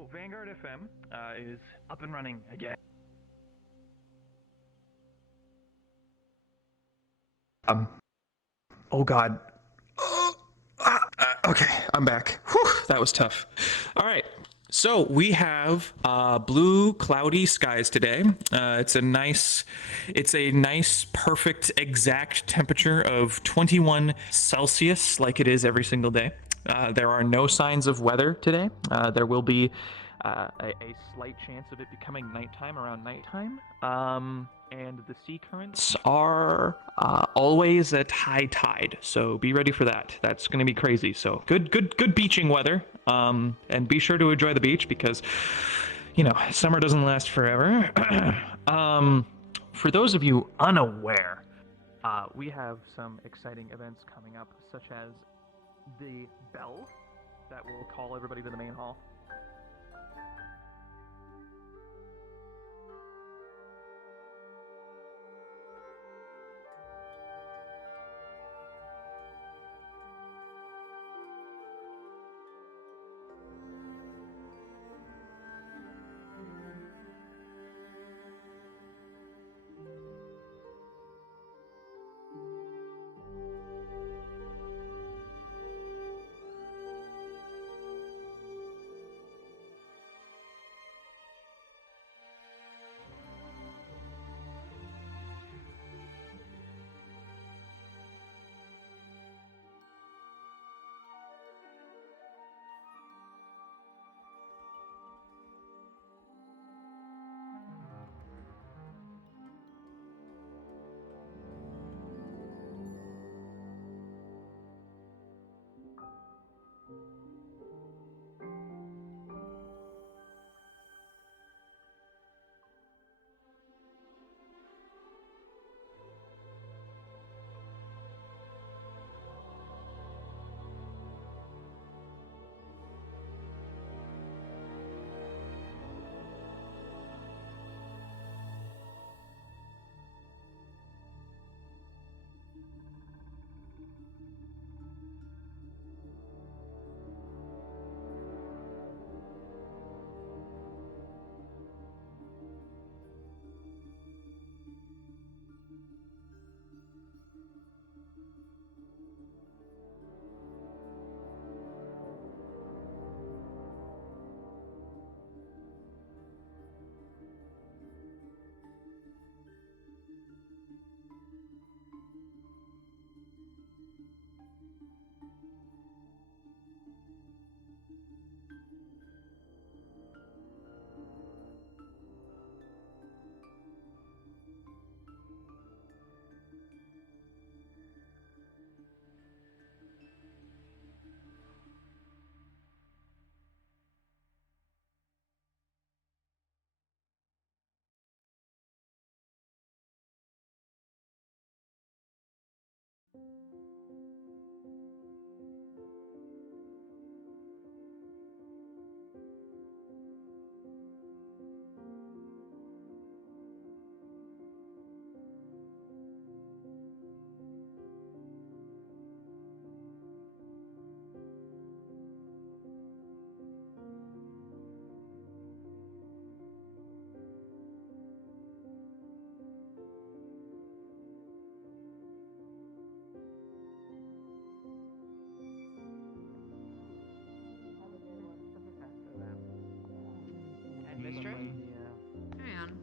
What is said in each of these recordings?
So Vanguard FM is up and running again. Oh God. Okay, I'm back. Whew, that was tough. All right. So we have blue, cloudy skies today. It's a nice, perfect, exact temperature of 21 Celsius, like it is every single day. There are no signs of weather today. There will be a slight chance of it becoming nighttime around nighttime. And the sea currents are always at high tide, so be ready for that. That's going to be crazy. So good beaching weather. And be sure to enjoy the beach because, summer doesn't last forever. For those of you unaware, we have some exciting events coming up, such as the bell that will call everybody to the main hall.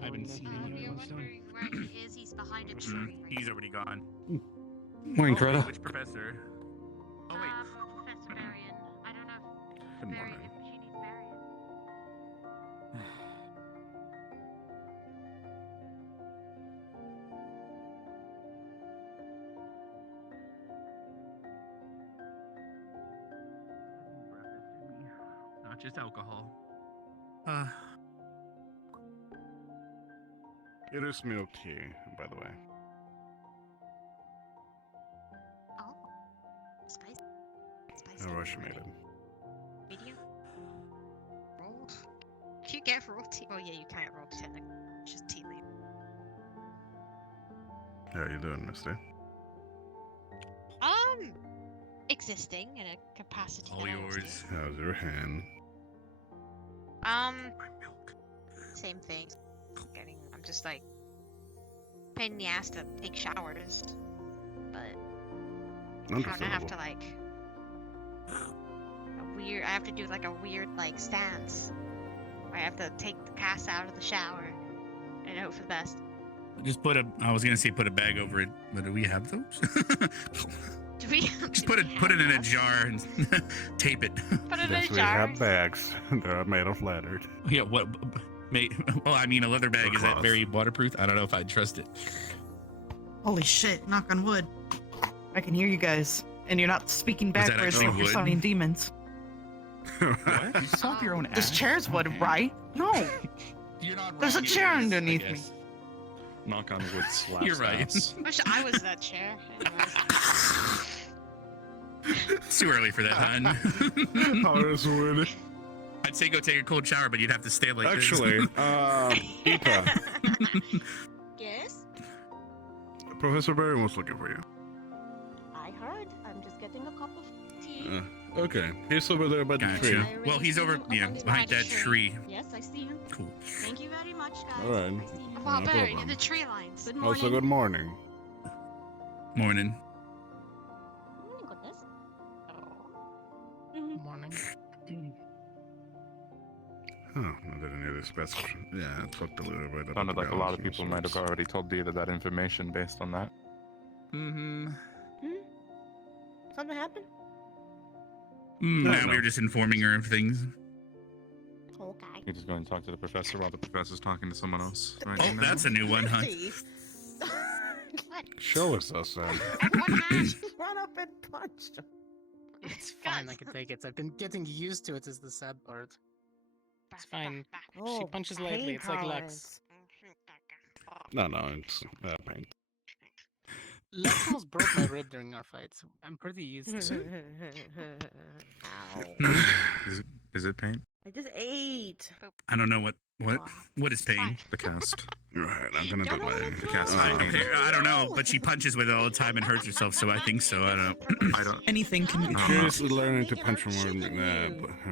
I've been seeing If you you're on stone. wondering where he is, he's behind a tree. He's already gone. Morning, Oh, wait, Coretta. which professor? Oh, wait. Professor Marion. I don't know Good if, morning. if she needs Marion. Not just alcohol. It is milk tea, by the way. Oh. Spicy. How Russia made it. Medium? Raw? Do you get raw tea? Oh yeah, you can get raw tea. It's just tea leaf. How you doing, mister? Existing in a capacity All that I always yours. do. How's your hand? Same thing. I'm just like pain in the ass to take showers, but I have to like I have to do like a weird like stance. I have to take the pass out of the shower and hope for the best. Just I was gonna say put a bag over it, but do we have those? Do we? Just put it in a jar and tape it. Put it in a Yes, we jar. have bags. They're made of leather. Yeah, what? Well, I mean, a leather bag, is that Cloth. very waterproof? I don't know if I'd trust it. Holy shit, knock on wood. I can hear you guys. And you're not speaking that backwards actually like you're wood? summoning demons. What? You stomp your own This ass? chair's wood, right? No. You're not There's a wrong, it chair is, I underneath me. guess. Knock on wood slaps You're right. ass. Wish I was that chair. Anyways. It's too early for that, hun. Ours would. I'd say go take a cold shower, but you'd have to stay like Actually, this. Deepa, Yes? Professor Barry was looking for you. I heard. I'm just getting a cup of tea. Okay, he's over there by the Gotcha. tree. I already Well, he's see over, him up yeah, on the behind that tree. tree. Yes, I see him. Cool. Thank you very much, guys. All right. I see him. Well, No Barry, problem. in the tree lines. Good morning. Also, good morning. Morning. Morning, goodness. Morning. Huh, I didn't hear this best. Yeah, I talked a little bit about Sounded the like a lot of balance people might have sorts. already told Dita that information based on that. Mm-hmm. Something happened? Now we were just informing her of things. Okay. You just go and talk to the professor while the professor's talking to someone else. Right Oh, now. that's a new one, huh? Show us us then. Run up and punch him. It's fine, I can take it. I've been getting used to it, is the sad part. It's fine. She Oh, punches lightly, it's like Lux. No, it's paint. Lux almost broke my rib during our fight, so I'm pretty used to it. Ow. Is it pain? I just ate. I don't know what is pain. The cast. Right, I'm gonna do don't know my what it's cast. called. I don't know, but she punches with it all the time and hurts herself, so I think so. I don't. I don't. Anything can be She's learning to punch from her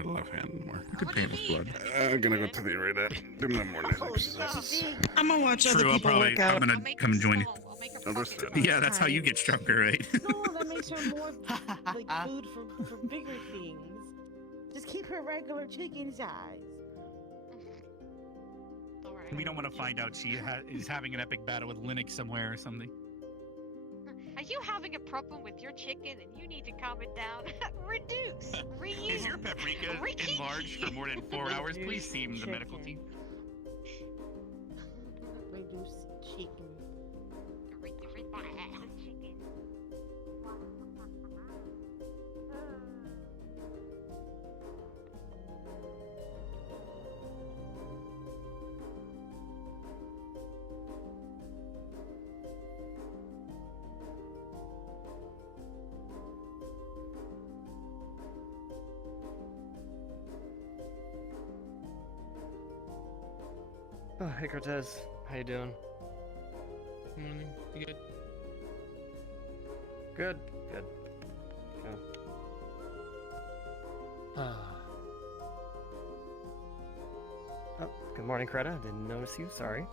left hand more. You could paint with blood. I'm gonna go to the arena. Do my morning exercises. I'm gonna watch other True. people work I'm out. gonna come and join you. Understood. Yeah, that's how you get stronger, right? No, that makes her more like food for bigger things. Just keep her regular chicken size. Alright. We don't want to find out she is having an epic battle with Linux somewhere or something. Are you having a problem with your chicken and you need to calm it down? Reduce. Reuse. Is your paprika enlarged for more than 4 hours? Please see the medical team. Reduce chicken. Chicken. Oh, hey Cortez, how you doing? Morning. You good? Good. Oh, good morning, Coretta. Didn't notice you. Sorry.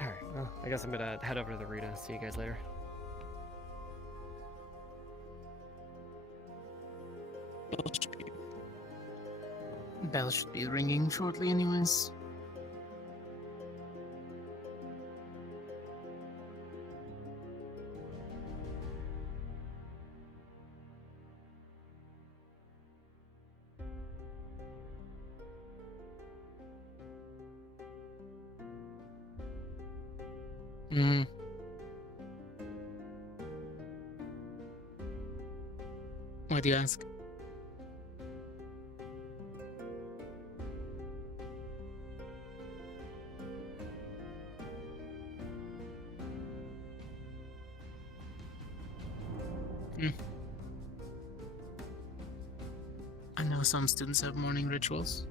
All right. Well, I guess I'm gonna head over to the arena. See you guys later. Bell should be ringing shortly, anyways. Hmm. Why do you ask? I know some students have morning rituals.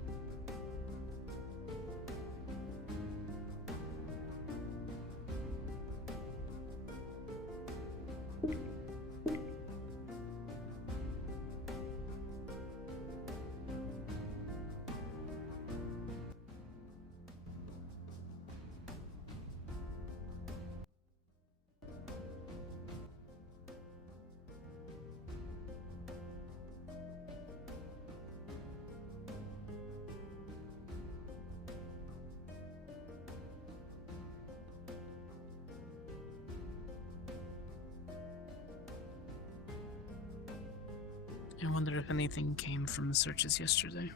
I wonder if anything came from the searches yesterday.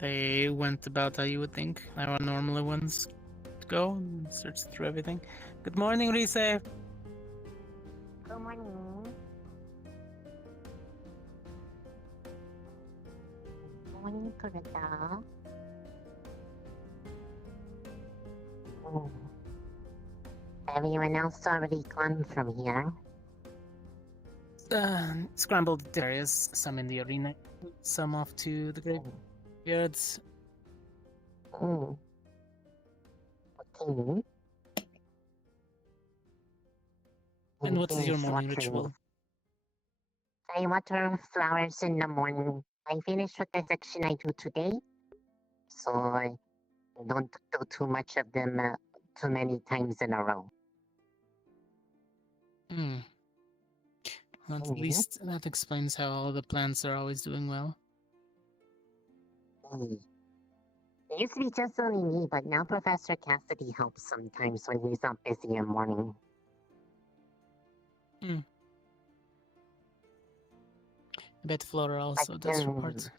They went about how you would think our normal ones go and search through everything. Good morning, Rise. Good morning. Good morning, Coretta. Oh. Everyone else already gone from here. Scrambled areas, some in the arena, some off to the graveyards. Oh. Okay. And what is your Finish morning watering. ritual? I water flowers in the morning. I finished with the section I do today, so I don't do too much of them too many times in a row. Hmm. Well, at least that explains how all the plants are always doing well. It used to be just only me, but now Professor Cassidy helps sometimes when he's not busy in the morning. Hmm. I bet Flora also does her part.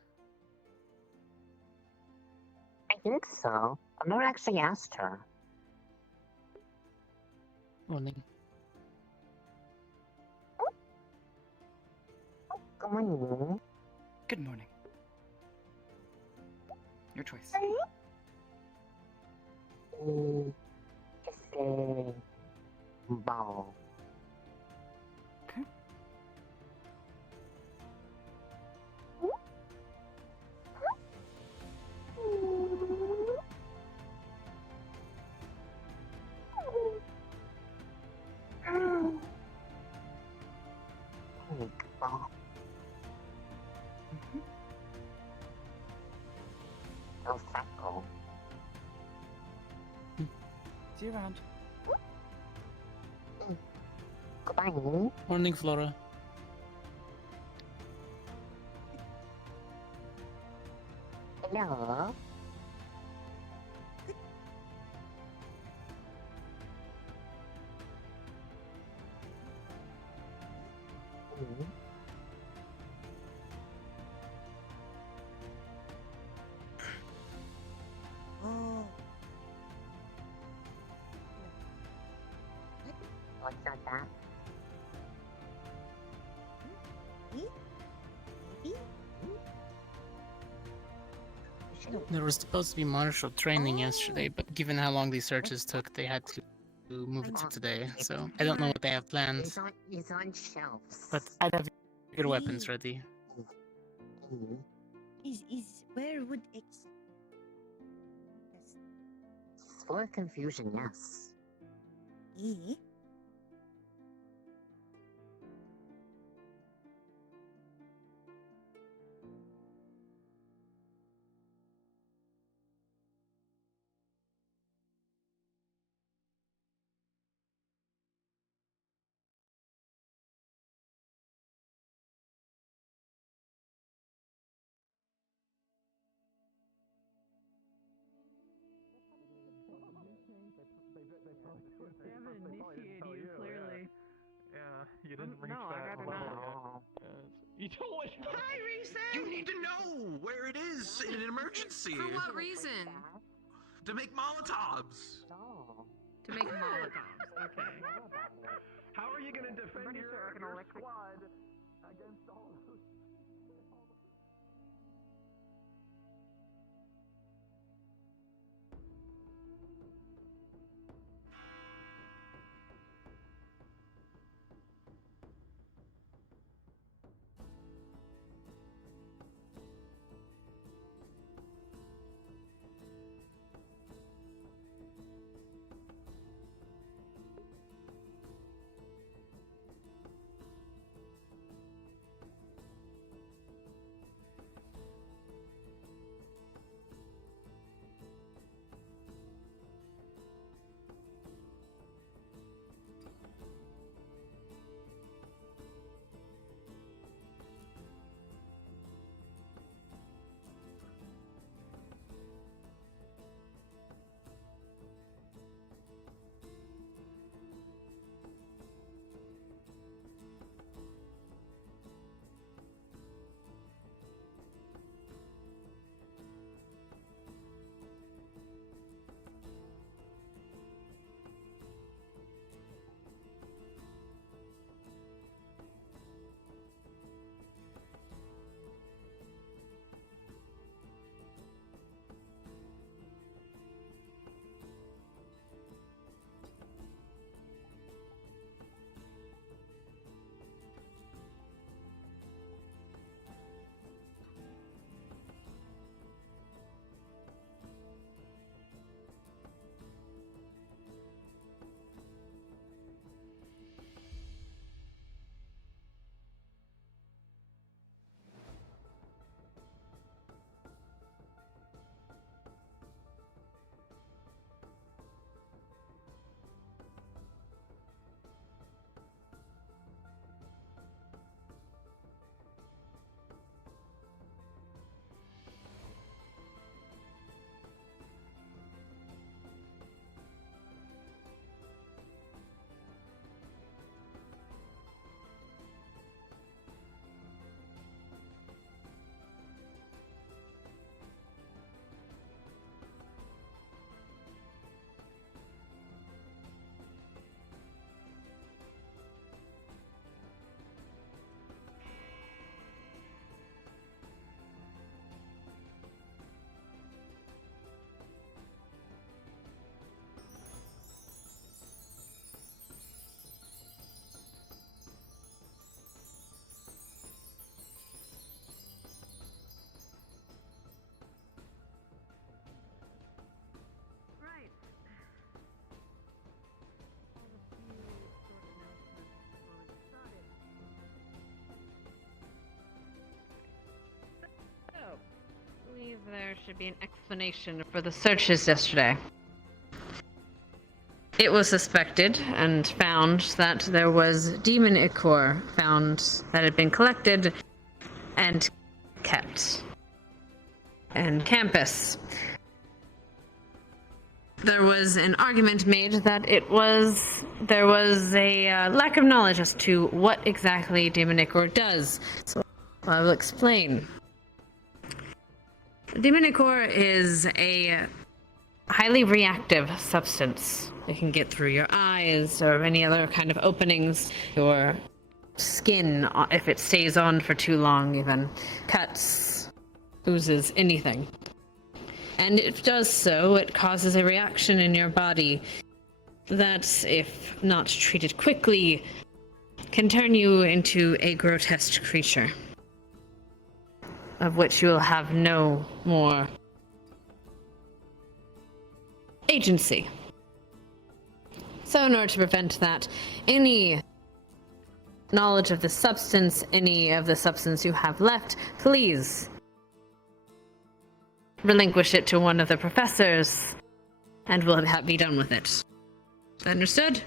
I think so. I've never actually asked her. Morning. Good morning. Good morning. Your choice. Just say ball. Okay. Ball. No circle. See you around. Goodbye. Morning, Flora. Hello. Oh. What's that? There was supposed to be martial training yesterday, but given how long these searches took, they had to move it to today. So I don't know what they have planned. It's on shelves. But I'd have your weapons ready. Is where would X? It's full of confusion, yes. E? They haven't initiated you, clearly. Yeah, you didn't reach no, I'd that rather level yet. You don't want to. Hi, Reese! You need to know where it is in an emergency. For what reason? To make Molotovs. To make Molotovs. Okay. How are you going to defend your squad against all of those? should be an explanation for the searches yesterday. It was suspected and found that there was demon ichor found that had been collected and kept in campus. There was an argument made that there was a lack of knowledge as to what exactly demon ichor does. So I will explain. Demon ichor is a highly reactive substance. It can get through your eyes or any other kind of openings, your skin if it stays on for too long, even cuts, oozes, anything. And it does so, it causes a reaction in your body that, if not treated quickly, can turn you into a grotesque creature, of which you will have no more agency. So in order to prevent that, any knowledge of the substance, any of the substance you have left, please relinquish it to one of the professors, and we'll be done with it. Is that understood?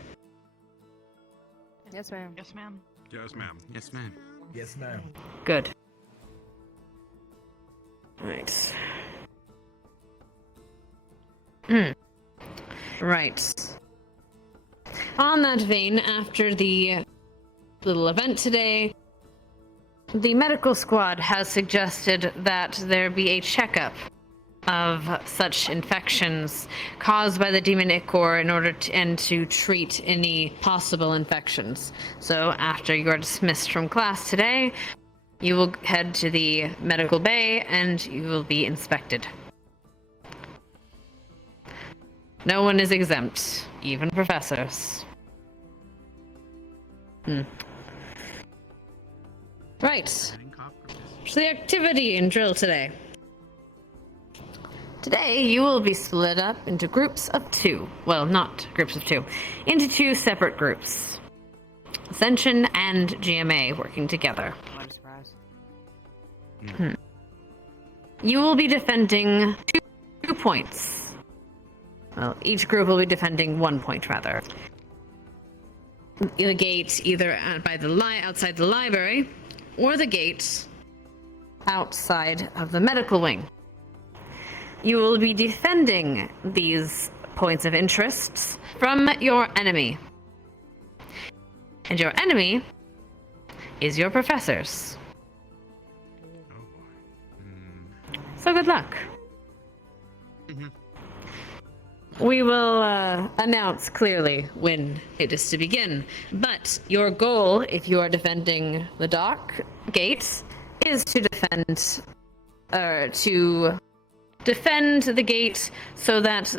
Yes, ma'am. Yes, ma'am. Yes, ma'am. Yes, ma'am. Yes, ma'am. Good. Right. Right. On that vein, after the little event today, the medical squad has suggested that there be a checkup of such infections caused by the demon ichor in order to treat any possible infections. So after you are dismissed from class today, you will head to the medical bay and you will be inspected. No one is exempt, even professors. Right. So the activity and drill today. Today, you will be split up into groups of 2. Well, not groups of 2. Into 2 separate groups. Ascension and GMA working together. What a surprise. You will be defending 2 points. Well, each group will be defending 1 point, rather. The gate either by outside the library, or the gate outside of the medical wing. You will be defending these points of interest from your enemy. And your enemy is your professors. So good luck. We will announce clearly when it is to begin. But your goal, if you are defending the dock gate, is to defend the gate so that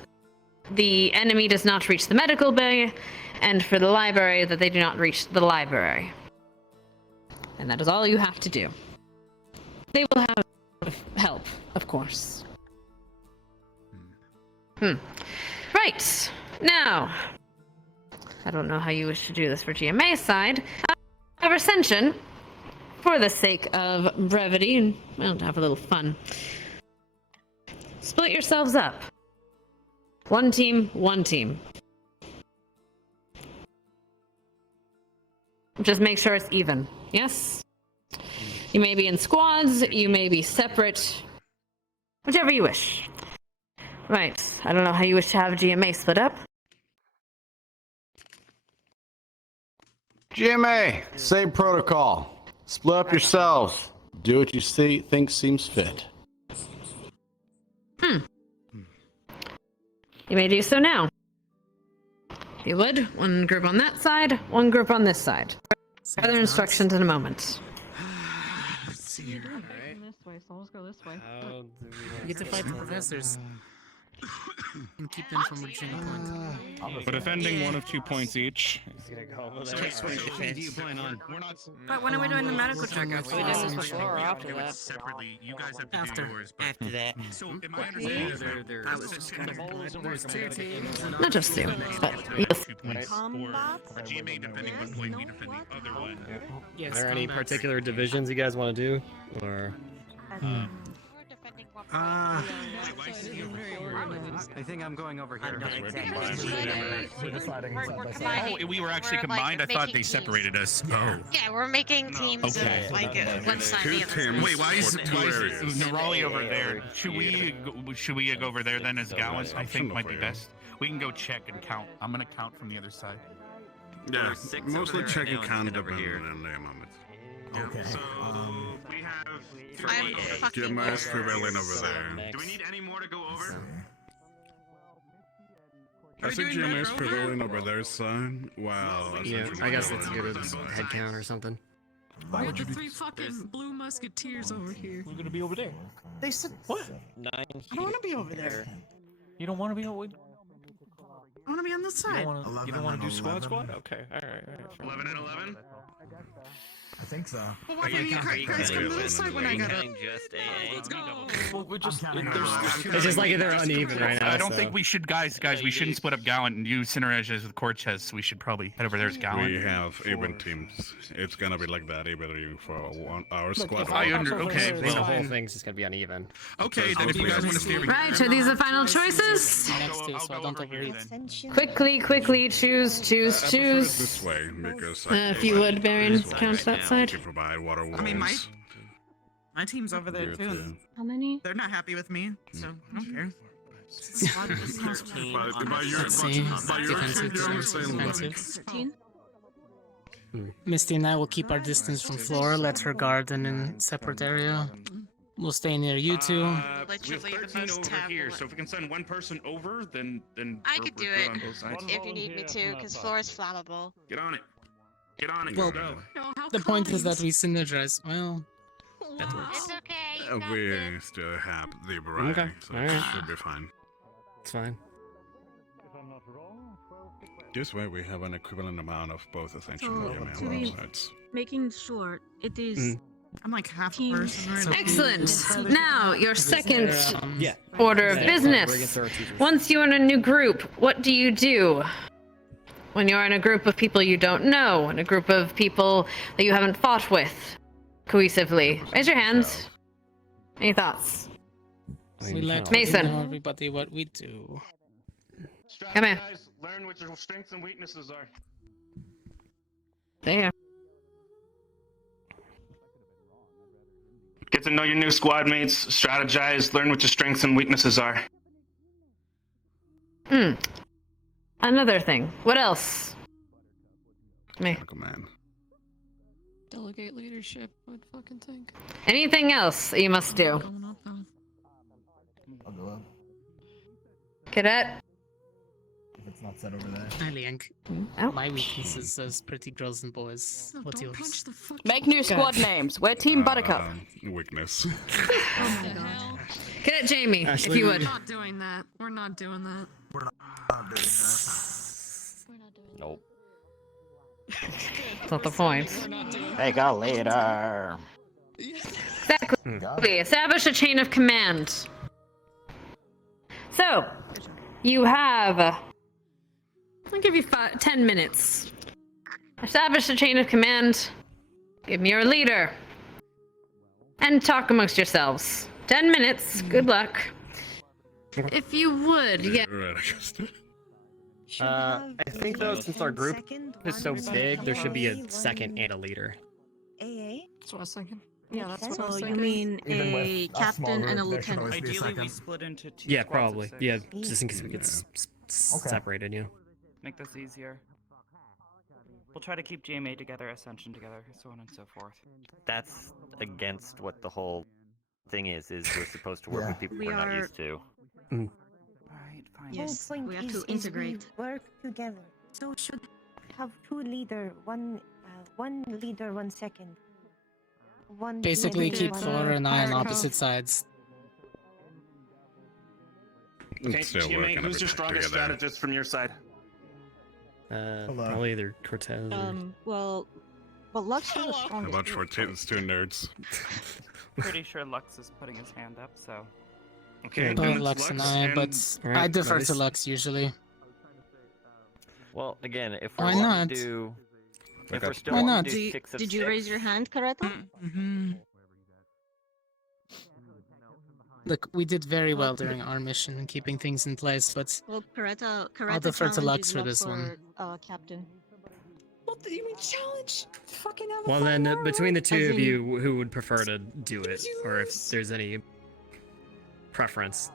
the enemy does not reach the medical bay, and for the library that they do not reach the library. And that is all you have to do. They will have help, of course. Right. Now, I don't know how you wish to do this for GMA side. However, Ascension, for the sake of brevity and, well, to have a little fun, split yourselves up. 1 team, 1 team. Just make sure it's even, yes? You may be in squads, you may be separate, whichever you wish. Right, I don't know how you wish to have GMA split up. GMA, same protocol. Split up yourselves. Do what you think seems fit. You may do so now. If you would, 1 group on that side, 1 group on this side. Further instructions in a moment. Let's see here. This way, so I'll just go this way. You get to fight the professors. And keep them from reaching a point. We're defending 1 of 2 points each. So which do you plan on? We're not. But when are we doing the medical checkup? We did this before or after do it that? separately. You guys have to After. do yours. But After that. so, am I understanding that I was just kind of there's 2 teams? Not just 2, but yes. 2 points for a GMA defending 1 point, we defend the other one. Yes, Are there any combats. particular divisions you guys want to do, or? We're defending 1 I think I'm going over here. Oh, we were actually combined? I thought they separated us. Oh. Yeah, we're making teams Okay. of like one side Two the other. teams. Wait, why is for two areas. Nerali over there? Should we go over there then as Gallus? I think might be best. We can go check and count. I'm gonna count from the other side. Yeah, six mostly over there, checking and count over depending here. on the moment. Okay. So we have I'm fucking GMA is prevailing over there. Do we need any more to go over? I think GMA is prevailing over their side. Wow. Yeah, I guess that's a good head count or something. Why would the three fucking blue musketeers over here? We're gonna be over there. They said What? 9. I don't want to be over there. You don't want to be over? I want to be on this side. You don't want to do squad? Okay, all right. 11 and 11. I think so. Well, why can't you guys come to this side when I got up? Let's go. Well, we're just. It's just like they're uneven right now. I don't think we should, guys. We shouldn't split up Gallant and you synergize with Cortez. So we should probably head over there as Gallant. We have even teams. It's gonna be like that even for our squad. Okay, The whole thing's just gonna be uneven. Okay, then if you guys want to stay over Right, are these the final choices? Next to, so I don't overheat. Quickly, choose. This way because If you would, Baron, count that side. to provide water walls. I mean, my team's over there too. and How many? They're not happy with me, so I don't care. By your Misty and I will keep our distance from Flora. Let her garden in separate area. We'll stay near you two. We have Literally the 13 most over tablet. here, so if we can send one person over, then I we're could do good it on both sides. if you need me to, because floor is flammable. Get on it. Get on it. Well, go. The point is that we synergize. Well, That works. It's okay. You got We this. still have the variety, Okay, so alright. it should be fine. It's fine. This way we have an equivalent amount of both essential So, GMA to be- websites. Making sure it is I'm like half a Team- person right now. Excellent. Now, your second Yeah. order of Yeah, business. bring it to our teachers. Once you're in a new group, what do you do? When you're in a group of people you don't know, in a group of people that you haven't fought with cohesively. Raise your hands. Any thoughts? we let Mason. know everybody what we do. Come here. Learn what your strengths and weaknesses are. There. Get to know your new squad mates, strategize, learn what your strengths and weaknesses are. Another thing. What else? Me. Command. delegate leadership. I would fucking think. Anything else that you must do? Going up though. I'll go up. Cadet? If it's not set over there. Hi, Liang. Oh. My weaknesses as pretty girls and boys. No, What's don't yours? punch the fuck. Make new squad names. We're Team Buttercup. Weakness. Oh my god. Cadet Jamie, Ashley, if you We're would. not doing that. We're not doing that. Nope. That's not the point. Take a leader. Exactly. Establish a chain of command. So, you have. I'll give you 10 minutes. Establish a chain of command. Give me your leader. And talk amongst yourselves. 10 minutes. Good luck. If you would, yeah. Right, I guess. I think though, since our group is so big, there should be a second and a leader. AA? That's what I was thinking. Yeah, that's what I was So thinking. you mean Even with a a captain small and a group, there should lieutenant? always be a Ideally, we second. split into two Yeah, squads of probably. six. Yeah, just in case we get Yeah. separated, yeah. Make this easier. We'll try to keep GMA together, Ascension together, so on and so forth. That's against what the whole thing is we're supposed to work Yeah. with people We we're not are- used to. Alright, fine. Yes, Whole point we have to is integrate. we work together. So should Have two leader, one leader, 1 second. One Basically, leader, keep one Flora and I on backup. opposite sides. Okay, GMA, working who's your everything strongest together. strategist from your side? Probably either Cortez or... well, Lux is the How strongest. about for these two nerds? Pretty sure Lux is putting his hand up, so. Okay, Both then it's Lux and I, but Alright, I defer nice. to Lux usually. Well, again, if Why we're not? to do, if Like we're a- still Why wanting not? to do 6 of Did you raise 6, your hand, Coretta? Mm-hmm. Look, we did very well during our mission in keeping things in place, but Well, Coretta I'll defer to Lux challenges for Lux this one. Captain. What do you mean challenge? Fucking have a Well, fun then, war, between the right? two As of in- you, who would prefer to do it, or if there's any preference?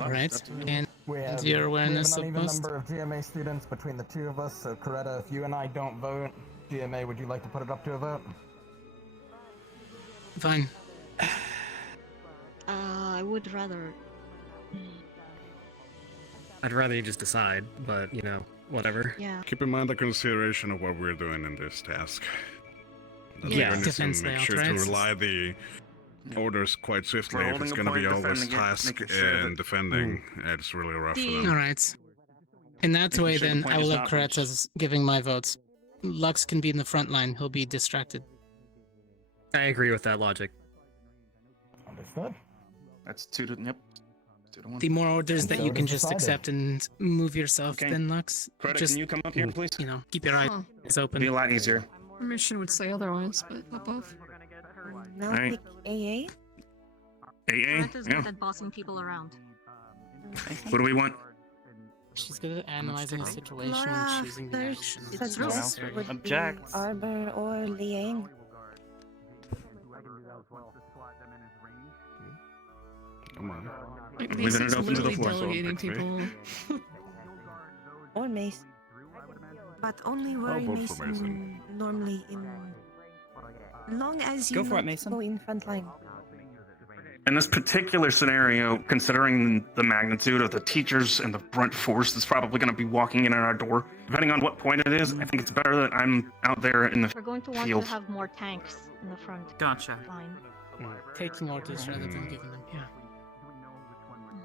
Alright, and We have, your we have awareness an of uneven most? number of GMA students between the two of us, so Coretta, if you and I don't vote, GMA, would you like to put it up to a vote? Fine. I would rather. I'd rather you just decide, but, you know, whatever. Yeah. Keep in mind the consideration of what we're doing in this task. That Yeah. we're going to Defense make layout, sure to right? relay the orders quite swiftly. We're If it's holding going a to be point, always defending it, task making sure and that- defending, it's really rough for them. Alright. In that Making way, sure the then, point I is will have not reached. Coretta's giving my votes. Lux can be in the front line, he'll be distracted. I agree with that logic. Understood. That's 2 to, yep. 2 to 1. The more orders And that so you it can is just decided. accept and move yourself, Okay. then Lux, Coretta, just, can you come up here, please? you know, keep your eyes Huh. open. Be a lot easier. Our mission would say otherwise, but pop off. Now Alright. pick AA. AA? Coretta's Yeah. good at bossing people around. What do we want? She's good at analyzing the situation Laura, and choosing the there's action it's that's true. necessary. Would be Object. Arbor or Liang. Come on. Like, Leaving Mason's it open to the literally floor, so delegating picks me. people. Or Mace. But only where vote for Mason. normally in. Long as you Go for it, not Mason. go in front line. In this particular scenario, considering the magnitude of the teachers and the brunt force that's probably going to be walking in at our door, depending on what point it is, I think it's better that I'm out there in the We're going to want field. to have more tanks in the front Gotcha. line. Taking orders rather than giving them, yeah.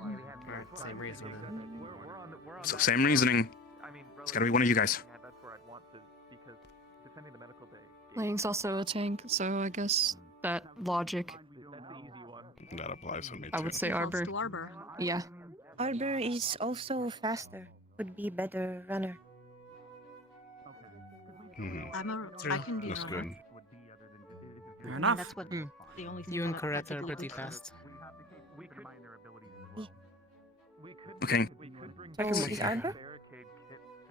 Alright, same reason. So same reasoning. It's got to be one of you guys. Liang's also a tank, so I guess that logic. That applies to me I too. would say Falls Arbor. to Arbor. Yeah. Arbor is also faster. Would be better runner. I can be That's runner. good. Fair And enough. that's what Hmm. the only thing You and that Coretta are people pretty would follow. fast. Okay. So is Arbor?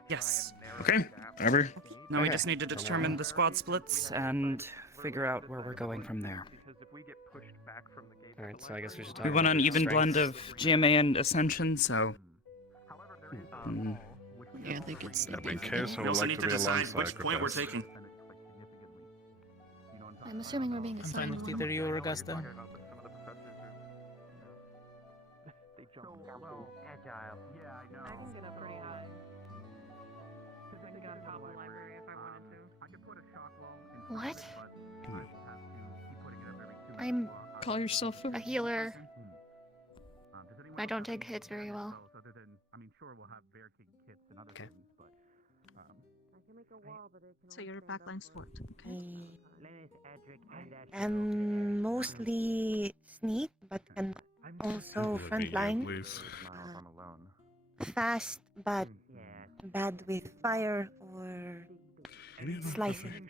Yes. Okay. Arbor. Now we just need to determine the squad splits and figure out where we're going from there. Alright, so I guess we should talk We want about an even blend strength. of GMA and Ascension, so. Yeah, I think it's. Yeah, but in case I We would also like need to to be decide alongside which point we're Coretta. taking. I'm assuming we're being I'm fine assigned with one. either you or Augusta. What? I'm Call yourself a healer. I don't take hits very well. Okay. So you're a backline sport. Okay. I'm mostly sneak, but can also frontline. Please. Fast, but bad with fire or slicing.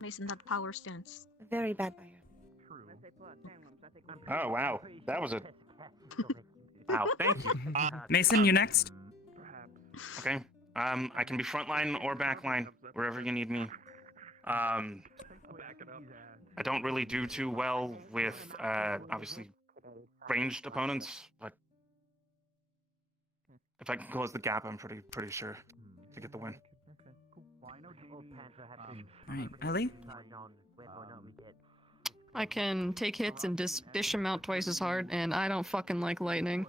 Mason, that power stance. Very bad fire. Oh, wow. That was a... Wow, thank you. Mason, you next? Okay. I can be frontline or backline, wherever you need me. I don't really do too well with, obviously, ranged opponents, but if I can close the gap, I'm pretty sure to get the win. Alright, Ellie? I can take hits and dish them out twice as hard, and I don't fucking like lightning.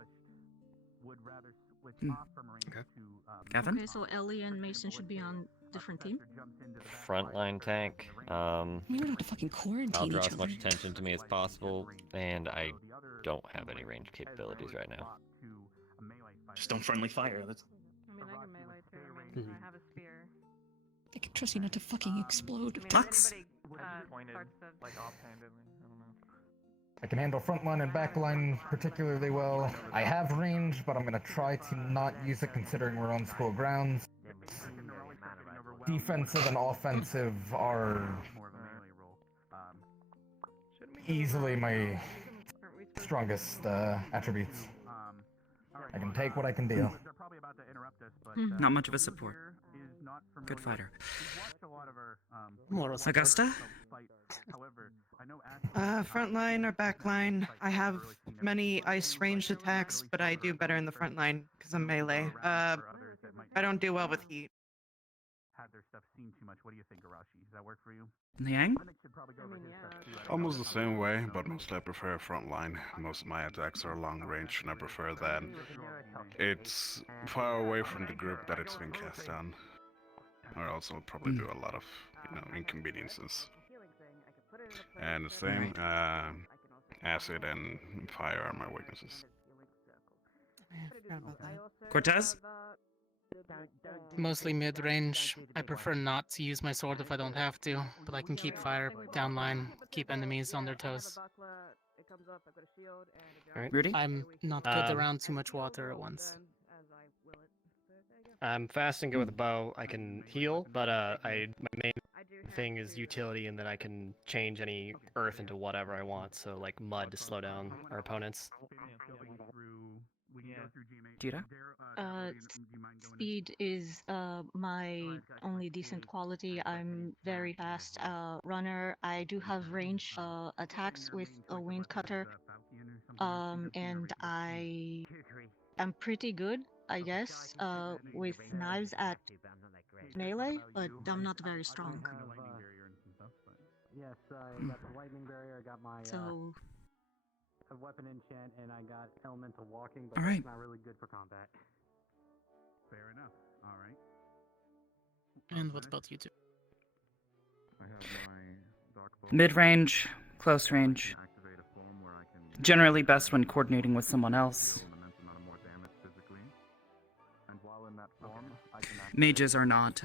Kevin? Okay, so Ellie and Mason should be on different team. Frontline tank. We don't have to fucking quarantine I'll draw each as other. much attention to me as possible, and I don't have any range capabilities right now. Just don't friendly fire. That's... I mean, I can melee too. I mean, I have a spear. I can trust you not to fucking explode. Lux? Parts of... Like offhandedly, I don't know. I can handle frontline and backline particularly well. I have range, but I'm going to try to not use it considering we're on school grounds. Defensive and offensive are easily my strongest attributes. I can take what I can deal. Not much of a support. Good fighter. Augusta? Frontline or backline. I have many ice ranged attacks, but I do better in the frontline because I'm melee. I don't do well with heat. Had their stuff seen too much. What do you think, Arashi? Does that work for you? Liang? Almost the same way, but mostly I prefer frontline. Most of my attacks are long range, and I prefer that it's far away from the group that it's been cast on. Or also probably do a lot of, inconveniences. And the same, acid and fire are my weaknesses. Cortez? Mostly mid-range. I prefer not to use my sword if I don't have to, but I can keep fire downline, keep enemies on their toes. Rudy? I'm not good around too much water at once. I'm fast and good with a bow. I can heal, but my main thing is utility, and then I can change any earth into whatever I want. So like mud to slow down our opponents. Jira? Speed is my only decent quality. I'm very fast runner. I do have range attacks with a wind cutter. And I am pretty good, I guess, with knives at melee, but I'm not very strong. Yes, I got the lightning barrier, I got my weapon enchant, and I got elemental walking, but that's not really good for combat. Fair enough. All right. And what about you two? Mid-range, close range. Generally best when coordinating with someone else. Mages are not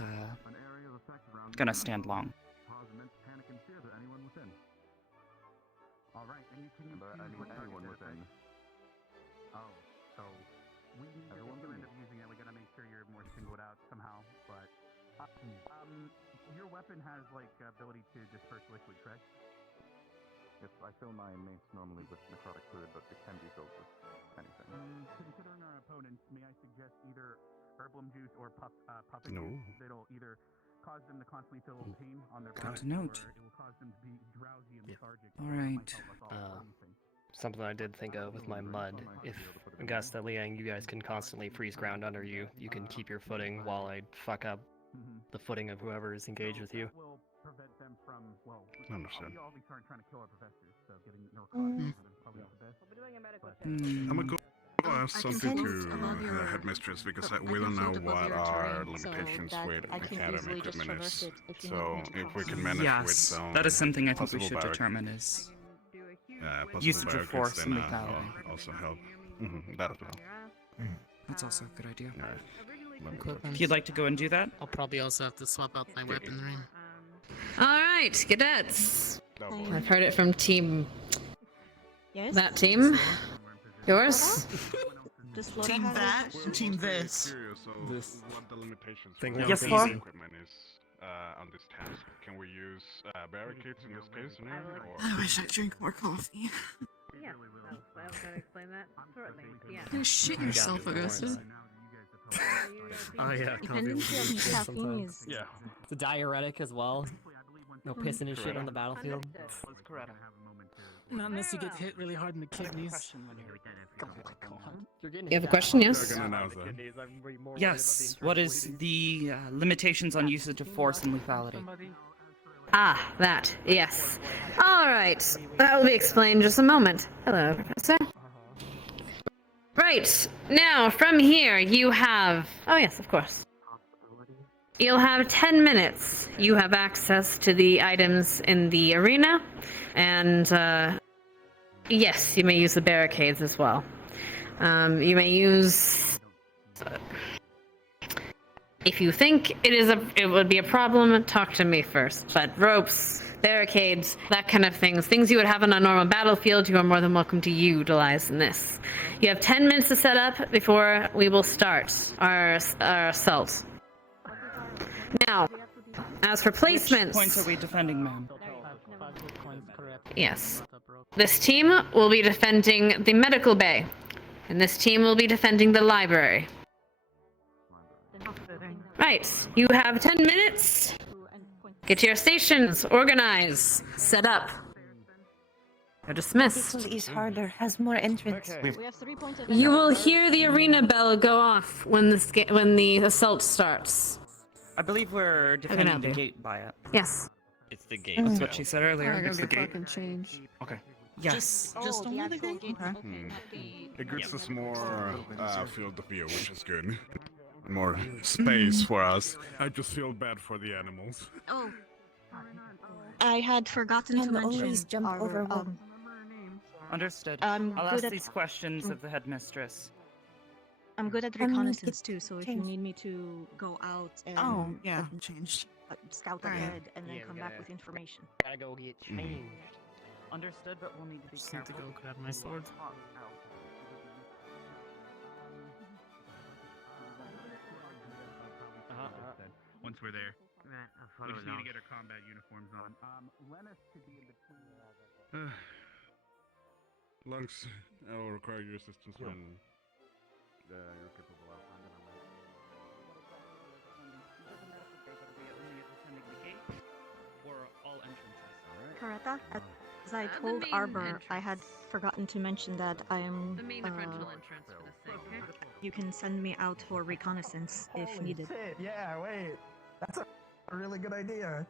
gonna stand long. Alright, and you can anyone within. Oh, so we need to end up using it. We gotta make sure you're more singled out somehow, but your weapon has like ability to disperse liquid, correct? Yes, I fill my mace normally with necrotic fluid, but it can be filled with anything. Considering our opponents, may I suggest either herblum juice or puppet No. juice? That'll either cause them to constantly feel pain on their Got body, a note. or it will cause them to be drowsy and lethargic. All right. Something I did think of with my mud. If Augusta, Liang, you guys can constantly freeze ground under you, you can keep your footing while I fuck up the footing of whoever is engaged with you. Will prevent them from, well, Understood. all these aren't trying to kill our professors, so getting narcotics is probably the best. I'm gonna go ask something to headmistress because we don't know what our limitations with academy equipment is. So if we can manage with Yes, some that is something I think we possible should barric- determine is possible usage of barricades, force and then, lethality. also help. That as well. That's also a good idea. Alright. If you'd like to go and do that, I'll probably also have to swap out my weaponry. Alright, cadets. I've heard it from team... Yes? That team? Yours? Team that, team this. This. What the limitations Think for yes, the Far? equipment is on this task? Can we use barricades in this case? Or... I wish I drink more coffee. Yeah, I was gonna explain that shortly. Yeah. You shit yourself, Augusta. Oh yeah, Depending if caffeine is... Yeah. It's a diuretic as well. No pissing and shit on the battlefield. Not unless you get hit really hard in the kidneys. You have a question, yes? yes. What is the limitations on usage of force and lethality? Ah, that. Yes. Alright. That will be explained in just a moment. Hello, Professor. Right. Now, from here, you have... Oh, yes, of course. You'll have 10 minutes. You have access to the items in the arena. And, yes, you may use the barricades as well. You may use... If you think it would be a problem, talk to me first. But ropes, barricades, that kind of things you would have on a normal battlefield, you are more than welcome to utilize in this. You have 10 minutes to set up before we will start our assault. Now, as for placements... Which points are we defending, ma'am? Yes. This team will be defending the medical bay, and this team will be defending the library. Right, you have 10 minutes. Get to your stations, organize, set up. You're dismissed. This is harder, has more entrance. You will hear the arena bell go off when the assault starts. I believe we're defending the gate by it. Yes. It's the gate. That's what she said earlier. I It's the gotta gate. fucking change. Okay. Yes. Just only the gate? It gives us more field of view, which is good. More space for us. I just feel bad for the animals. Oh. I had forgotten to And mention always jump our, over one. Understood. I'm I'll good ask at- these questions of the headmistress. I'm good at I mean, reconnaissance it too, so if you changed. need me to go out and Oh, yeah, changed. scout Alright. ahead and then Yeah, we come back gotta- with information. Gotta go get changed. Understood, but we'll need to be Just need to careful. go grab my sword. Once we're there. We just need to get our combat uniforms on. Lennis could be in between. Lungs, I will require your assistance when you're capable of finding them. Or all entrances. Coretta, as I told Arbor, I had forgotten to mention that I am. The main differential entrance for this thing, okay? You can send me out for reconnaissance if needed. Shit, yeah, wait. That's a really good idea.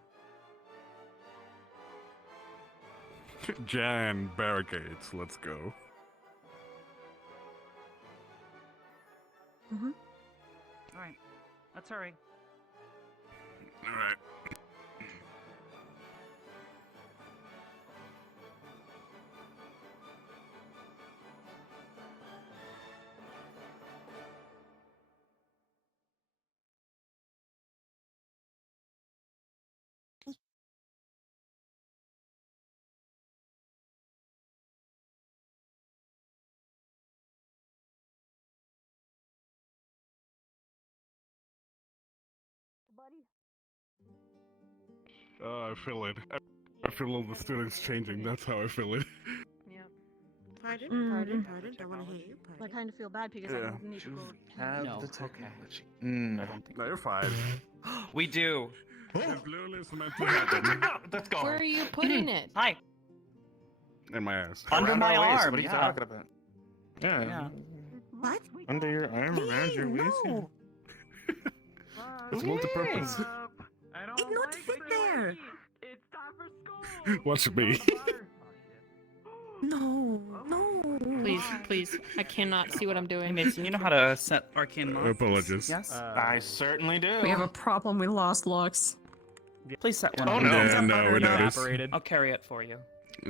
Jan barricades, let's go. Mm-hmm. Alright. Let's hurry. Alright. I feel it. I feel all the students changing. That's how I feel it. Yep. Pardon. Don't want to hit you. I kind of feel bad because I Yeah. don't need to go. Have No, the it's okay. technology. No. No, you're fine. We do. It's literally meant to happen. Let's go. Where are you putting it? Hi. In my ass. Under my waist, arm. what are you yeah. talking about? Yeah. Yeah. What? Under your arm, around your waist. Yeah. No. It's multi-purpose. It not fit there. It's time for school. Watch me. No. Please. I cannot see what I'm Hey, doing. Mason, you know how to set arcane locks? Apologies. Yes? I certainly do. We have a problem. We lost locks. Please set one. Oh, up. no. Yeah, no, we noticed. I'll carry it for you.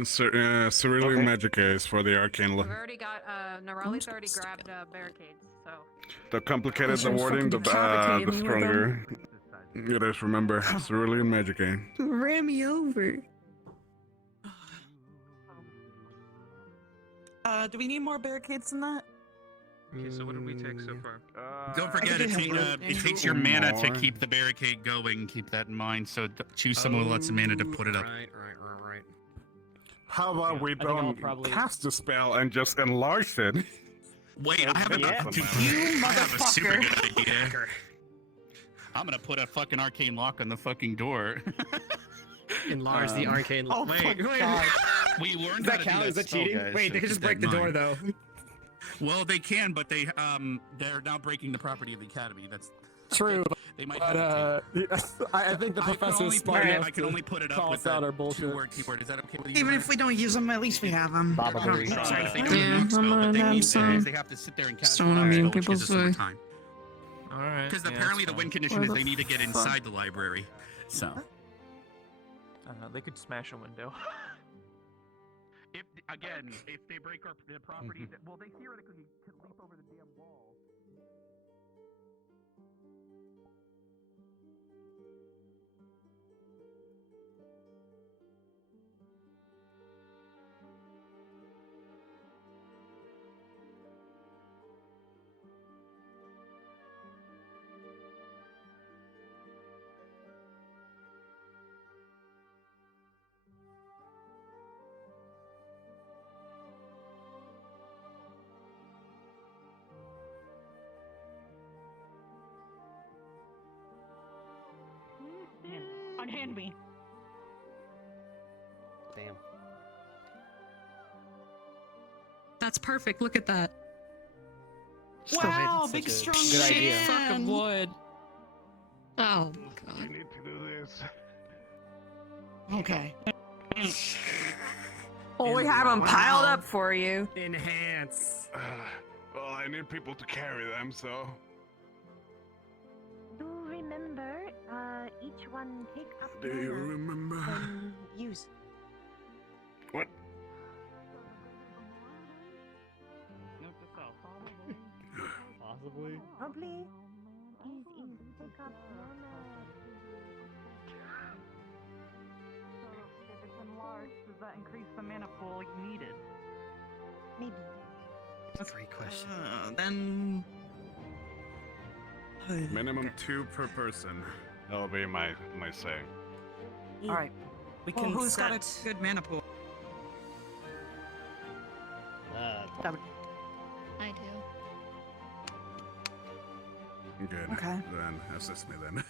Cerulean magic is for the arcane We've law. already got, Nerali's already grabbed barricades, so. The complicated the You're wording, fucking the decapitating me with stronger. It is, remember, cerulean magic. Ran me over. Do we need more barricades than that? Okay, so what did we take so far? Don't forget, it takes your mana to keep the barricade going. Keep that in mind. So choose someone with lots of mana to put it up. Right. How about we think I'll don't probably- cast the spell and just enlarge it? Wait, I have Yeah. I have a super good idea. I'm gonna put a fucking arcane lock on the fucking door. Enlarge the arcane. Oh, Wait. fuck, wait. We learned Does how that to count? do Is that spell, cheating? guys, Wait, so they could just keep that break the in door, mind. though. Well, they can, but they're now breaking the property of the academy. That's True. they might. But I think the I can professor's only smart put it- enough I can to only put it up call with us out that our bullshit. two-word keyword. Is that okay with you? Even guys? if we don't use them, at least we have them. Probably. Sorry, if they don't Yeah, use I'm spell, but gonna they have need some they have to sit there and cast stone a on me, spell, which people gives us some more say. time. Alright. Because apparently the win condition Where is the they need to get fuck? inside the library. So. They could smash a window. If they break the property, well, they theoretically could leap over the damn wall. Unhand me. Damn. That's perfect. Look at that. Wow, Such big a strong good idea. Fuck of man. wood. Oh You god. need to do this. Okay. Well, we have them piled up for you. Enhance. Well, I need people to carry them, so. Do remember, each one take up Do you mana remember? when use. What? Note to self. Possibly. Probably is take up mana. If it's enlarged, does that increase the mana pool you needed? Maybe. That's a great question. Then. Minimum 2 per person. That'll be my say. All right, we Well, can who's set. got a good mana pool? I do. Good. Okay. Then assist me then.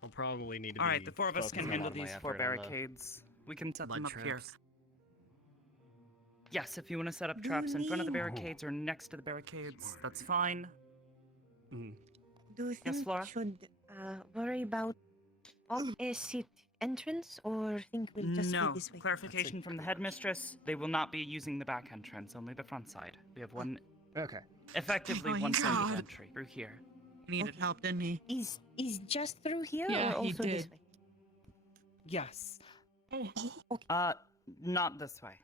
We'll probably need to All be right, the four of us can focusing a handle lot of my these 4 effort on the barricades. We can set them mud up here. traps. Yes, if you want to set up Do traps in front of the need- barricades or next to the barricades, that's fine. Mhm. Do you Yes, think Flora? should worry about opposite entrance or think we'll just No. go this way? Clarification from the headmistress: they will not be using the back entrance, only the front side. We have one, Okay. effectively Oh, one single God. entry through here. He needed help, didn't he? Is just through here Yeah, or he also this did. way? Yes. Okay, Not this way.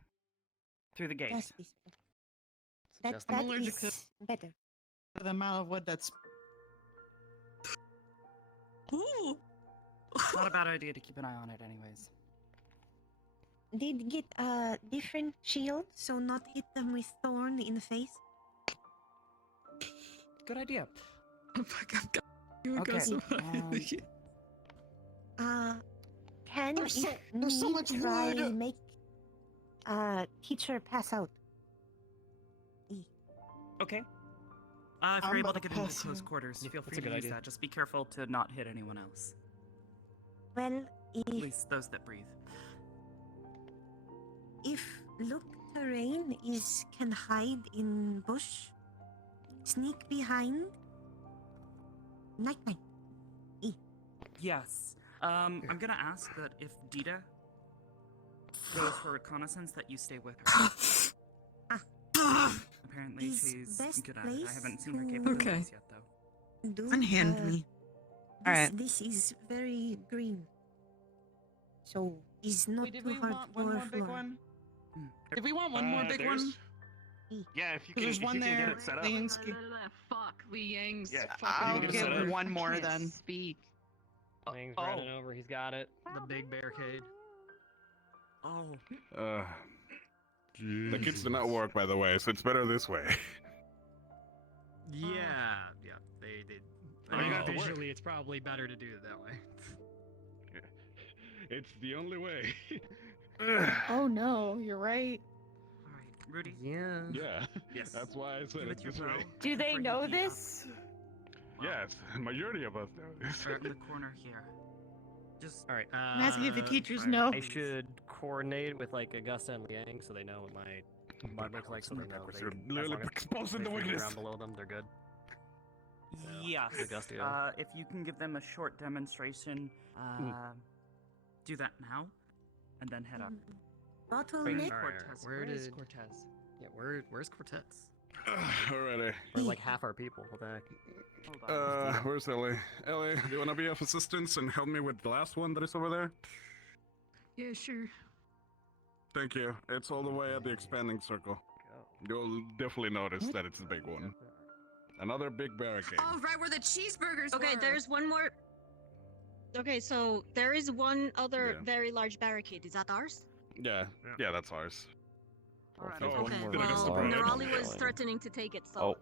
Through the gate. just this way. That Just- I'm that allergic to- is better. The amount of wood that's. Ooh. Not a bad idea to keep an eye on it, anyways. Did get a different shield, so not hit them with thorn in the face. Good idea. Oh my god. You Okay, got so Can There's so- if there's so need, much try wood. make teacher pass out. Okay. If I'm you're able to about get to into pass close out. quarters, Yeah, feel that's free a to good use idea. that. Just be careful to not hit anyone else. Well, At least those that breathe. if look terrain is can hide in bush, sneak behind. Night. Yes. I'm gonna ask that if Dita goes for reconnaissance, that you stay with her. Apparently Is she's best good at it. I place haven't seen her to- capabilities Okay. yet, though. Do, Unhand me. Alright. This is very green, so it's not Wait, did too we hard want for one more big floor. one? Did we want one more big one? Yeah, if you Because can, there's if you one can there. get it set up. Liansky. Fuck, Li Yang's Yeah, fucking I'll I'll get it set give up. one more then. Speak. Thing's running over. He's got it. The big barricade. Oh. The kids do not work, by the way, so it's better this way. Yeah, they did. Oh, I you mean, got to work. visually, it's probably better to do it that way. It's the only way. Oh no, you're right. Alright, Rudy. Yeah. Yeah. Yes. That's why I said Give it's it your this bow. way. Do they Bring know the key up. this? Yes, majority of us know this. Right in the corner here. Just All right. I'm asking if the teachers fire. know. I should coordinate with like Augusta and Liang so they know what my mud looks like, so they know they, You're as literally long as exposing they the see weakness. ground below them, they're good. Yes. Augusta go. If you can give them a short demonstration, do that now, and then head up. Bottleneck. Cortez. Where Where is did- Cortez? Yeah, where's Cortez? Alrighty. We're like half our people. What the heck? Hold on. Where's Ellie? Ellie, do you wanna be of assistance and help me with the last one that is over there? Yeah, sure. Thank you. It's all the way at the expanding circle. You'll definitely notice that it's the big one. Another big barricade. Oh, right where the cheeseburgers Okay, were. there's one more. Okay, so there is one other Yeah. very large barricade. Is that ours? Yeah, that's ours. Alright, Oh, okay, did I get well, separated? Nerali was threatening to take it, so. Oh.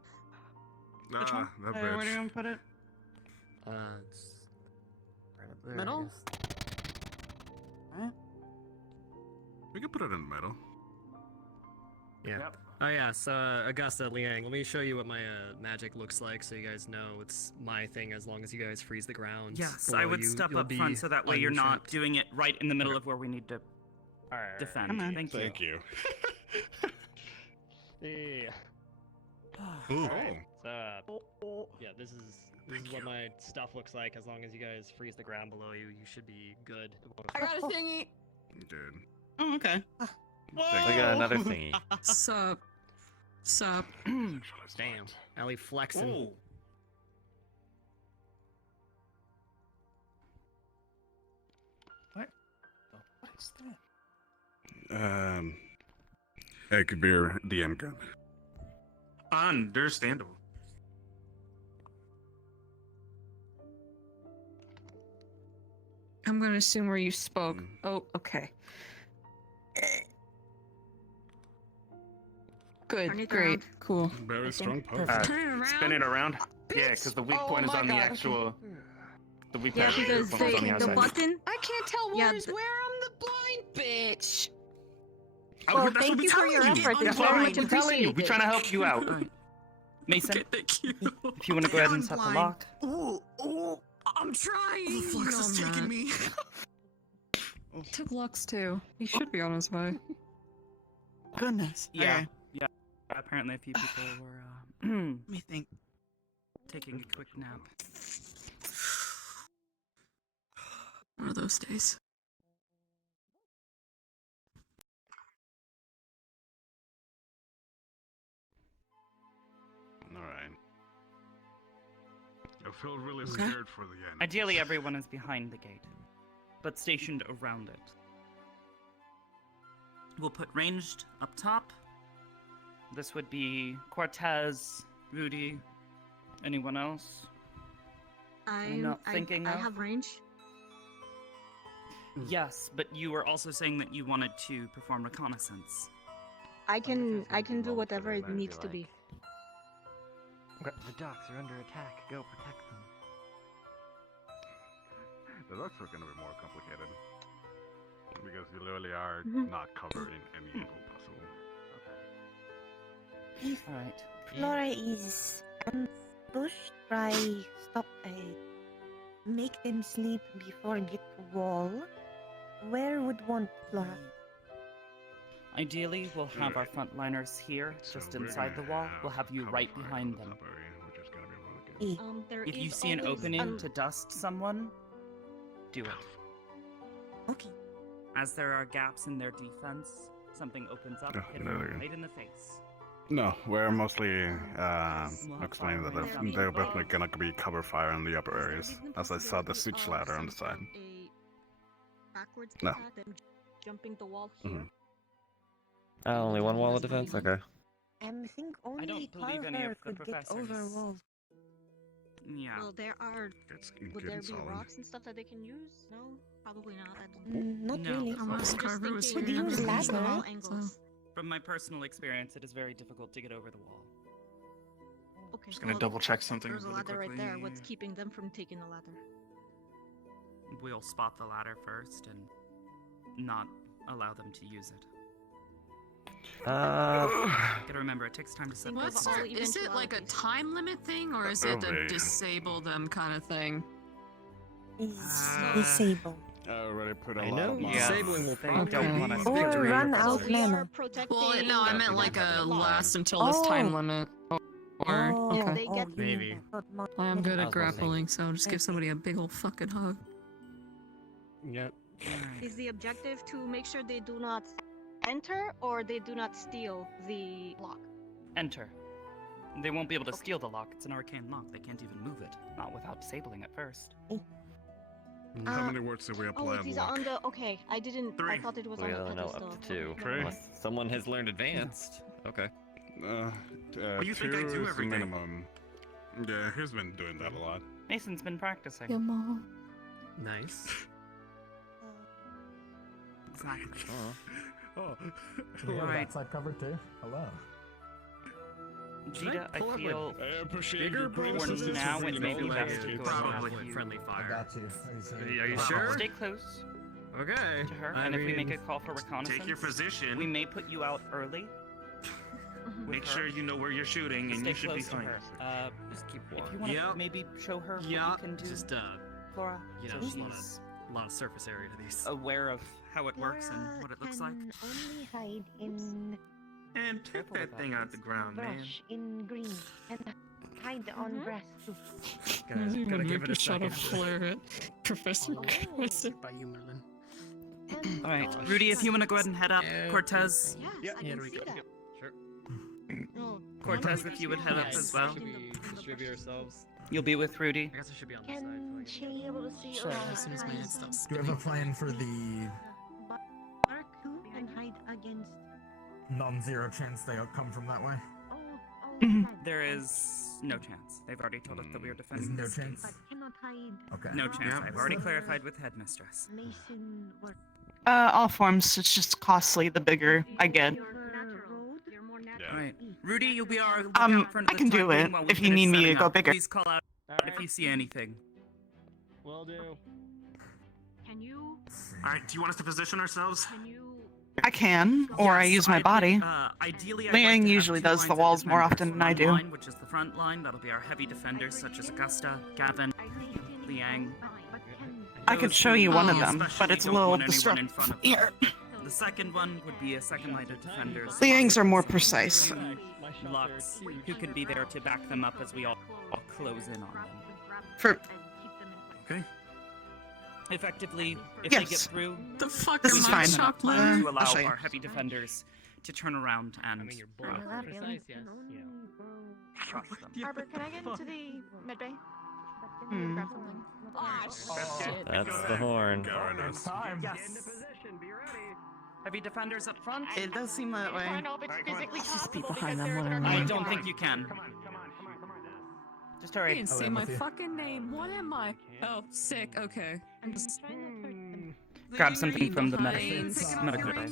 Which one? That Where do you bitch. want to put it? It's right up there. I Middle? guess. We can put it in the middle. Yeah. Yep. Oh yeah, so Augusta, Liang, let me show you what my magic looks like so you guys know it's my thing as long as you guys freeze the ground. Yes, below I would you, step you'll up be front so that way you're not untrapped. doing it right in the middle of where we need to defend. Come on. Thank you. Thank you. Yeah. Ooh. Alright, so, yeah, this is what my stuff looks like. As long as you guys freeze the ground below you, you should be good. I got a thingy. Dude. Oh, okay. I got another thingy. Sup. Sup. Damn. Ellie flexing. Ooh. What? Oh, what is that? It could be your DM gun. Understandable. I'm gonna assume where you spoke. Oh, okay. Good, Turn it great, around. cool. Very strong post. Turn it around. Spin it around. Yeah, because the weak Oh point is my on God. the actual. The weak Yeah, point because is on the the outside. button. I can't tell Yeah, where's where. I'm the blind bitch. Well, that's what thank we you for telling your you. effort. That's It's why very we're much telling you. appreciated. We're trying to help you out. Mason, Thank you. if you want to go ahead and set the lock. Ooh, ooh. I'm trying. The flux No, is I'm taking not. me. Took Lux too. He should be on his way. Goodness. Yeah. Okay. Yeah. Apparently a few people were Let me think. taking a quick nap. One of those days. Alright. I feel really Okay. scared for the end. Ideally, everyone is behind the gate, but stationed around it. We'll put ranged up top. This would be Cortez, Rudy, anyone else? I'm not thinking I of. have range. Yes, but you were also saying that you wanted to perform reconnaissance. I can do whatever it needs to be. The ducks are under attack. Go protect them. The looks are gonna be more complicated. Because you literally are Mhm. not covered in any angle possible. If Alright. Flora is ambushed, try stop make them sleep before get to wall. Where would want Flora? Ideally, we'll have our frontliners here, just we're inside the gonna wall. have We'll have you cover right fire behind on the them. top area, which is gonna be really good. There If you is see an always opening to dust someone, do it. Okay. As there are gaps in their defense, something opens up, Oh, hit there we them go. right in the face. No, we're mostly explaining that they're definitely gonna be cover fire in the upper areas. As I saw the switch ladder on the side. Backwards No. attack, them jumping the wall here. Mhm. Only one wall of defense? Okay. I think only don't believe any Talher of the could get professors. over wall. Yeah. Well, there are. It's Would good there and be solid. rocks and stuff that they can use? No, probably not. I don't. Not No. really. Unless I'm just Carver was thinking here. Could use and ladder. used all it, angles. From my personal experience, it is very difficult to get over the wall. Okay. Just gonna well, double check something There's a really ladder right there. quickly. What's keeping them from taking the ladder? We'll spot the ladder first and not allow them to use it. Gotta remember, it takes time to set Think of What's all our, is it like a eventualities. time limit thing, or is it Probably. a disable them kind of thing? Is disabled. I already put a I lot know. of my... Disabling will They probably don't be wanna- Or victory. run So out we are mana. protecting. Well, no, I meant like a lock. last until this time Oh. limit. Or Oh, okay. They get- you Maybe. mean that, not I'm good I at was gonna say- grappling, so I'll just give somebody a big old fucking hug. Yep. Is the objective to make sure they do not enter or they do not steal the lock? Enter. They won't be able to steal the lock. It's an arcane lock. They can't even move it. Not without disabling it first. How many words did we apply Oh, on these are lock? on the. Okay, I didn't. I Three. thought it was We on the only know pedestal. up to two. Okay, Three. Unless someone has learned advanced. Okay. What do you think I do is the every day? minimum. Yeah, he's been doing that a lot. Mason's been practicing. Your mom. Nice. Exactly. Oh. We have Alright. that side covered too. Hello. Gita, I pull up feel I appreciate Bigger your great balls for assistance now with it may be all best that. to go probably ahead. friendly I fire. got you. Are you sure? Stay close Okay. to her, I and if we make mean, a call for reconnaissance, Take your position. we may put you out early With Make her. sure you know where you're shooting, and Stay you should be close to fine. her. Just keep If warm. you want to Yep. maybe show her what Yeah. you can do, Just Flora, you so know, she's a lot of surface area to these. aware of how it works and Flora what it looks like. can only hide in And pick that thing out the ground, man. brush in green and hide on grass too. Gotta give it a shot second. of flare Professor Quasar. By you, Merlin. All right, Rudy, if you want to go ahead and head up, Cortez. Yeah, here we go. Sure. Cortez, if you would head up as well. Should we distribute ourselves? You'll be with Rudy. I guess I should be on this side. Can she be able to see Sure, as soon as my head stops Do you have a plan for the Bark too and hide against? non-zero chance they come from that way? There is no chance. They've already told us that we are There's defending no this chance. case. Cannot hide. Okay. No chance. Yep. I've already clarified with headmistress. Mason work. All forms. It's just costly the bigger I get. All right, Rudy, you'll be our I lookout front of the can do type it room while we if you finish need me to setting go up. bigger. Please call out if you see anything. Will do. Can you? All right. Do you want us to position ourselves? I can, or I Yes, use my I'd body. like, ideally, I'd like Liang to have usually 2 does lines the of walls more defenders. often than I One do. line, which is the front line, that'll be our heavy defenders such as Augusta, Gavin, Liang. I could Those show who you one of we them, but especially it's a don't little want anyone in disruptive. front of Here. them. The second one would be a second line of defenders. Liang's are more precise. Lux, who can be there to back them up as we all close in on them. For Okay. Effectively, if they get Yes. through, The fuck This we is need fine. enough time Uh, to I'll allow show you. our heavy defenders to turn around and. I mean, you're both precise, yes. Yeah. Trust them. Arbor, can I get into the med bay? Hmm. Grab something. Oh, shit. That's the horn. It's time. Yes. Heavy defenders up front. It does seem that I way. know if it's physically Just be possible behind because them they're when I I'm don't think you can. Just hurry. I didn't Oh, say I'm my with you. fucking name. What am I? Oh, sick. Okay. Grab something from the Behind. medical bay.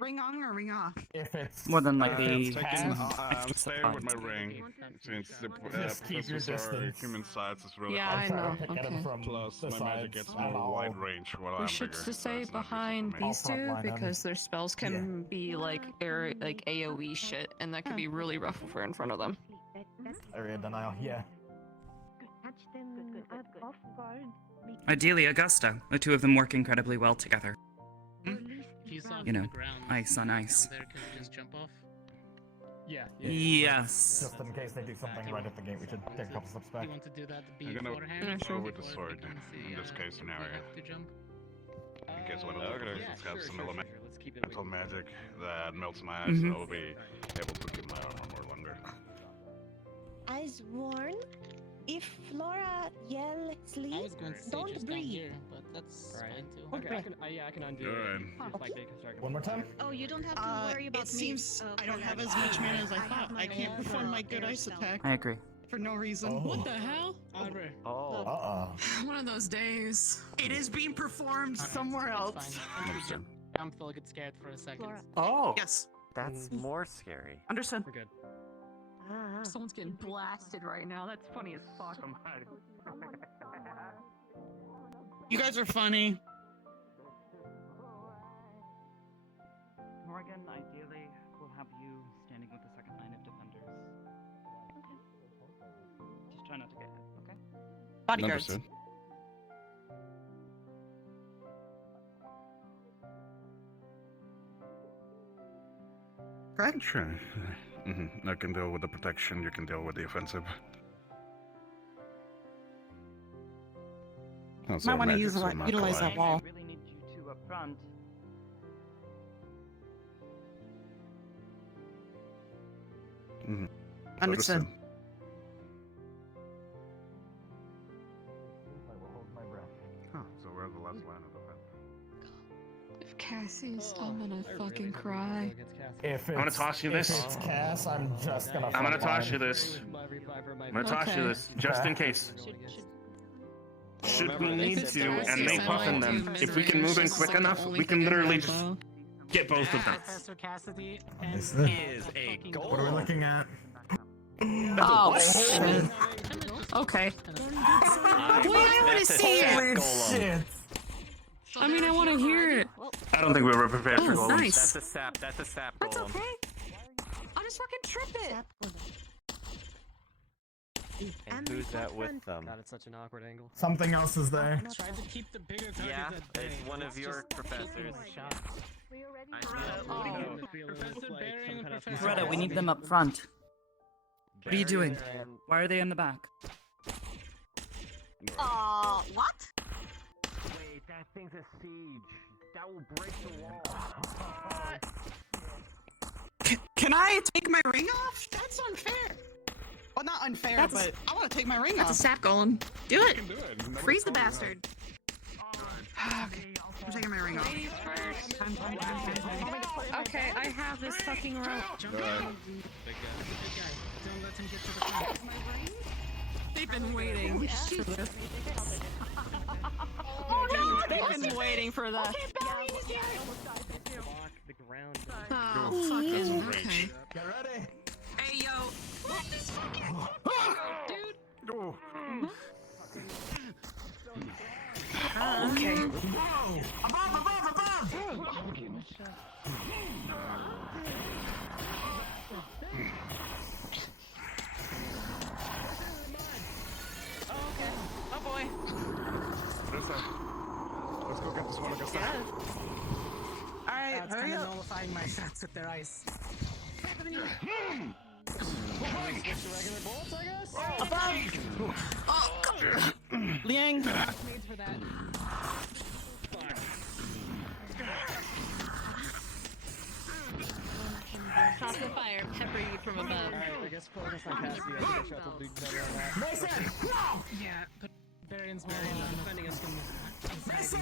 Ring on or ring off? If it's More than likely. I'm staying with my ring, since the Just keep your professors are distance. human size is really Yeah, I hard. know. to get Okay. him from Plus, the my magic sides, gets and more wide I'll- range while We I'm should bigger, just so stay it's not easy behind for me. these two frontline them. because their spells can be like AoE shit, and that could be really rough if we're in front of them. Area denial. Yeah. Catch them off guard. Ideally, Augusta. The two of them work incredibly well together. If you saw it You from know, the ground, ice on ice. down there, can you just jump off? Yeah. Yes. Just in case they do something right at the gate, we should take a couple steps back. You want to do that I'm gonna go with the sword in this case scenario. To jump? In case one of the professors have some Let's keep it. elemental magic that melts my ice, Mhm. I will be able to keep my armor more longer. As warned, if Flora yell I sleep, was going to say don't just down breathe. here, but that's Alright. fine too. Okay, I can undo Alright. it. If my day can start One more time. Oh, you don't have to worry about It me. seems I don't have as much mana as I thought. I can't perform my good ice attack I agree. for no reason. Oh. What the hell? Oh. Uh-oh. One of those days. It is being performed Somewhere That's else. fine. Understood. I'm still get scared for a second. Flora. Oh, Yes. That's more scary. understood. We're good. Someone's getting blasted right now. That's funny as fuck. You guys are funny. Morgan, ideally, we'll have you standing with the second line of defenders. Just try not to get hit, okay? Bodyguards. Understood. Correct? Sure. I can deal with the protection, you can deal with the offensive. Also, Might want to magic's will not utilize collide. that wall. I really need you two up front. Understood. I will hold my breath. Huh, so we're the last line of defense. If Cassie's, I'm gonna fucking cry. If I'm gonna it's, toss you if this. it's Cass, I'm just gonna. I'm gonna toss frontline. you this. I'm gonna toss you Okay. this, just in case. Should we If need it's to, Cassie's, and they I puffin might them, do if we can move in misery. quick That's enough, the only we can thing I literally have, just though. get both of them. Professor Cassidy This and is a goal. What are we looking at? Oh, shit. Okay. Wait, I wanna see it. Shit. I mean, I want to hear it. I don't think we were prepared for Oh, golems. nice. That's a sap. That's a sap That's golem. okay. I just fucking trip it. And who's that with them? God, it's such an awkward angle. Something else is there. Try to keep the bigger targets Yeah, at bay. it's one of your professors. Professor Baring and Professor Coretta, we need them up front. What are you doing? Why are they in the back? What? Wait, that thing's a siege. That will break the wall. Can I take my ring off? That's unfair. Well, not unfair, That's- but I want to take my ring That's a off. sap golem. Do it. can do it. No Freeze the problem. bastard. Okay, I'm taking my ring off. Okay, I have this fucking rope. Jump Alright. in. Big guy. Don't let him get to the front. They've been waiting. Oh no! They've been waiting for that. Block the ground. Oh, fucking okay. Get ready. Hey, yo. What this fucking dude? Oh. Okay. Whoa! Above! Oh, okay. Oh, boy. Listen. Let's go get this one. Yes. Alright, That's hurry kind of up. nullifying my shots with their ice. Above! Oh, Liang! Made for that. Toss the fire, pepper you from above. Alright, I guess focus on Cassie. I think I shot the better on that. Mason! Yeah, but Baron's more defending us than Mason!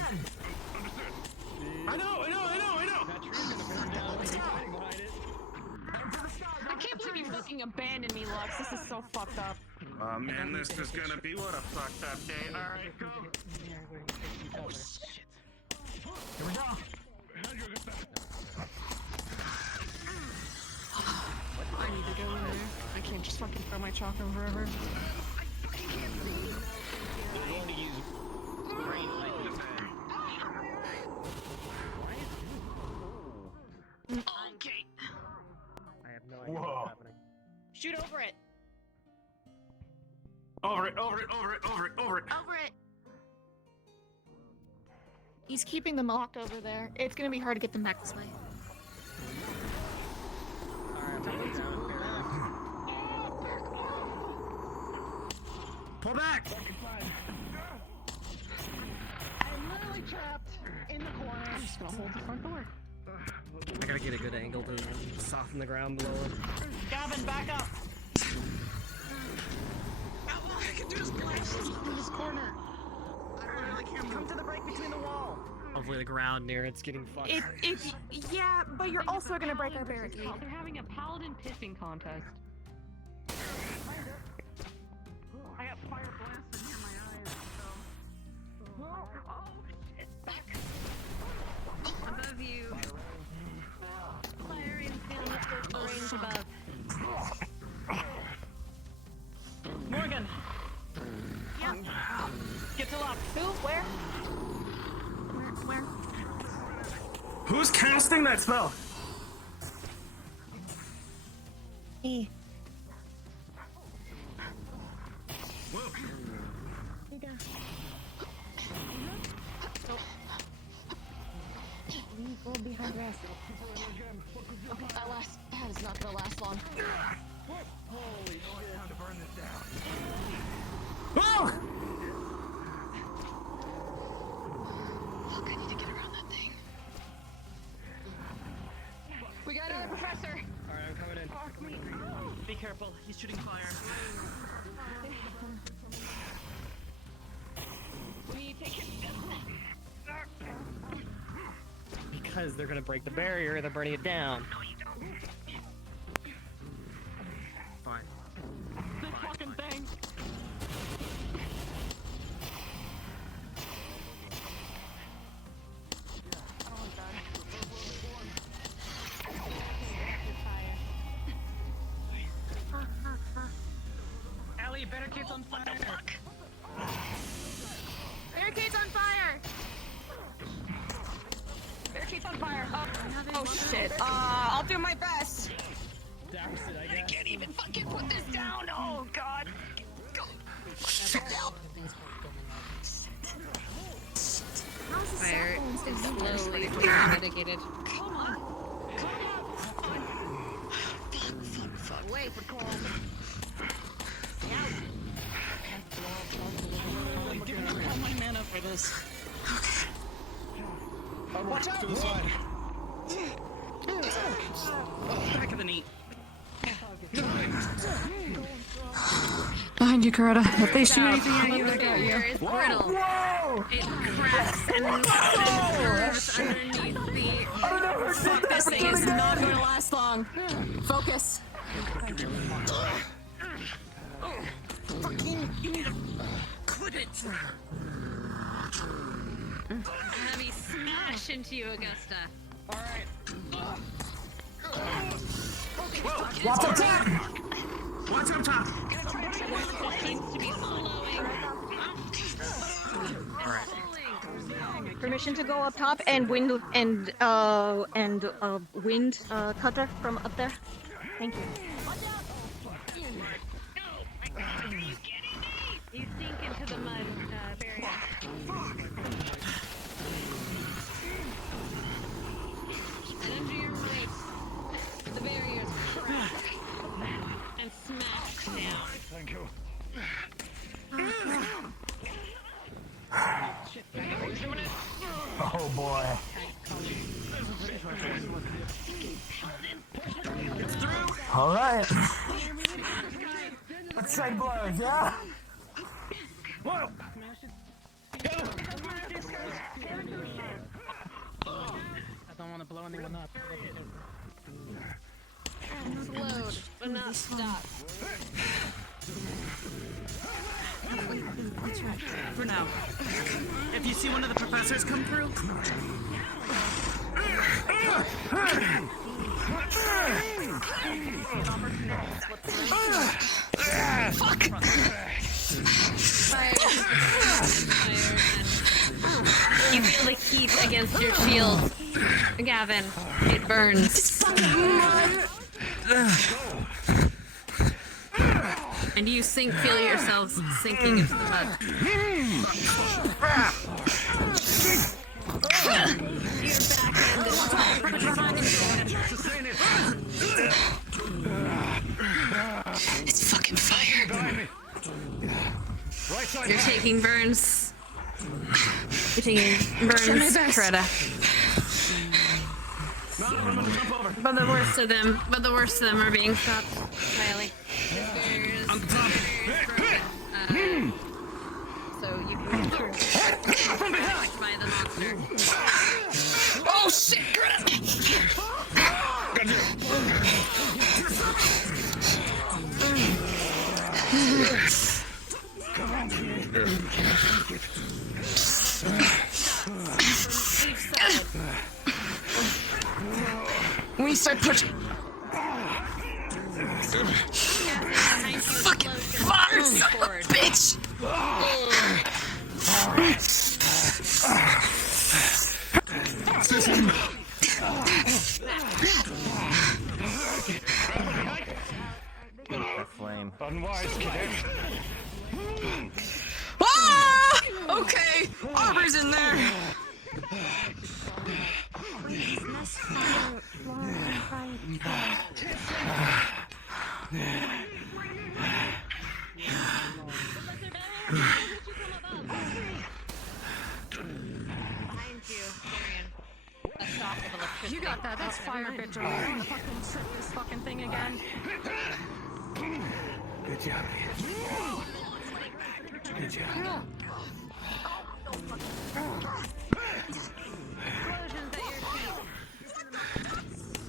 I know! That tree's gonna burn down. He's hiding behind it. I can't believe you fucking abandoned me, Lux. This is so fucked up. Oh man, this is gonna be what a fucked up day. Alright, go. Oh, shit. Here we go! I need to go in there. I can't just fucking throw my chalk on forever. I'm going to use brain light this time. Okay. I have no idea Whoa. what's happening. Shoot over it. Over it, over it, over it, over it, over it. Over it. He's keeping them locked over there. It's gonna be hard to get them back this way. Alright, I'm going down. Pull back! I'm literally trapped in the corner. I'm just gonna hold the front door. I gotta get a good angle to soften the ground below it. Gavin, back up! All I can do is blast in this corner. I literally can't come to the break between the wall. Hopefully the ground near it's getting fucked. Yeah, but you're also gonna break our barricade. They're having a paladin pissing contest. I got fire blasted near my eyes, so... Oh, shit, back! Above you. Fire in the range above. Morgan! Yeah. Get to lock. Who? Where? Where? Who's casting that spell? Me. We go behind rest. Okay, that is not gonna last long. Holy shit, how to burn this down. Oh! Fuck, I need to get around that thing. We got our professor. Alright, I'm coming in. Fuck me. Be careful, he's shooting fire. We need to take him. Because they're gonna break the barrier, they're burning it down. Fine. This fucking thing. Ellie, barricade's on fire! Barricade's on fire! Barricade's on fire! Oh shit. I'll do my best. I can't even fucking put this down. Oh god. Go. Shut up. Fire is slowly mitigated. Come on. Fuck. Wait. I'm giving up all my mana for this. Okay. Watch out! To the side. Back of the knee. Behind you, Coretta. If they shoot anything at you, The I got you. barrier is brittle. It cracks and curves underneath the. Fuck, this thing is not going to last long. Focus. Fucking, you need to quit it. A heavy smash into you, Augusta. Alright. Watch up top! Watch up top! Seems to be slowing. Permission to go up top and wind wind cutter from up there. Thank you. You sink into the mud barrier. And under your weight, the barriers crack and smash down. Thank you. Oh boy. All right. Let's trade blows, yeah? Whoa! I don't want to blow anyone up. Slowed, but not stopped. For now. If you see one of the professors come through. Fuck! You feel the heat against your shield. Gavin, it burns. And you feel yourselves sinking into the mud. It's fucking fire. You're taking burns. You're taking burns, Coretta. But the worst of them are being stopped by Ellie. So you can get through by the monster. Oh shit, We start pushing. Fucking fire, son of a bitch! That flame. Unwise, cadet. Ah! Okay, Aubrey's in there. You got that. That's fire, bitch. I'm gonna fucking set this fucking thing again. Good job, Good job.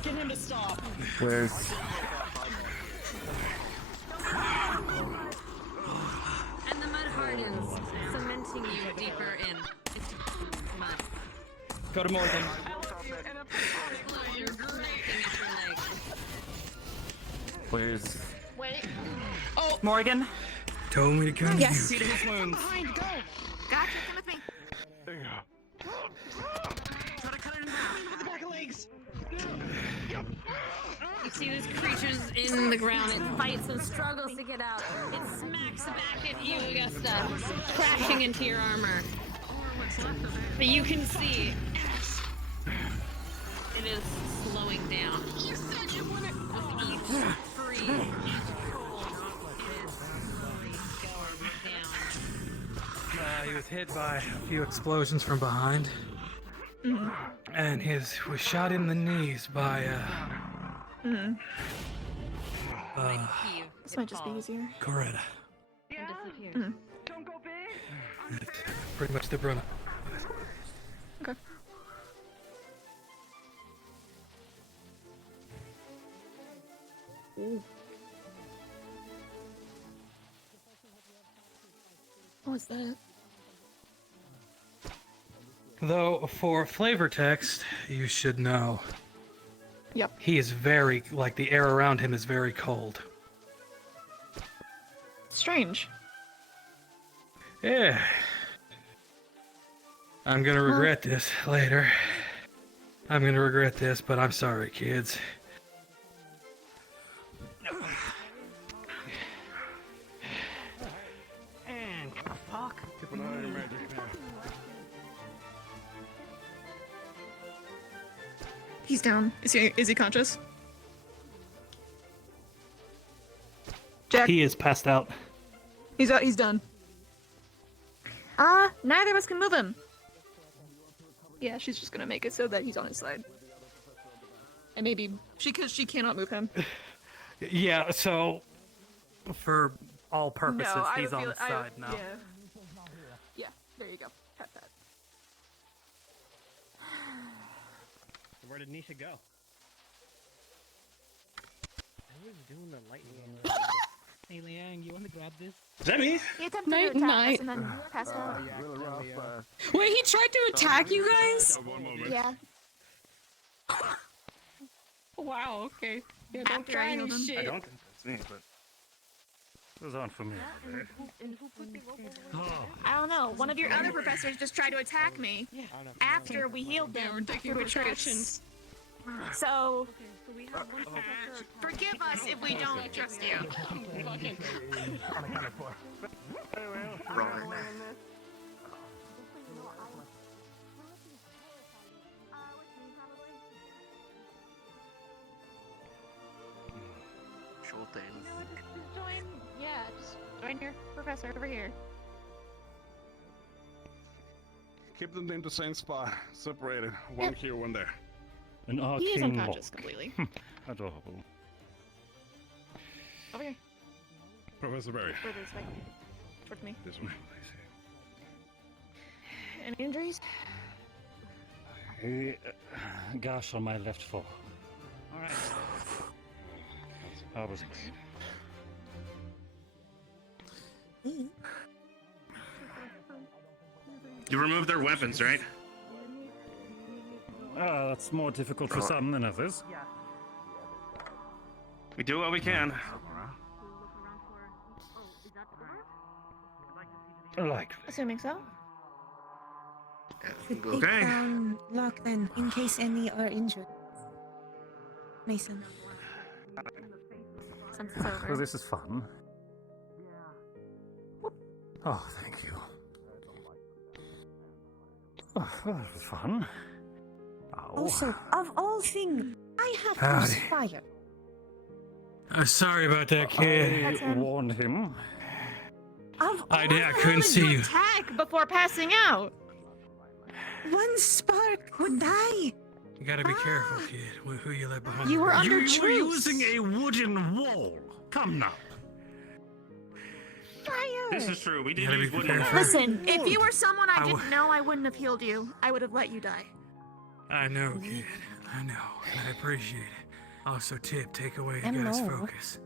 Get him to stop. Where's... And the mud hardens, cementing you deeper in. It's mud. Go to Morgan. You're connecting at your legs. Where's... Wait. Oh, Morgan. Told me to come. Yes. See to his wounds. Behind, go. Gotcha, come with me. There you go. Try to cut it in half. With the back of legs. You see these creatures in the ground. It fights and struggles to get out. It smacks back at you, Augusta, crashing into your armor. But you can see it is slowing down. You said you wouldn't. With each freeze, each troll, it is slowly going down. He was hit by a few explosions from behind. And was shot in the knees by This might just be easier. Coretta. Don't go big. Pretty much the brunt. Okay. What was that? Though, for flavor text, you should know. Yep. He is very, like, the air around him is very cold. Strange. Yeah. I'm gonna regret this later. I'm gonna regret this, but I'm sorry, kids. And fuck. Keep an eye on your magic now. He's down. Is he conscious? Jack. He is passed out. He's out. He's done. Neither of us can move him. Yeah, she's just gonna make it so that he's on his side. And maybe she cannot move him. Yeah, so for all purposes, No, he's on the side now. Yeah. Yeah, there you go. Cut that. Where did Nisha go? I was doing the lightning. Hey, Liang, you want to grab this? Is that me? He attempted to attack us and then passed out. Wait, he tried to attack you guys? Yeah. Wow, okay. Yeah, don't try any shit. I don't think that's me, but those aren't for me. I don't know. One of your other professors just tried to attack me after we healed them. We're taking precautions. So, forgive us if we don't trust you. Sure thing. Just join your professor over here. Keep them in the same spot, separated. One here, one there. An He arcane is unconscious lock. completely. Adorable. Over here. Professor Berry. Further this way. Towards me. This way. Any injuries? A gash on my left foot. Alright. How was it? You removed their weapons, right? That's more difficult for some than others. We do what we can. Assuming so. Should take Okay. down lock then, in case any are injured. Mason. Since it's over. Oh, this is fun. Oh, thank you. Oh, well, that was fun. Also, of all things, I have Howdy. this fire. I'm sorry about that, kid. I warned him. I couldn't see you. Attack before passing out. One spark would die. You gotta be careful, kid, with who you let behind. You were the under You were troops. using a wooden wall. Come now. Fire. This is true. We did gotta use be wooden walls. careful. Listen, if you were someone I I didn't know, I wouldn't have healed you. I would have let you die. I know, kid. I know, and I appreciate it. Also, Tip, take away the I guy's know. focus.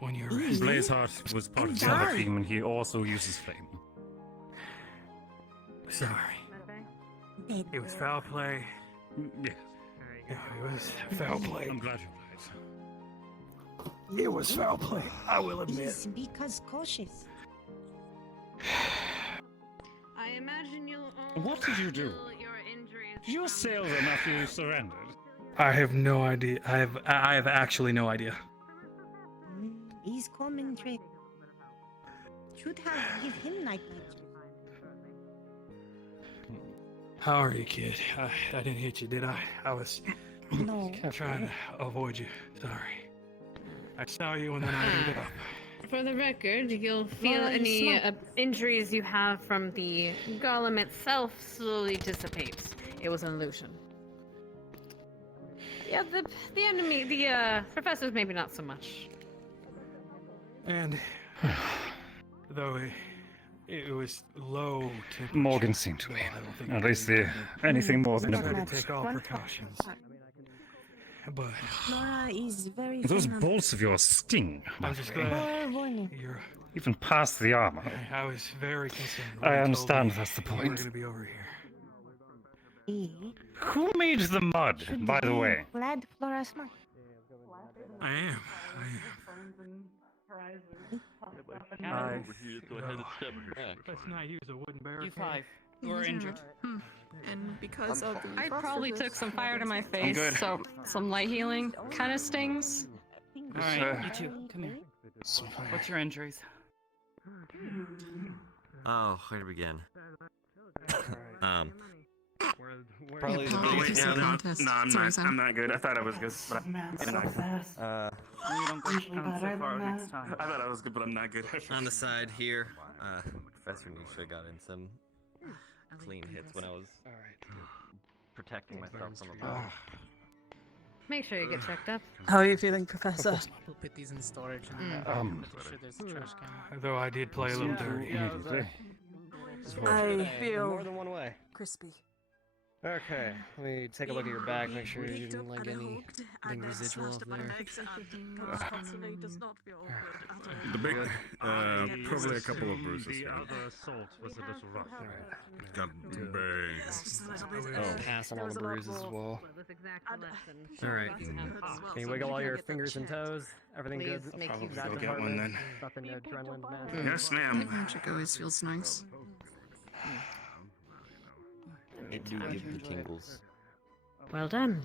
When you're ready. Blazeheart was part of the other team, and he also uses flame. Sorry. Dead. It was foul play. Yes. Yeah, it was foul play. I'm glad you lied. It was foul play. I will admit. Please, because cautious. I imagine you'll What did you do? heal your injuries. Did you assail them after you surrendered? I have no idea. I have actually no idea. He's coming, Trey. Should have give him night vision. How are you, kid? I didn't hit you, did I? I was trying to avoid you. Sorry. I saw you and then I ended up. For the record, you'll feel Well, any smart. injuries you have from the golem itself slowly dissipates. It was an illusion. Yeah, the enemy, the professors, maybe not so much. And though it was low temperature. Morgan seemed to be. At least anything more than a I tried bit. to take all precautions. But Nora is very Those vulnerable. bolts of yours sting. I'm just glad Forewarning. you're. Even past the armor. I was very concerned. I when you understand told me that's the you were point. going to be over here. Who made the mud, by the way? Glad Flora smart. I am. Let's not use a wooden barricade. You 5. You're injured. And because of the I probably took some fire to my face, good. so some light healing kind of stings. Alright, you two, come here. What's your injuries? Oh, where to begin? Probably the biggest one. No, I'm not good. I thought I was good, but I'm not good. You don't go down so far next time. I thought I was good, but I'm not good. On the side here, Professor Nisha got in some clean hits when I was protecting myself from above. Make sure you get checked up. How are you feeling, Professor? We'll put these in storage and make sure there's a trash can. Though I did play a little dirty. I feel more than one way. crispy. Okay, let me take a look at your back, make sure you didn't like anything residual up there. The big, probably a couple of bruises. The other assault was a little rough. Got bang. Oh, pass on all the bruises as well. Alright. Can you wiggle all your fingers and toes? Everything good? Please make Probably use go of get one then. Nothing adrenaline mad. Yes, ma'am. Magic always feels nice. It do give me tingles. Well done.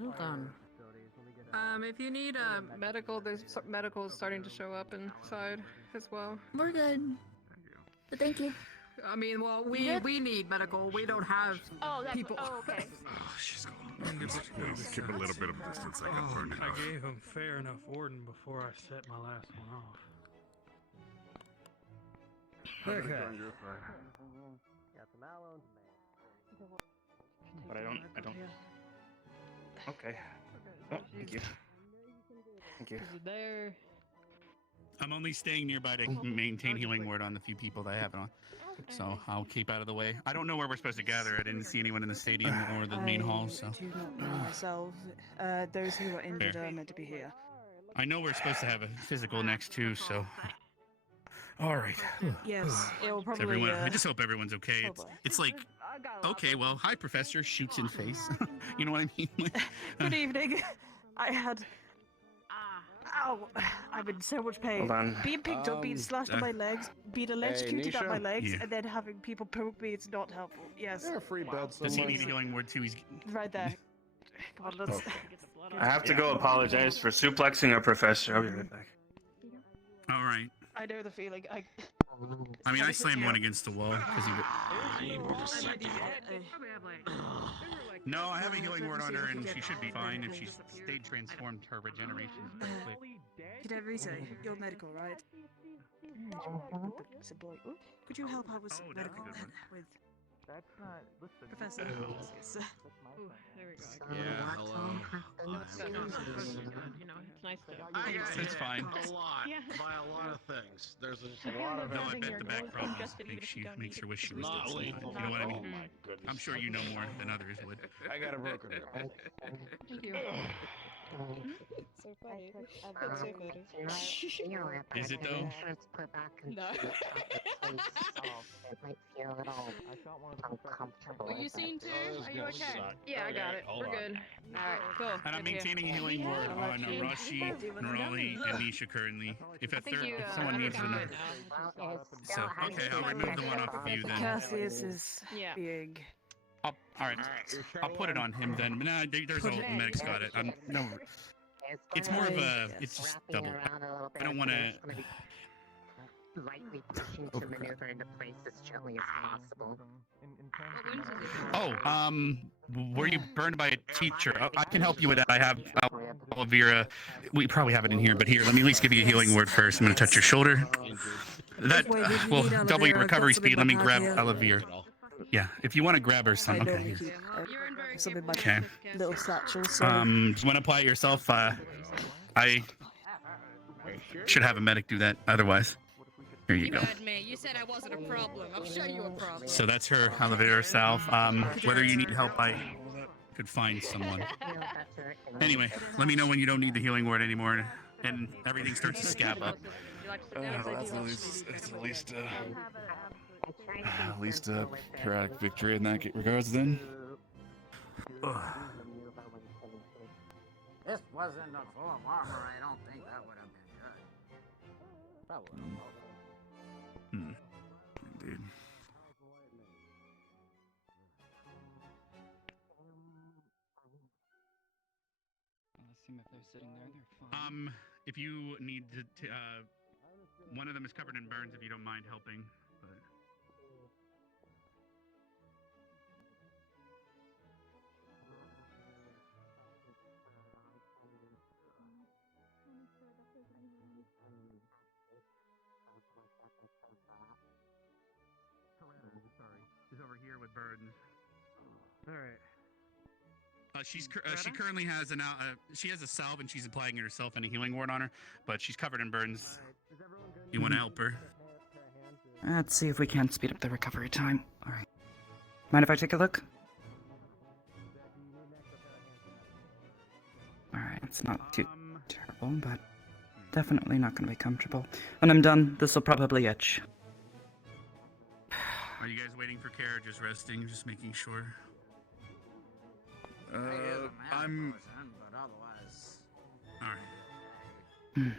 Well done. If you need medical, there's medical starting to show up inside as well. We're good. But thank you. I mean, well, we need medical. We don't have people. Oh, okay. She's going. Keep a little bit of distance. I got burned I enough. gave him fair enough warning before I set my last one off. Okay. Got some aloe. But I don't. Okay. Oh, thank you. Thank you. Is it there? I'm only staying nearby to maintain healing word on the few people that I have it on. So I'll keep out of the way. I don't know where we're supposed to gather. I didn't see anyone in the stadium or the main hall, so. I do not know myself. Those who are injured Fair. are meant to be here. I know we're supposed to have a physical next too, so. All right. Yes, it will So probably. everyone, I just hope everyone's okay. Oh boy. It's like, okay, well, hi, Professor, shoots in face. You know what I mean? Good evening. I had. Ow! I'm in so much pain. Hold on. Being picked up, being slashed on my legs, being electrocuted at my Nisha? legs, Yeah. and then having people poke me, it's not helpful. Yes. There a free bed Does he need a somewhere? healing word too? He's. Right there. Come on, let's. I have to go apologize for suplexing a professor. I'll be right back. All right. I know the feeling. I mean, I slammed one against the wall because he. No, I have a healing word on her, and she should be fine if she's stayed transformed. Her regeneration is pretty quick. Rita, you're medical, right? It's a boy. Ooh, could you help out with medical with Professor? Yes. There we go. Yeah, hello. You know, it's nice to. It's fine. A lot. Yeah. By a lot of things. There's a lot of No, I bet the back problem makes her wish she was Not still alive. lethal. You know what I mean? Oh my goodness. I'm sure you know more than others would. I got a broken arm. Thank you. So funny. That's so funny. Is it though? No. Were you seen too? Are you okay? Yeah, I got it. We're good. Alright, cool. And I'm Good to hear. maintaining a healing word on Rashi, Nerali, and Nisha currently. If I think if someone needs everything's another. good now. So, okay, I'll remove the one off of you then. Cassius is Yeah. big. All right. I'll put it on him then. Nah, there's all the medics got it. No. It's more of a. It's just double. I don't want to. Lightly pushing to maneuver into place as gently as possible. Oh, were you burned by a teacher? I can help you with that. I have aloe vera. We probably have it in here, but here, let me at least give you a healing word first. I'm going to touch your shoulder. That will double your recovery speed. Let me grab aloe vera. Yeah, if you want to grab her some. Okay. Here. Okay. Little satchel. Do you want to apply it yourself? I should have a medic do that. Otherwise, here you go. You said I wasn't a problem. I'll show you a problem. So that's her aloe vera salve. Whether you need help, I could find someone. Anyway, let me know when you don't need the healing word anymore, and everything starts to scab up. That's at least a periodic victory in that regards then. This wasn't a full of armor. I don't think that would have been good. Probably. Indeed. If you need to, one of them is covered in burns. If you don't mind helping, but. Sorry, she's over here with burns. All right. She currently has she has a salve and she's applying it herself and a healing ward on her, but she's covered in burns. You want to help her? Let's see if we can speed up the recovery time. All right. Mind if I take a look? All right, it's not too terrible, but definitely not going to be comfortable. When I'm done, this will probably itch. Are you guys waiting for care or just resting? Just making sure. I'm. But otherwise. All right.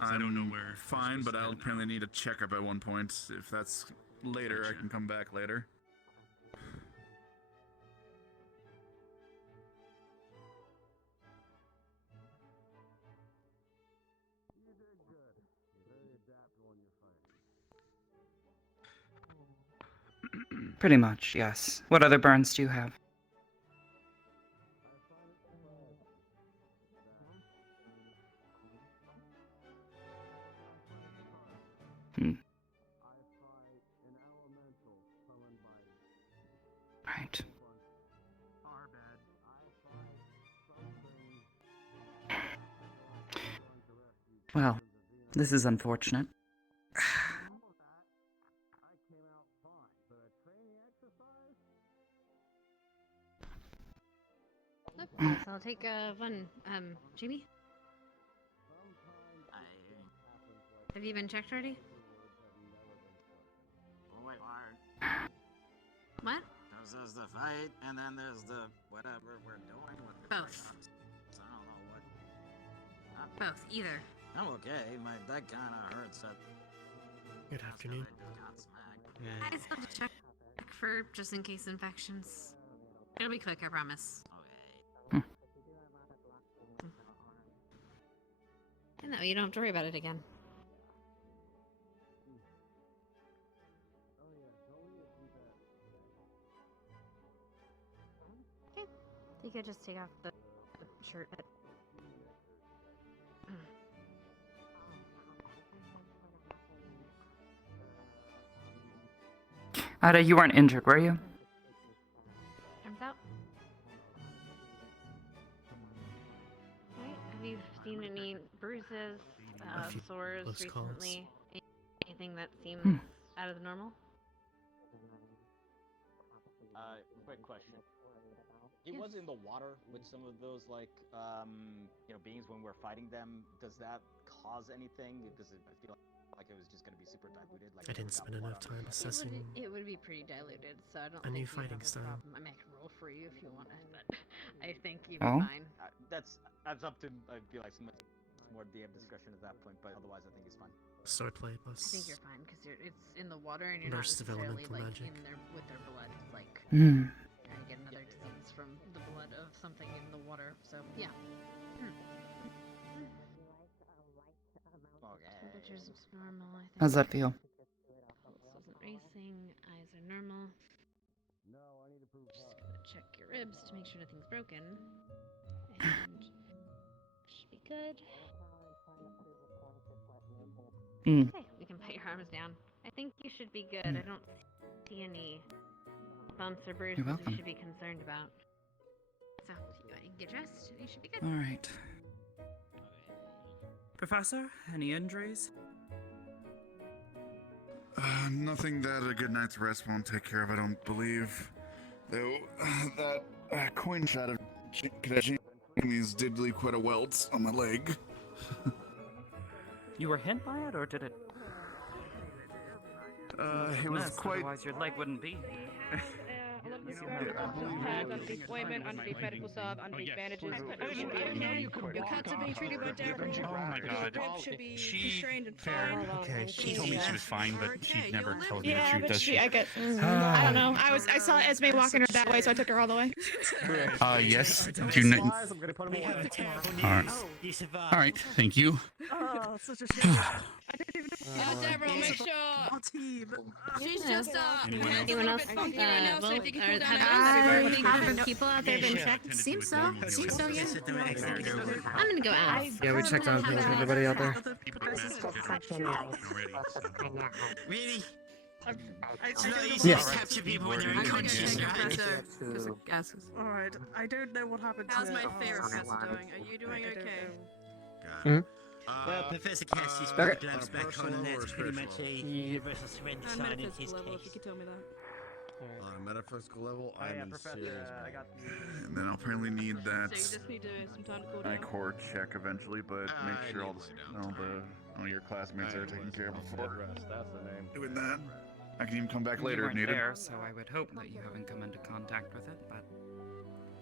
I don't know where. Fine, but I'll apparently need a checkup at one point. If that's later, I can come back later. Pretty much, yes. What other burns do you have? Right. Well, this is unfortunate. So I'll take one. Jamie? Have you been checked already? Wait, hard. What? There's the fight, and then there's the whatever we're doing with the Both. So I don't know what. Both. Either. I'm okay. My that kind of hurts. Good afternoon. I just have to check for just in case infections. It'll be quick, I promise. No, you don't have to worry about it again. Okay. You could just take off the shirt. Ada, you weren't injured, were you? Arms out. Alright, have you seen any bruises, sores recently? Anything that seems out of the normal? Quick question. He was in the water with some of those, like, beings when we're fighting them. Does that cause anything? Does it feel like it was just going to be super diluted? Like I didn't spend enough time assessing It would be pretty diluted, so I don't a think new you'd have fighting a style. problem. I mean, I can roll for you if you want to, but I think you'd be Oh? fine. That's up to, I feel like, somebody. more DM discussion at that point, but otherwise I think it's fine. Swordplay I think you're plus. fine because it's in the water and you're not Burst of necessarily elemental like magic. in there with their blood. It's like Hmm. trying to get another disease from the blood of something in the water. So yeah. Temperature's normal, I think. How's that feel? Pulse isn't racing. Eyes are normal. Just gonna check your ribs to make sure nothing's broken. And should be good. Okay, we can put your arms down. I think you should be good. I don't see any bumps or bruises welcome. we should be concerned about. So, you can get dressed and you should be good. All right. Professor, any injuries? Nothing that a good night's rest won't take care of, I don't believe. Though, that coin shot of Jamie's did leave quite a welt on my leg. You were hit by it, or did it? It was Missed, quite... Otherwise, your leg wouldn't be. Underneath ointment, underneath medical salve, underneath bandages. You should be okay. Your cuts are being treated by Deborah. Oh my god. Your ribs should be She constrained and fair. fine. Okay, she told me she was fine, but she never tells me the Yeah, truth, but does she? I get. I don't know. I saw Esme walking her that way, so I took her all the way. Yes. Do you know? Alright. Alright, thank you. Oh, such a shame. Deborah, make sure. She's just Anyone else? Have people out there been checked? Seems so. Seems so, yeah. I'm gonna go ask. Yeah, we checked on everybody out there. Really? It's not easy Yes. to capture people when they're unconscious, right? Alright, I don't know what happened to How's my favorite professor doing? Are you doing okay? God. Well, Professor Cassie's put the gloves back on, and that's pretty much a universal surrender I'm sign in metaphysical his level, if you case. could tell me that. On a metaphysical level, I'm in serious pain. And then I'll apparently need So that you just need some time to cool down. core check eventually, but make sure all your classmates are taken care of before That's the name. doing that. I can even come back You later if weren't needed. there, so I would hope that you haven't come into contact with it, but...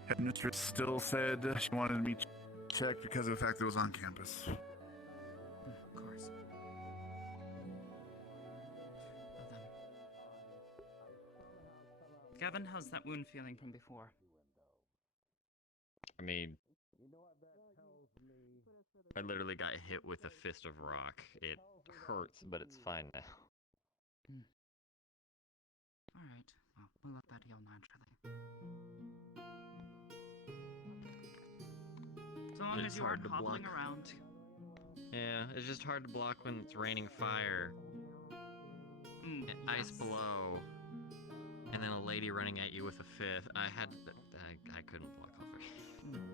Headmistress still said she wanted me checked because of the fact that it was on campus. Of course. Well then. Gavin, how's that wound feeling from before? I mean, I literally got hit with a fist of rock. It hurts, but it's fine now. Alright, well, we'll let that heal naturally. So long It's as you aren't hard to hobbling block. around. Yeah, it's just hard to block when it's raining fire, ice below, and then a lady running at you with a fifth. I couldn't block all three.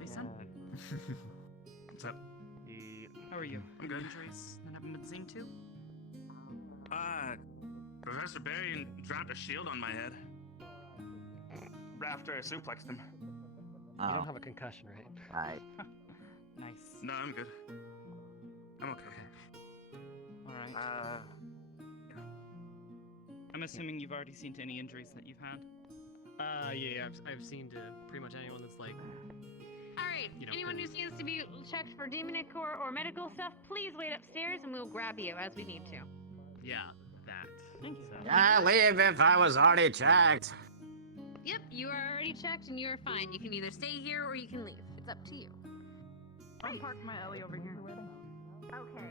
Hey, son. What's up? How are you? I'm good. Injuries that haven't been seen to? Professor Barry dropped a shield on my head. Right after I suplexed him. You don't have a concussion, right? Right. Nice. No, I'm good. I'm okay. Alright. I'm assuming you've already seen to any injuries that you've had? Yeah, I've seen to pretty much anyone that's like... Alright, You know, anyone who needs to be checked for demonic or medical stuff, please wait upstairs and we'll grab you as we need to. Yeah, that. Thank you. I leave if I was already checked. Yep, you are already checked and you are fine. You can either stay here or you can leave. It's up to you. I'm parked my Ellie over here. Okay.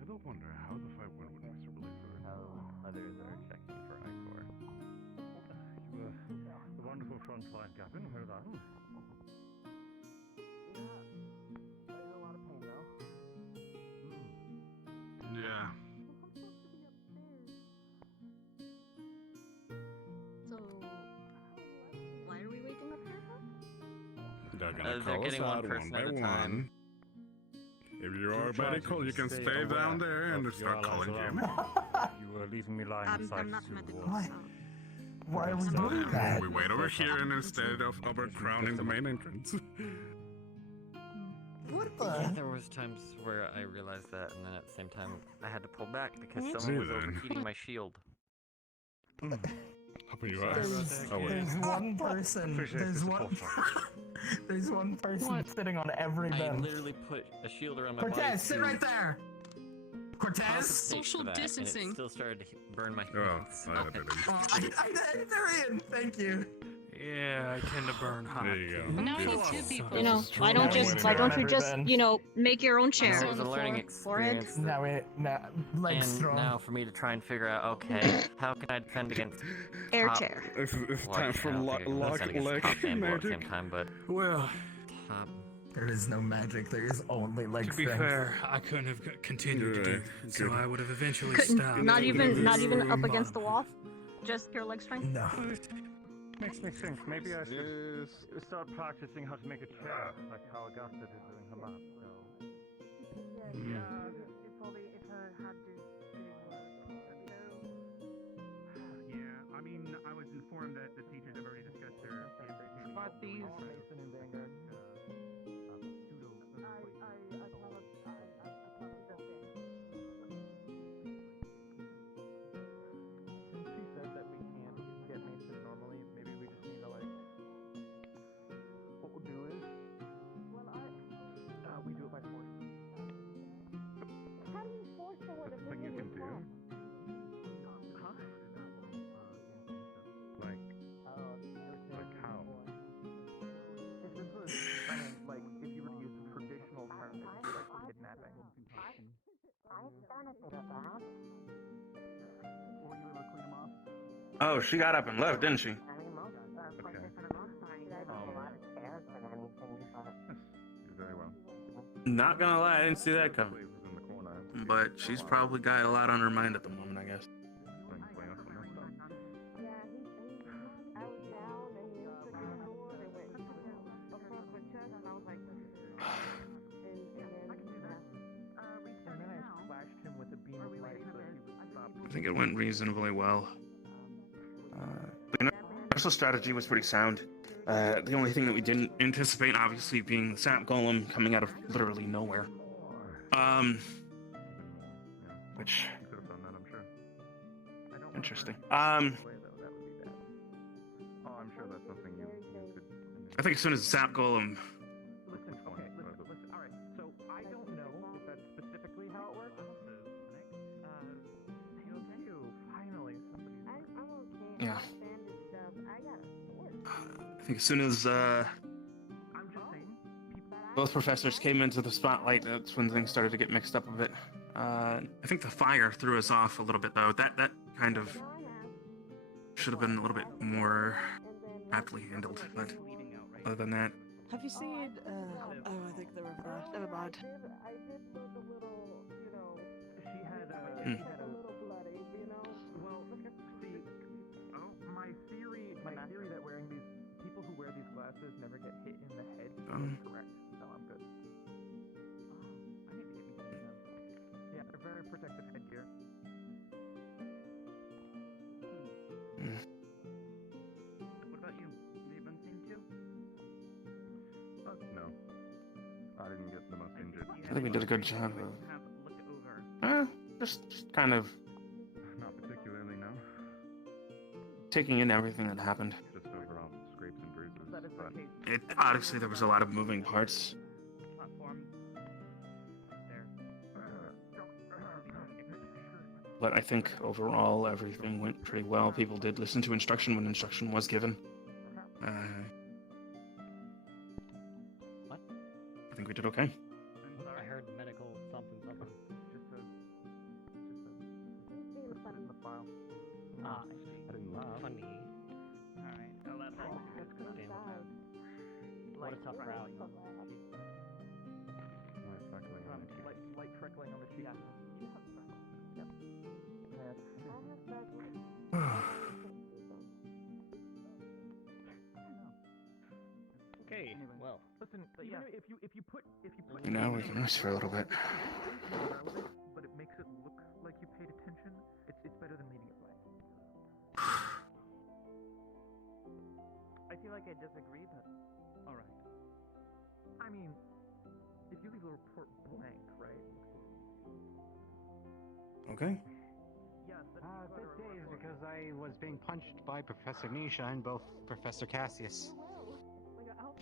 I don't wonder how the fight went with Mr. Blizzard. How others are checking for Icor. You were a wonderful frontline captain, well done. Yeah. So, why are we waking up here? They're gonna They're call us getting one out person one at by a time. one. If you Two are Paramedical, you can stay down there and start calling GMA. You were leaving me lying inside I'm not the medical. wall. Why are we doing that? We wait over here and instead of overcrowding the main entrance. What Yeah, there was times where I realized that, and then at the same time, I had to pull back because someone was overheating my shield. Open your eyes. There's one person. There's one person sitting on every I bench. literally put a shield around my body. Cortez, sit to right there. Cortez. compensate Social for that, distancing. And it still started to burn my Oh, hands. I didn't. They're in. Thank you. Yeah, I tend to burn hot. There you go. But now we need two This people. You know, is why true. don't you just, you know, make your own chair? It was a learning Forehead. experience. Now legs And strong. now for me to try and figure out, okay, how can I defend against Air top- chair. It's well, time I for don't think I can lock defend against leg top and blow at the same magic. time, but Well, top. There is no magic. There is only leg to be strength. fair, I couldn't have continued to do it, so I would have eventually stopped. Not even up against the wall. Just pure leg strength. No. Makes me think maybe I should start practicing how to make a chair, like how Augusta did doing her map. Yeah, I mean, I was informed that the teachers have already discussed their About these. She said that we can't get maintenance normally. Maybe we just need to like. What we'll do is. We do it by force. How do you force someone to Something you can do. Huh? Like how? If this was, I mean, like if you were to use a traditional term, it would be like kidnapping. I've done a bit of that. Were you able to clean them off? Oh, she got up and left, didn't she? I mean, most places for the most part, I don't have a lot of stairs than anything, but... Very well. Not gonna lie, I didn't see that coming. In the corner. But she's probably got a lot on her mind at the moment, I guess. I was down and he took the door and went across my chest and I was like... And then I splashed him with a beam of light so he would stop. I think it went reasonably well. The initial strategy was pretty sound. The only thing that we didn't anticipate, obviously, being the sap golem coming out of literally nowhere. Which Could have done that, I'm sure. interesting. Oh, I'm sure that's something you could. I think as soon as the sap golem, Listen, okay, listen. All right. So I don't know if that's specifically how it works. Finally, somebody. I'm okay. Yeah. I'm bandaged up. I got a sword. I think as soon as I'm just saying. both professors came into the spotlight, that's when things started to get mixed up a bit. I think the fire threw us off a little bit, though. That kind of should have been a little bit more aptly handled, but other than that, Have you seen, oh, I think they were never mind. I did look a little, you know... She had a little bloody, you know? Well, see, my theory that wearing these people who wear these glasses never get hit in the head is correct. So I'm good. Yeah, they're very protective headgear. What about you? Have you been seen too? No. I didn't get the most injured. I think we did a good job of Have looked over. just kind of Not particularly, no. taking in everything that happened. Just overall scrapes and bruises. But Obviously, there was a lot of moving parts. platform there. But I think overall everything went pretty well. People did listen to instruction when instruction was given. What? I think we did okay. I heard medical something. Just in the file. Ah, I didn't laugh. funny. Alright, well that's all. Damn. What a tough crowd. Light trickling on the sheet. Okay, well, Listen, even if you put You know, we can rest for a little bit. irrelevant, but it makes it look like you paid attention. It's better than leaving it blank. I feel like I disagree, but all right. I mean, if you leave the report blank, right? Okay. This day is because I was being punched by Professor Nisha and both Professor Cassius.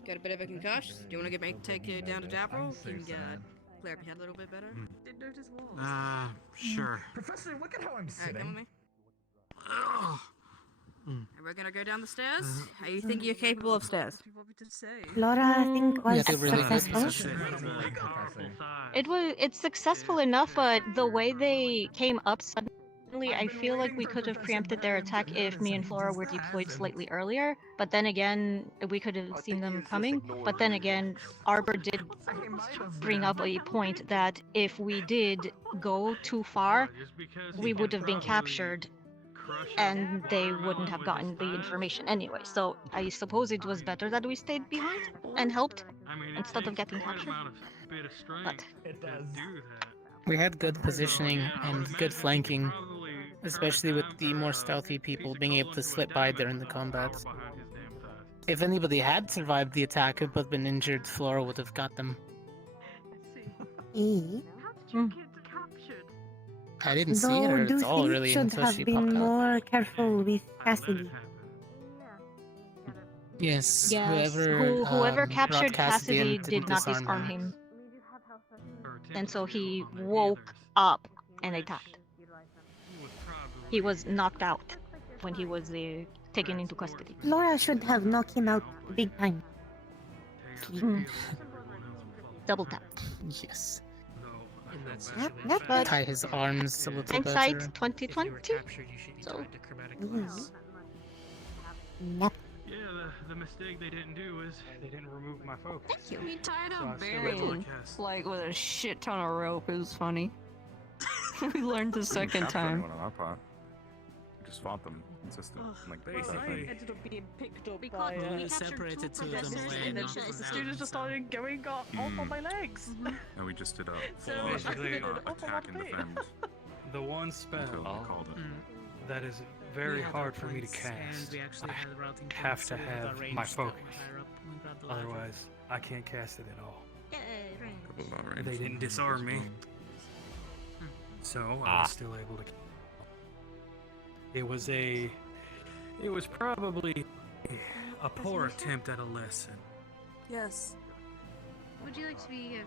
Got a bit of a concussion? Do you want to get me take you down to Davro? You can clear up your head a little bit better. Didn't notice walls. Sure. Professor, look at how I'm Alright, come with me. Ugh. And we're gonna go down the stairs. How you think you're capable of stairs? What do you want me to say? Laura, I think, was successful. It's successful enough, but the way they came up suddenly, I feel like we could have preempted their attack if me and Flora were deployed slightly earlier. But then again, we could have seen them coming. But then again, Arbor did bring up a point that if we did go too far, we would have been captured. And they wouldn't have gotten the information anyway. So I suppose it was better that we stayed behind and helped instead of getting captured. But We had good positioning and good flanking, especially with the more stealthy people being able to slip by during the combat. If anybody had survived the attack but been injured, Flora would have got them. I didn't see her at all, really, should until have she been popped out. more careful with Cassidy. Yes, Yes, whoever captured Cassidy did not disarm him. And so he woke up and attacked. He was knocked out when he was taken into custody. Laura should have knocked him out big time. Double tap. Yes. But Tie his arms a little hindsight better. 2020. So. Yep. Yeah, the mistake they didn't do is they didn't remove my focus. We tied So I up still Barry broadcast. like with a shit ton of rope. It was funny. We learned the second time. On our part. We just fought them consistent. Like Basically, ended up being picked up We by. we separated two of them professors, away, and then knocked the them students just started going off on my legs. And we just did a So, full basically, attack and defend The one spell until we called it. that is very hard for me to cast. I have to have my focus. Otherwise, I can't cast it at all. They didn't disarm me. So I was still able to. It was probably a poor attempt at a lesson. Yes. Would you like to be,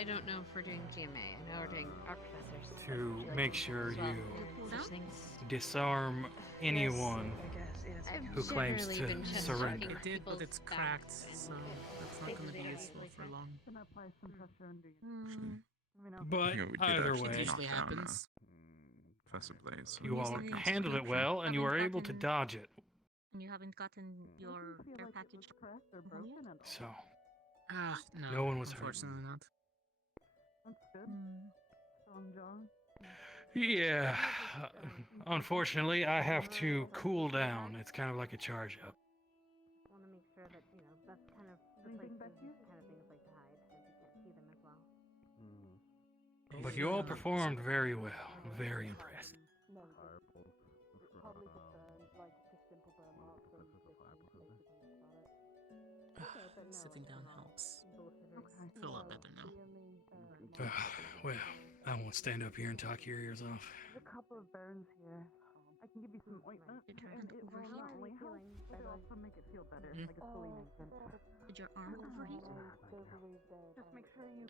I don't know if we're doing GMA, I know we're doing our professors. To make sure you Such things. disarm anyone who claims generally been to just surrender. It did, but it's cracked, so that's not going to be useful for long. But Yeah, we did either actually way, knock down, Professor Blaze. you all handled it well, and you were able to dodge it. And you haven't gotten your air package home yet? So No, no one was hurt. unfortunately not. That's good. Strong John. Yeah, unfortunately, I have to cool down. It's kind of like a charge up. Want to make sure that that's kind of the place kind of things like to hide, so you can't see them as well. But you all performed very well. Very impressed. Probably just simple burn marks and Sitting down helps. I feel a lot better now. Well, I won't stand up here and talk your ears off. There's a couple of burns here. I can give you some ointment. Did your and hand it will overheat? not only help, but it'll also make it feel better, like a silly movement. Did your arm overheat? Just make sure you.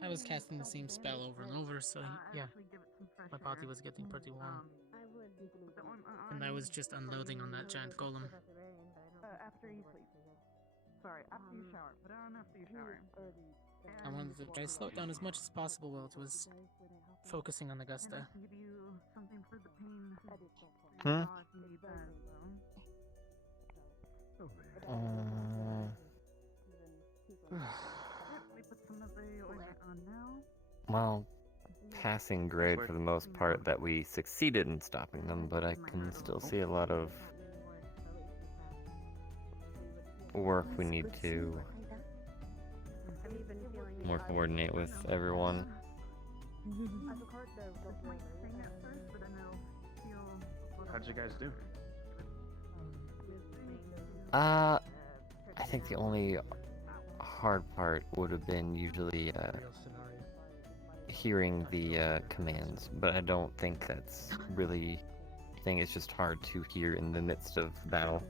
I was casting the same spell over and over, so yeah, my body was getting pretty warm. And I was just unloading on that giant golem. After you sleep. Sorry, after you shower. Put it on after you shower. I wanted to try to slow it down as much as possible while it was focusing on Augusta. I can give you something for the pain. Huh? If you need that as well. Let me put some of the ointment on now. Well, passing grade for the most part that we succeeded in stopping them, but I can still see a lot of work we need to more coordinate with everyone. How'd you guys do? I think the only hard part would have been usually hearing the commands, but I don't think that's really a thing. It's just hard to hear in the midst of battle.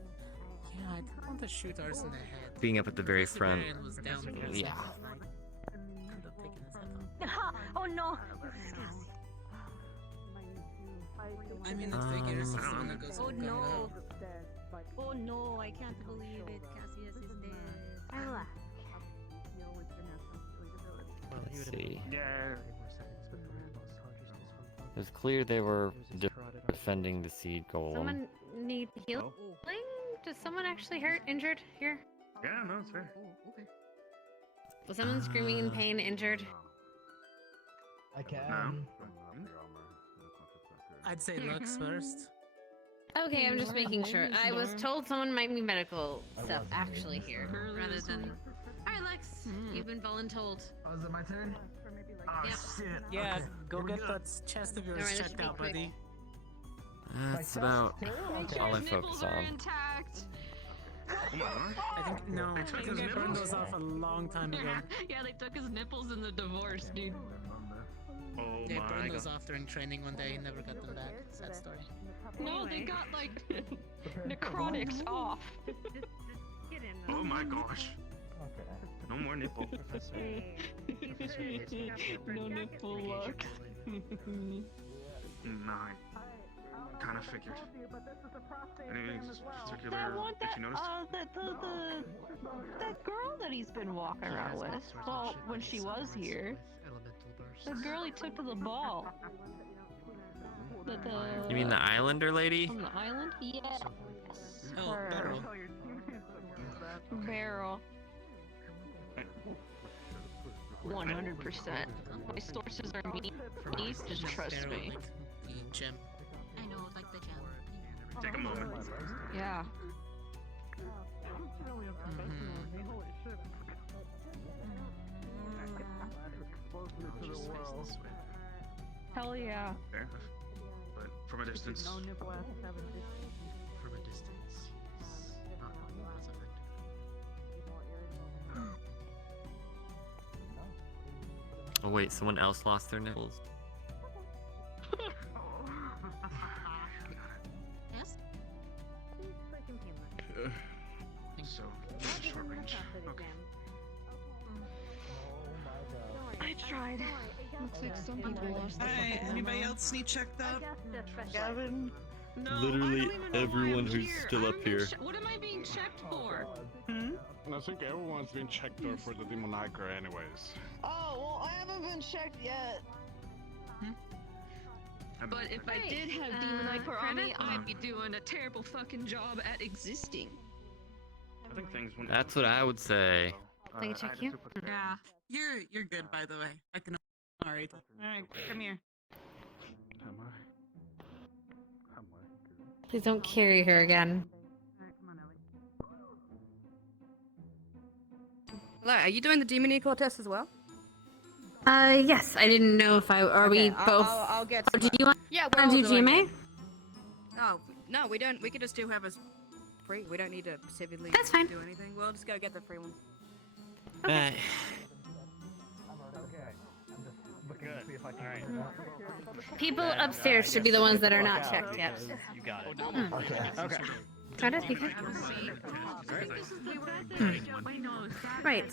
Yeah, I didn't want to shoot ours in the head. Being up at the very front. Was down for a Yeah. second. End up taking his head off. Oh no! I mean, it figures if someone goes Oh up, no! Oh no, I can't believe it. Cassius is dead. Let's see. It was clear they were defending the seed golem. Someone need healing? Does someone actually hurt, injured here? Yeah, no, it's fair. Was someone screaming in pain, injured? I can. I'd say Lux first. Okay, I'm just making sure. I was told someone might need medical stuff actually here, rather than. Alright, Lex, you've been voluntold. Oh, is it my turn? Oh, Yep. shit. Yeah, Okay. go get that chest of yours Alright, that should checked be out, quick. buddy. That's about all I focus on. Intact. I think no. I think I burned those off a long time ago. Yeah, they took his nipples in the divorce, dude. Oh They my burned god. those off during training one day and never got them back. Sad story. No, they got like necrotics off. Oh my gosh. No more nipple. No nipple luck. Nine. Kind of figured. Anything circular I want that that, you noticed? that girl that he's been walking around with. Well, when she was here. The girl he took to the ball. You mean the Islander lady? From the island? Yes. Oh, Beryl. Beryl. 100%. My sources are me. Just trust me. The gem. I know, like the gem. Take a moment. Yeah. Hell yeah. Fair enough. But from a distance. From a distance. Not as effective. Oh wait, someone else lost their nipples. Yes? So, short range. Okay. I tried. Looks like some people lost Alright, anybody else need checked out? Gavin. No, Literally I don't even know why everyone I'm who's here. still up I'm being here. What am I being checked for? And I think everyone's been checked out for the Demonica anyways. Oh, well, I haven't been checked yet. But if I did have Demon Ichor on me, I'd be doing a terrible fucking job at existing. I think things went. That's what I would say. I can check you. Yeah. You're good, by the way. I can. Alright. Alright, come here. Please don't carry her again. Hello, are you doing the Demon Equal test as well? Yes. I didn't know if I. Are we both? I'll get. Or do you want? Yeah, we're all do doing GMA? it. Oh no, we don't. We could just do whoever's free. We don't need to specifically That's fine. do anything. We'll just go get the free ones. Okay. People upstairs should be the ones that are not checked yet. You got it. Okay. Try to speak. Right.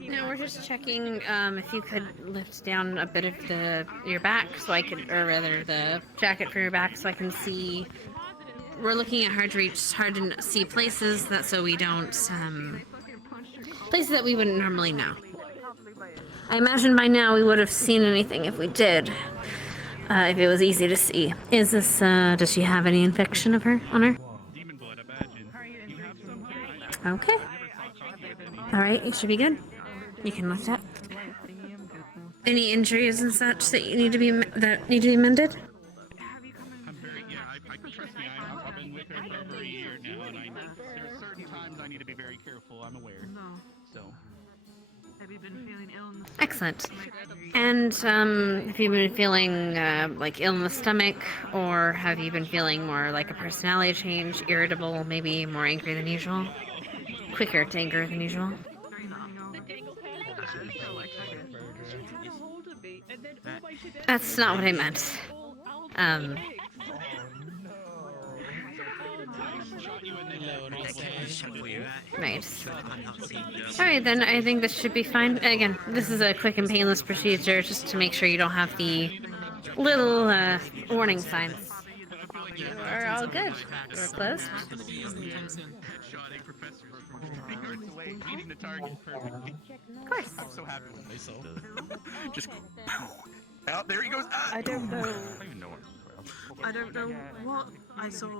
No, we're just checking if you could lift down a bit of your back so I could, or rather the jacket for your back so I can see. We're looking at hard to reach, hard to see places that so we don't places that we wouldn't normally know. I imagine by now we would have seen anything if we did. If it was easy to see. Is this does she have any infection of her on her? Okay. Alright, you should be good. You can lift up. Any injuries and such that you need to be mended? Trust me, I've been with her for over a year now, and there are certain times I need to be very careful. I'm aware. No. So. Have you Excellent. And have you been feeling like ill in the stomach, or have you been feeling more like a personality change, irritable, maybe more angry than usual? Quicker to anger than usual? That's not what I meant. Right. Alright then, I think this should be fine. Again, this is a quick and painless procedure just to make sure you don't have the little warning signs. You are all good. You're closed. Meeting the target perfectly. Of course. I'm so happy with myself. Oh, there he goes. Ah! I don't know. I don't know what I saw.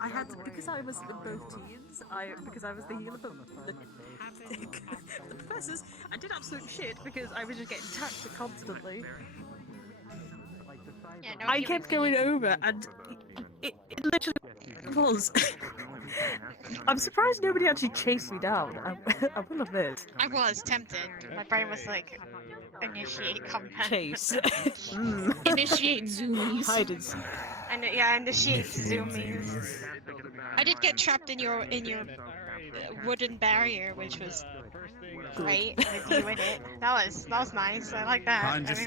I had to, because I was in both teams. Because I was the healer for the professors. I did absolute shit because I was just getting tapped constantly. Yeah, no, I kept going over, and it literally was. I'm surprised nobody actually chased me down. I will admit. I was tempted. My brain was like, initiate combat. Chase. Initiate zoomies. Hide and seek. Yeah, initiate zoomies. I did get trapped in your wooden barrier, which was great with you in it. That was nice. I like that. Han just,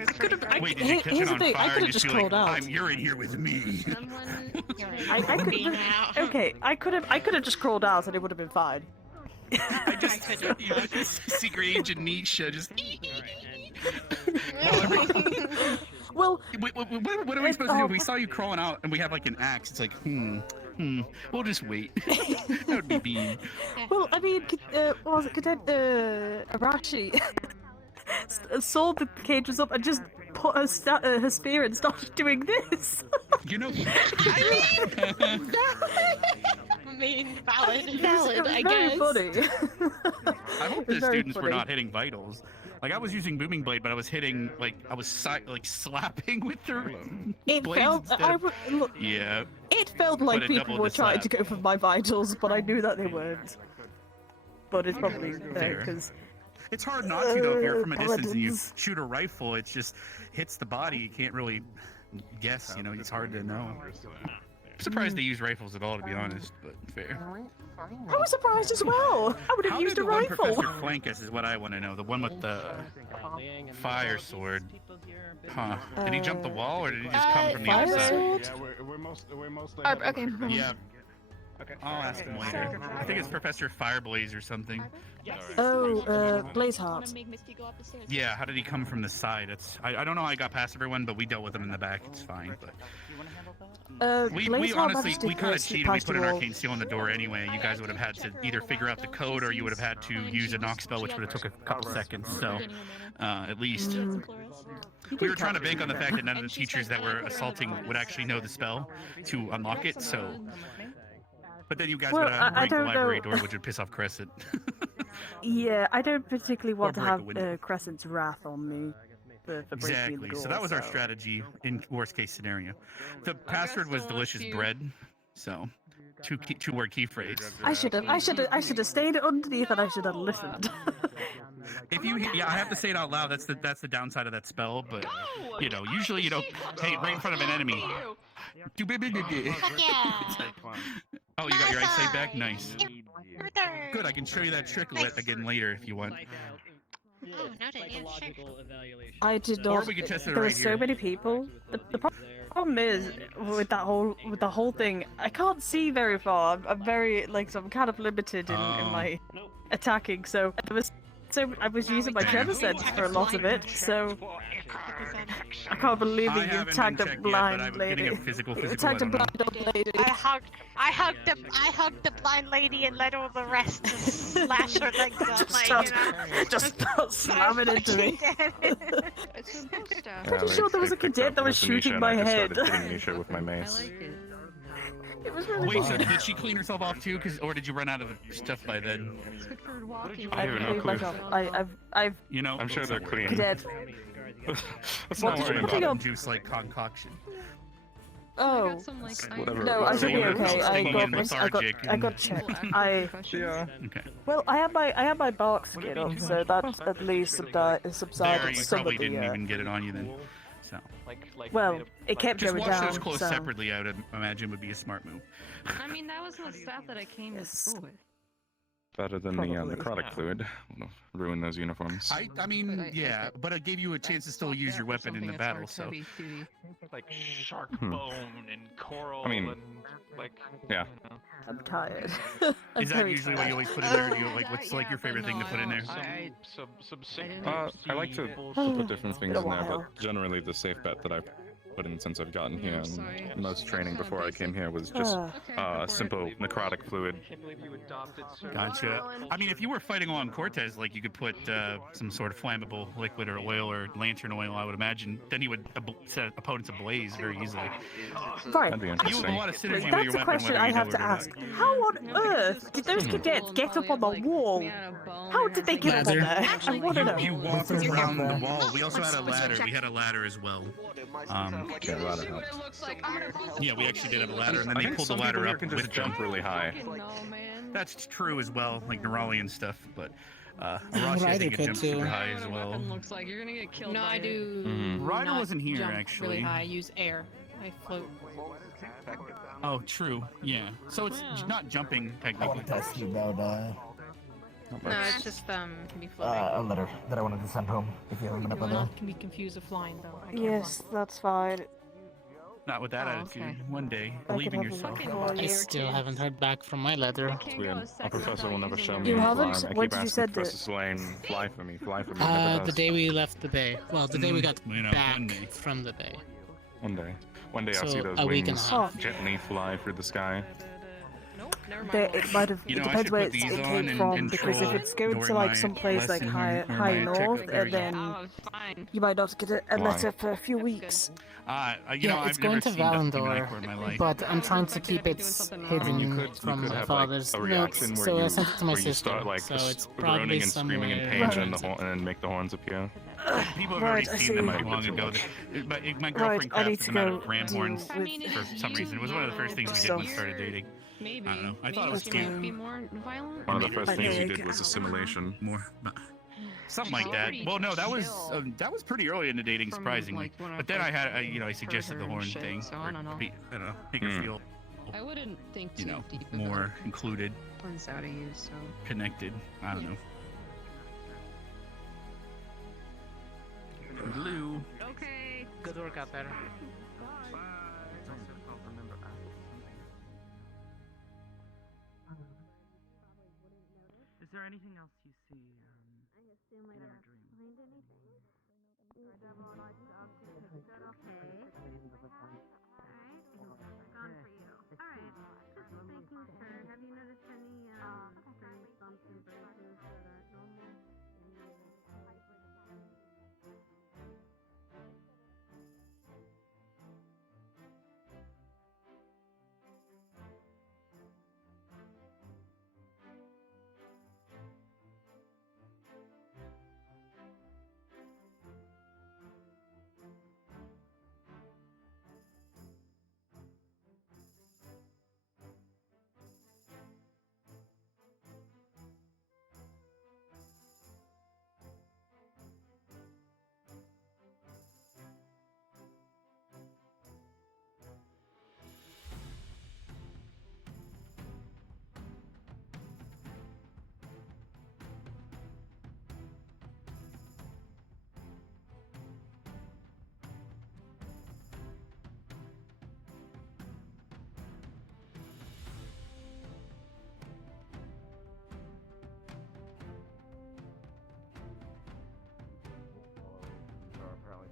wait, did Here- you catch here's it on the thing, I fire could've and just feel like, called out. you're in here with me? I could. Okay, I could have just crawled out and it would have been fine. I just Secret Agent Nietzsche just. Well, what are we supposed to do? We saw you crawling out, and we have like an axe. It's like, we'll just wait. That would be mean. Well, I mean, what was it? Arashi saw the cage was up and just put her spear and started doing this. You know. I mean, valid, I guess. Very funny. I hope the students were not hitting vitals. Like I was using booming blade, but I was hitting like I was slapping with their blades instead of... Yeah. It felt But like it people doubled were the trying slap. to go for my vitals, but I knew that they weren't. But it's probably because. It's hard not to though if you're from a distance and you paladins. shoot a rifle. It just hits the body. You can't really guess. You know, it's hard to know. I'm surprised they use rifles at all, to be honest. But fair. I was surprised as well. I would have How used did a the one rifle. Professor flank us is what I want to know. The one with the fire sword. Huh. Did he jump the wall or did he just come from the fire outside? sword? Yeah, we're mostly. Okay. Yeah. I'll ask him later. I think it's Professor Fireblaze or something. Oh, Blazeheart. Yeah, how did he come from the side? I don't know how I got past everyone, but we dealt with him in the back. It's fine. But we Blazeheart honestly, managed to we kind of sneak cheated. We past put an you all. arcane seal on the door anyway. You guys would have had to either figure out the code or you would have had to use a knock spell, which would have took a couple seconds. So, at least. We were trying to bank on the fact that none of the teachers that were assaulting would actually know the spell to unlock it, so... But then you guys Well, would have break the don't library know. door, which would piss off Crescent. Yeah, I don't particularly want to break a have window. Crescent's wrath on me for breaking the Exactly, door. so that was our strategy in worst case scenario. The password was delicious bread, so two word key phrase. I should have stayed underneath and I should have listened. If you, yeah, I have to say it out loud. That's the downside of that spell. But you know, usually you don't. Hey, right in front of an enemy. Oh, you got your eyesight back. Nice. Good. I can show you that trick again later if you want. Oh, noted. Yeah, sure. I did Or not. we could test it There were right so here. many people. The problem is with the whole thing. I can't see very far. I'm very so I'm kind of limited in my attacking. So I was using my tremor sense for a lot of it. So I can't believe I that you haven't tagged been a checked yet, blind but I'm lady. getting a physical, You I tagged a don't know. blind old lady. I hugged the blind lady and let all the rest slash her legs up. Just start slamming into me. Yeah, Pretty sure there was a cadet that was shooting my head. Hitting Nisha with my mace. It was really Wait, so fun. did she clean herself off too? Or did you run out of stuff by then? I have no cleaned clue. myself. I've You know, I'm sure they're clean. cadet. Let's What not did you worry put about it it. on? juice like concoction. Oh. got some, like, Whatever. No, I should be okay. I got checked. Okay. Well, I had my bark skin on, so that at least There, subsided you some probably of the. didn't even get it on you then. So. Well, it kept Just going wash down. those clothes so. separately out. I imagine would be a smart move. I mean, that was the stuff that I came to school with. Better than the necrotic fluid. Would have ruined those uniforms. I mean, yeah, but it gave you a chance to still use your weapon in the battle, so. Like shark bone and coral. I mean, and, like, yeah. I'm tired. Is that usually what you always put in there? Or do you, like, what's like your favorite thing to put in there? Some sick I like to put different things in there, but generally the safe bet that I've put in since I've gotten here, and most training before I came here was just simple necrotic fluid. Gotcha. I mean, if you were fighting along Cortez, like you could put some sort of flammable liquid or oil or lantern oil, I would imagine. Then he would set opponents ablaze very easily. Right. You have a lot of synergy with That's your a weapon, question whether I you have know to it or ask. not. How on earth did those cadets get up on the wall? How did they get up on there? I want to know. You walk around the wall. We also had a ladder. We had a ladder as well. Ladder helps. Yeah, we actually did have a ladder, and then I they think pulled the some ladder people up can with just jump really high. That's true as well, like Nerali and stuff, but Arashi, I Ryder think it could jumps too. super high as well. Looks like you're gonna get killed. No, I do. Ryder not wasn't here, jump actually. Really high. I use air. I float. Oh, true, yeah. So it's not jumping, I technically. want to test you about No, it's just can be floating. a letter that I wanted to send home. If you have a minute, brother. Can be confused with flying though. I can't Yes, that's fine. Not with that attitude. okay. One day, I believe in can have a yourself. look for I you. still haven't heard back from my letter. It's weird. A professor will never show me You how to haven't? fly. I When keep did you asking send Professor it? Slane, fly for me, fly for me. The Never does. day we left the bay. Well, the day we got You know, back one day. from the bay. One day. One day I'll So, see those a week and a wings half. gently fly through the sky. It might have. You It know, I depends should where put these it on came and from, because if troll it's going to during like my some place like lesson high here, or high my north, tech and then fine. you might not get a Why? letter for a few weeks. You know, Yeah, it's I've going never to seen nothing like Valendor, in my life. but I'm trying to keep it hidden You could from my have father's like a reaction notes, where so you, I sent it to my where you sister. start like So it's groaning probably and screaming in somewhere pain, around. and then make the horns appear. People have Right, already I seen them see. not long ago. But my Right, girlfriend I need crafted to them out go of ram deal horns with for some reason. It was one of the first things we did when we started dating. Maybe. I don't know. I thought it was maybe cute. Be more violent. One of the first things you think. did was assimilation. More. Something like that. Well, no, that was pretty early into dating, surprisingly. But then I suggested the horn thing. So I don't know. I don't know, make her feel, I wouldn't think too you know, deep more about included, ones out of you. So. connected. I don't know. Blue. Okay. Good work out there. Is there anything else you see in your dream?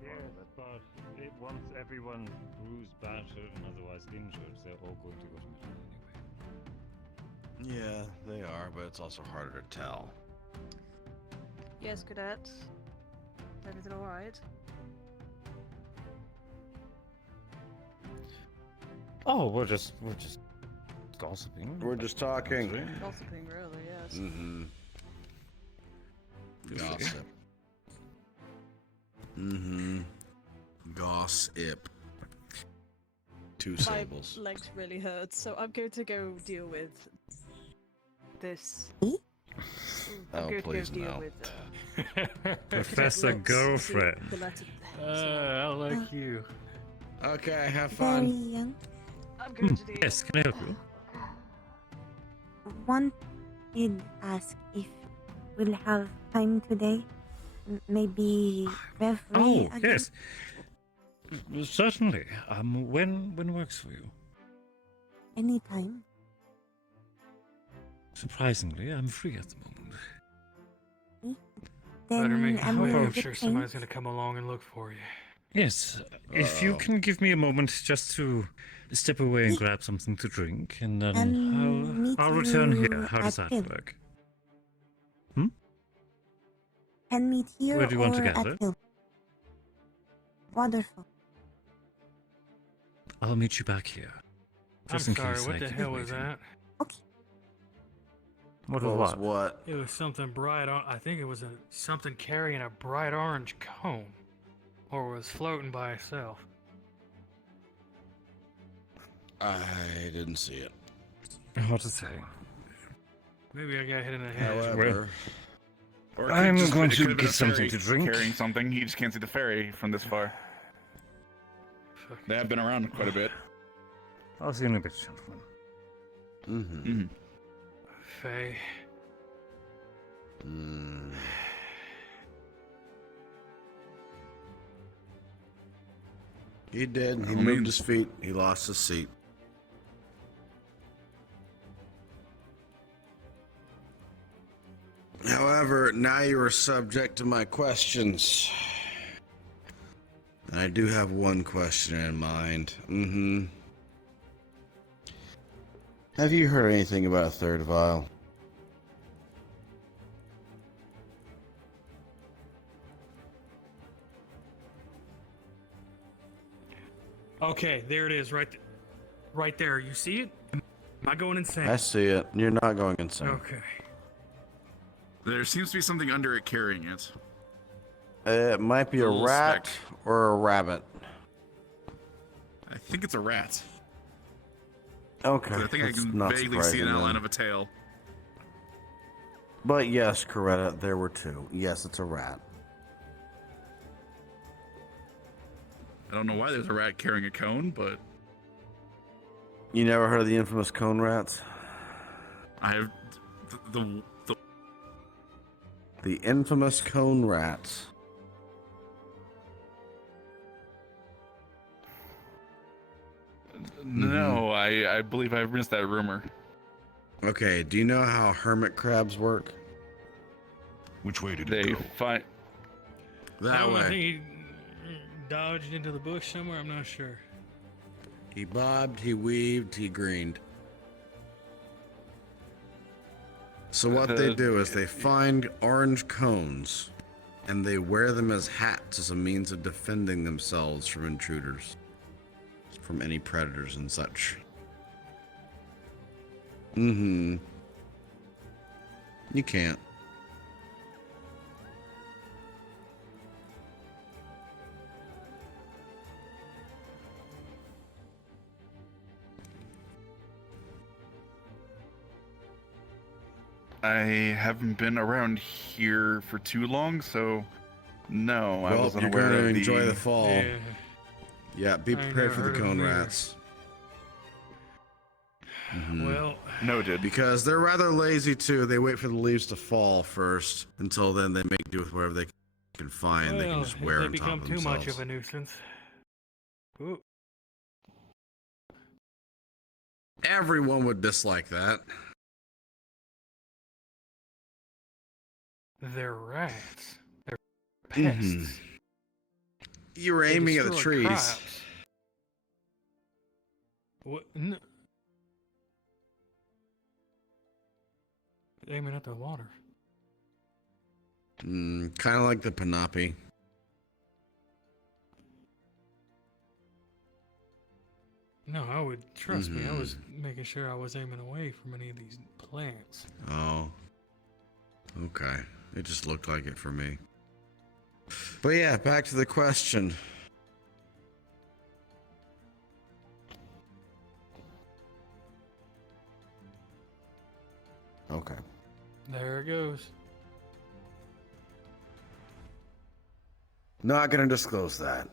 Yes, but once everyone's bruised, battered, and otherwise injured, they're all going to go to metal anyway. Yeah, they are, but it's also harder to tell. Yes, cadet. Everything all right? Oh, we're just gossiping. We're just talking. Gossiping, really? Yes. Mm-hmm. Gossip. Mm-hmm. Gossip. 2 My syllables. legs really hurt, so I'm going to go deal with this. I'm Oh, going please to go deal no. with Professor looks, Girlfriend. the letter- I like you. Okay, have Very fun. young. I'm going to deal. Yes, can I help you? Wanted to ask if we'll have time today. Maybe referee Oh, again? yes. Certainly. When works for you? Anytime. Surprisingly, I'm free at the moment. Then I'm I'm gonna sure get somebody's changed. gonna come along and look for you. Yes, if you can give me a moment just to step away and grab something to drink, and then meet I'll return you here. How does at that Hill. work? Can meet here Where do you want to or gather? at Hill. Wonderful. I'll meet you back here. Just I'm in sorry, case what I the keep hell you was waiting. What was was what? It was something bright. I think it was something carrying a bright orange cone, or was floating by itself. I didn't see it. Hard to say. Maybe I got hit in the head. However, Or I'm it going could to have been get a something ferry to drink. Carrying something, you just can't see the ferry from this far. They have been around quite a bit. I'll see you in a bit, gentlemen. Mm-hmm. Faye. He did. He I moved mean- his feet. He lost his seat. However, now you are subject to my questions. And I do have one question in mind. Have you heard anything about a third vial? Okay, there it is, right there. You see it? Am I going insane? I see it. You're not going insane. Okay. There seems to be something under it carrying it. It might be a Little rat speck. or a rabbit. I think it's a rat. Okay, 'Cause I think I that's can not vaguely see an surprising outline then. of a tail. But yes, Coretta, there were 2. Yes, it's a rat. I don't know why there's a rat carrying a cone, but You never heard of the infamous cone rats? I have the The infamous cone rats. No, I believe I've missed that rumor. Okay, do you know how hermit crabs work? Which way did they find? That I way. think he dodged into the bush somewhere. I'm not sure. He bobbed, he weaved, he greened. So what they do is they find orange cones and they wear them as hats as a means of defending themselves from intruders, from any predators and such. You can't. I haven't been around here for too long, so no, I Well, wasn't you're aware going to of enjoy the the fall. Yeah, be I ain't prepared never for the heard of cone them either. rats. Well, noted. Because they're rather lazy too. They wait for the leaves to fall first. Until then, they make do with whatever they can find. They can well, just if wear they on top become of too themselves. much of a nuisance. Ooh. Everyone would dislike that. They're rats. They're pests. You were They aiming at the destroy trees. crops. What? Aiming at the water. Kind of like the Panopi. No, I would trust me. I was making sure I was aiming away from any of these plants. Oh. Okay. It just looked like it for me. But yeah, back to the question. Okay. There it goes. Not gonna disclose that.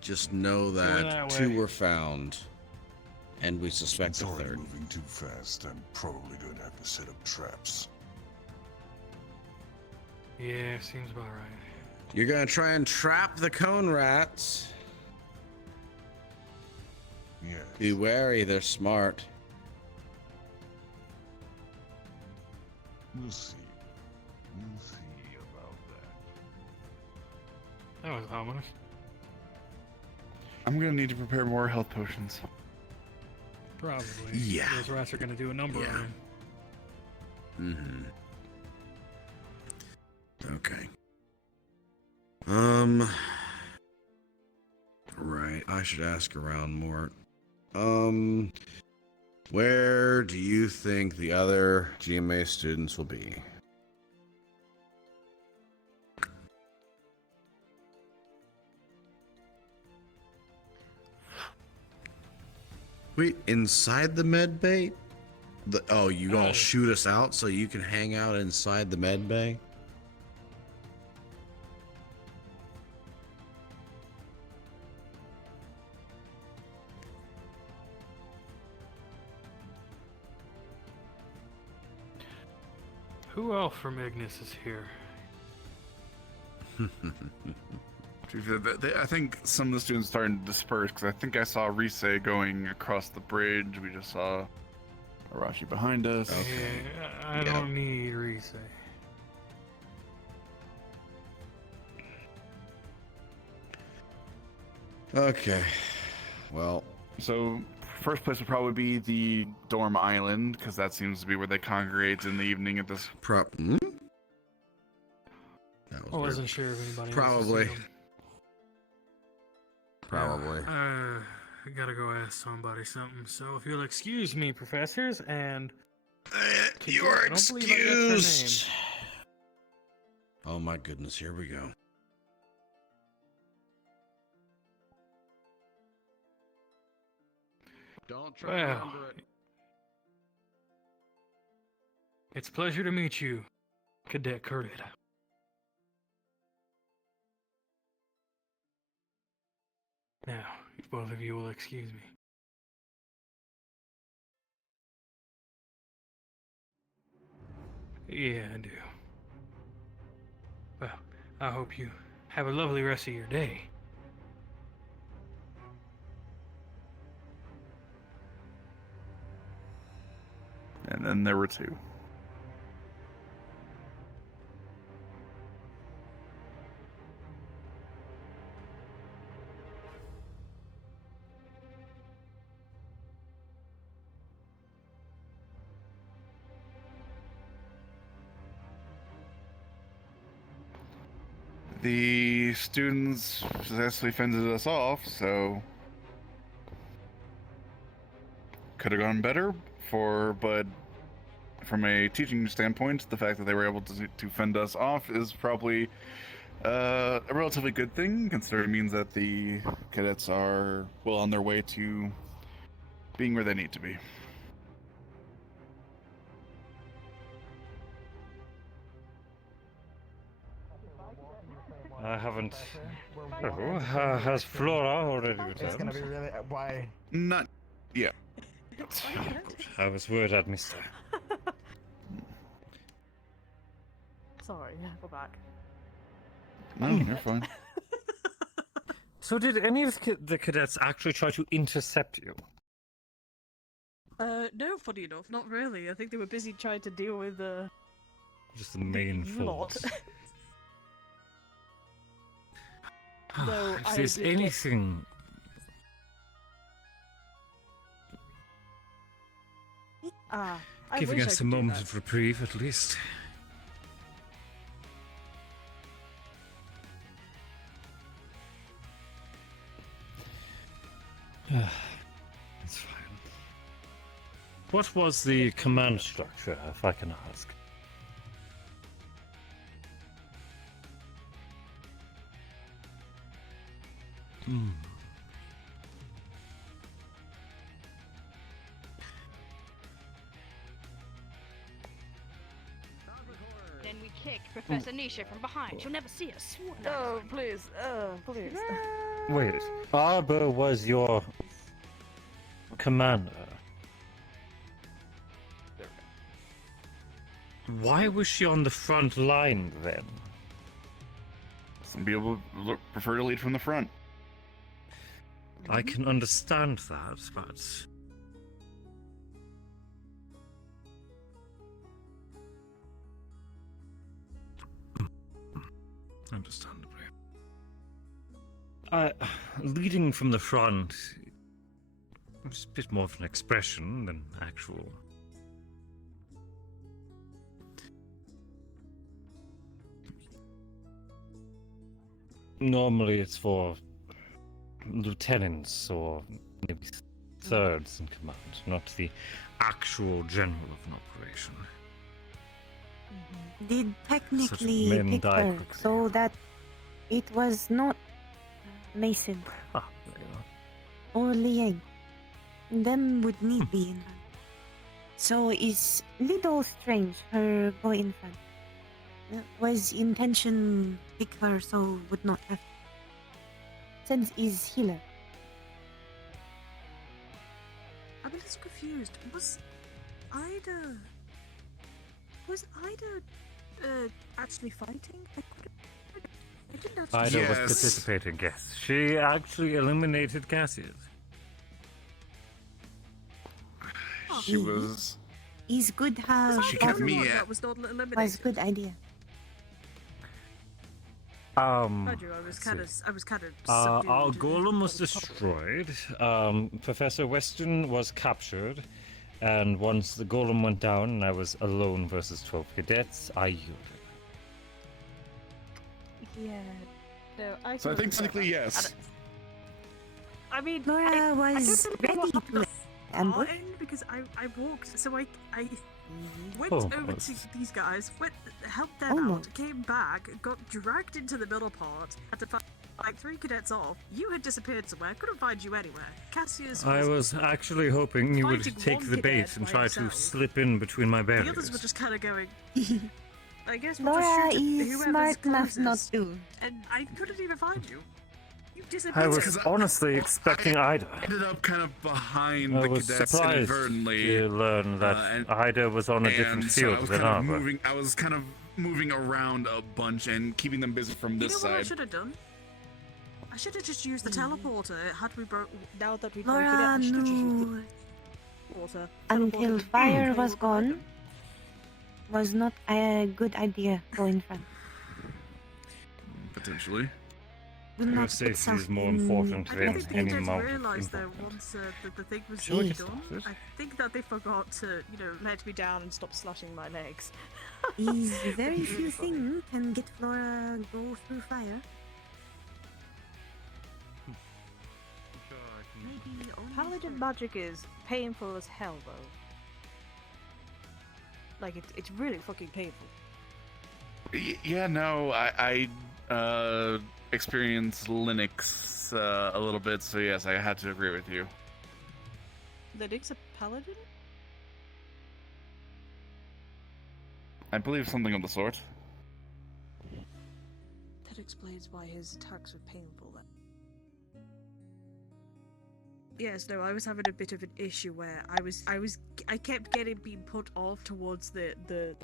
Just know that that two way. were found, and we suspect a Sorry, third. moving too fast. I'm probably going to have to set up traps. Yeah, seems about right. You're gonna try and trap the cone rats. Yes. Be wary, they're smart. We'll see. We'll see about that. That was ominous. I'm gonna need to prepare more health potions. Probably. Yeah. Those rats are gonna do a number on him. Mm-hmm. Okay. Right. I should ask around more. Where do you think the other GMA students will be? Wait, inside the med bay? Oh, you all shoot us out so you can hang out inside the med bay? Who else from Ignis is here? I think some of the students starting to disperse because I think I saw Rise going across the bridge. We just saw Arashi behind us. Yeah, I don't need Rise. Okay. Well, so first place would probably be the dorm island because that seems to be where they congregate in the evening at this. I wasn't sure if anybody Probably. else was Probably. I gotta go ask somebody something. So if you'll excuse me, professors, and you I are don't believe I got her name. excused. Oh my goodness, here we go. Don't try Well, to remember it. It's a pleasure to meet you, Cadet Coretta. Now, if both of you will excuse me. Yeah, I do. Well, I hope you have a lovely rest of your day. And then there were two. The students successfully fended us off, so could have gone better but from a teaching standpoint, the fact that they were able to fend us off is probably a relatively good thing, considering it means that the cadets are well on their way to being where they need to be. I haven't. Oh, has Flora already returned? It's gonna be really. Why? Not yet. I was worried I'd missed her. Sorry, go back. No, you're fine. So did any of the cadets actually try to intercept you? No, funny enough, not really. I think they were busy trying to deal with Just the main lot. force. No, If I there's did get- anything... I giving wish I us a could do moment that. of reprieve, at least. It's fine. What was the command structure, if I can ask? Hmm. Professor Nisha from behind. She'll never see us. No, please, please. Wait, Arbor was your commander. Why was she on the front line then? Some people prefer to lead from the front. I can understand that, but understandably. Leading from the front is a bit more of an expression than actual. Normally it's for lieutenants or maybe thirds in command, not the actual general of an operation. Did technically men pick die her quickly. so that it was not Mason There you or Liang. Them would need be in front. So it's little strange her go in front. Was intention pick her so would not have. Since is healer. I'm a little confused. Was Ida actually fighting? I didn't actually. Ida was participating, yes. She actually eliminated Cassius. She was. Is good have. She kept me at. That was not eliminated. Was good idea. Mind you, I was kind of subdued. Our golem was destroyed. Professor Weston was captured, and once the golem went down and I was alone versus 12 cadets, I yielded. Yeah. No, So I think technically yes. I mean, Laura was ready to ambush. Because I walked, so I went Oh, over to these guys, helped them out, came back, got dragged into the middle part, had to fight like 3 cadets off. You had disappeared somewhere, couldn't find you anywhere. Cassius I was actually hoping you would fighting take one the cadet bait and by try to himself. slip in between my The barriers. others were just kind of going. I guess we'll Laura just shoot is whoever's smart enough not closest. to. And I couldn't even find you. You disappeared. I was honestly expecting Ida. I ended up kind of behind I the was cadets surprised inadvertently. to learn that Ida was on a different and so field I was than kind of Arbor. I was kind of moving around a bunch and keeping them busy from You this know what I side. should have done? I should have just used the teleporter. Had we broke now that we Laura broke it, I should have just used knew the water. until fire was gone. Was not a good idea go in front. Potentially. Do Your not put safety self is more in- important I than think any they did amount of realise though involvement. once that the thing was Shall we done. get started? I think that they forgot to, let me down and stop slashing my legs. Is very few things can get Flora go through fire. Maybe only Paladin magic is painful as hell, though. Like, it's really fucking painful. Yeah, no, I experienced Linux a little bit, so yes, I had to agree with you. Linux a paladin? I believe something of the sort. That explains why his attacks are painful then. Yes, no, I was having a bit of an issue where I kept being put off towards the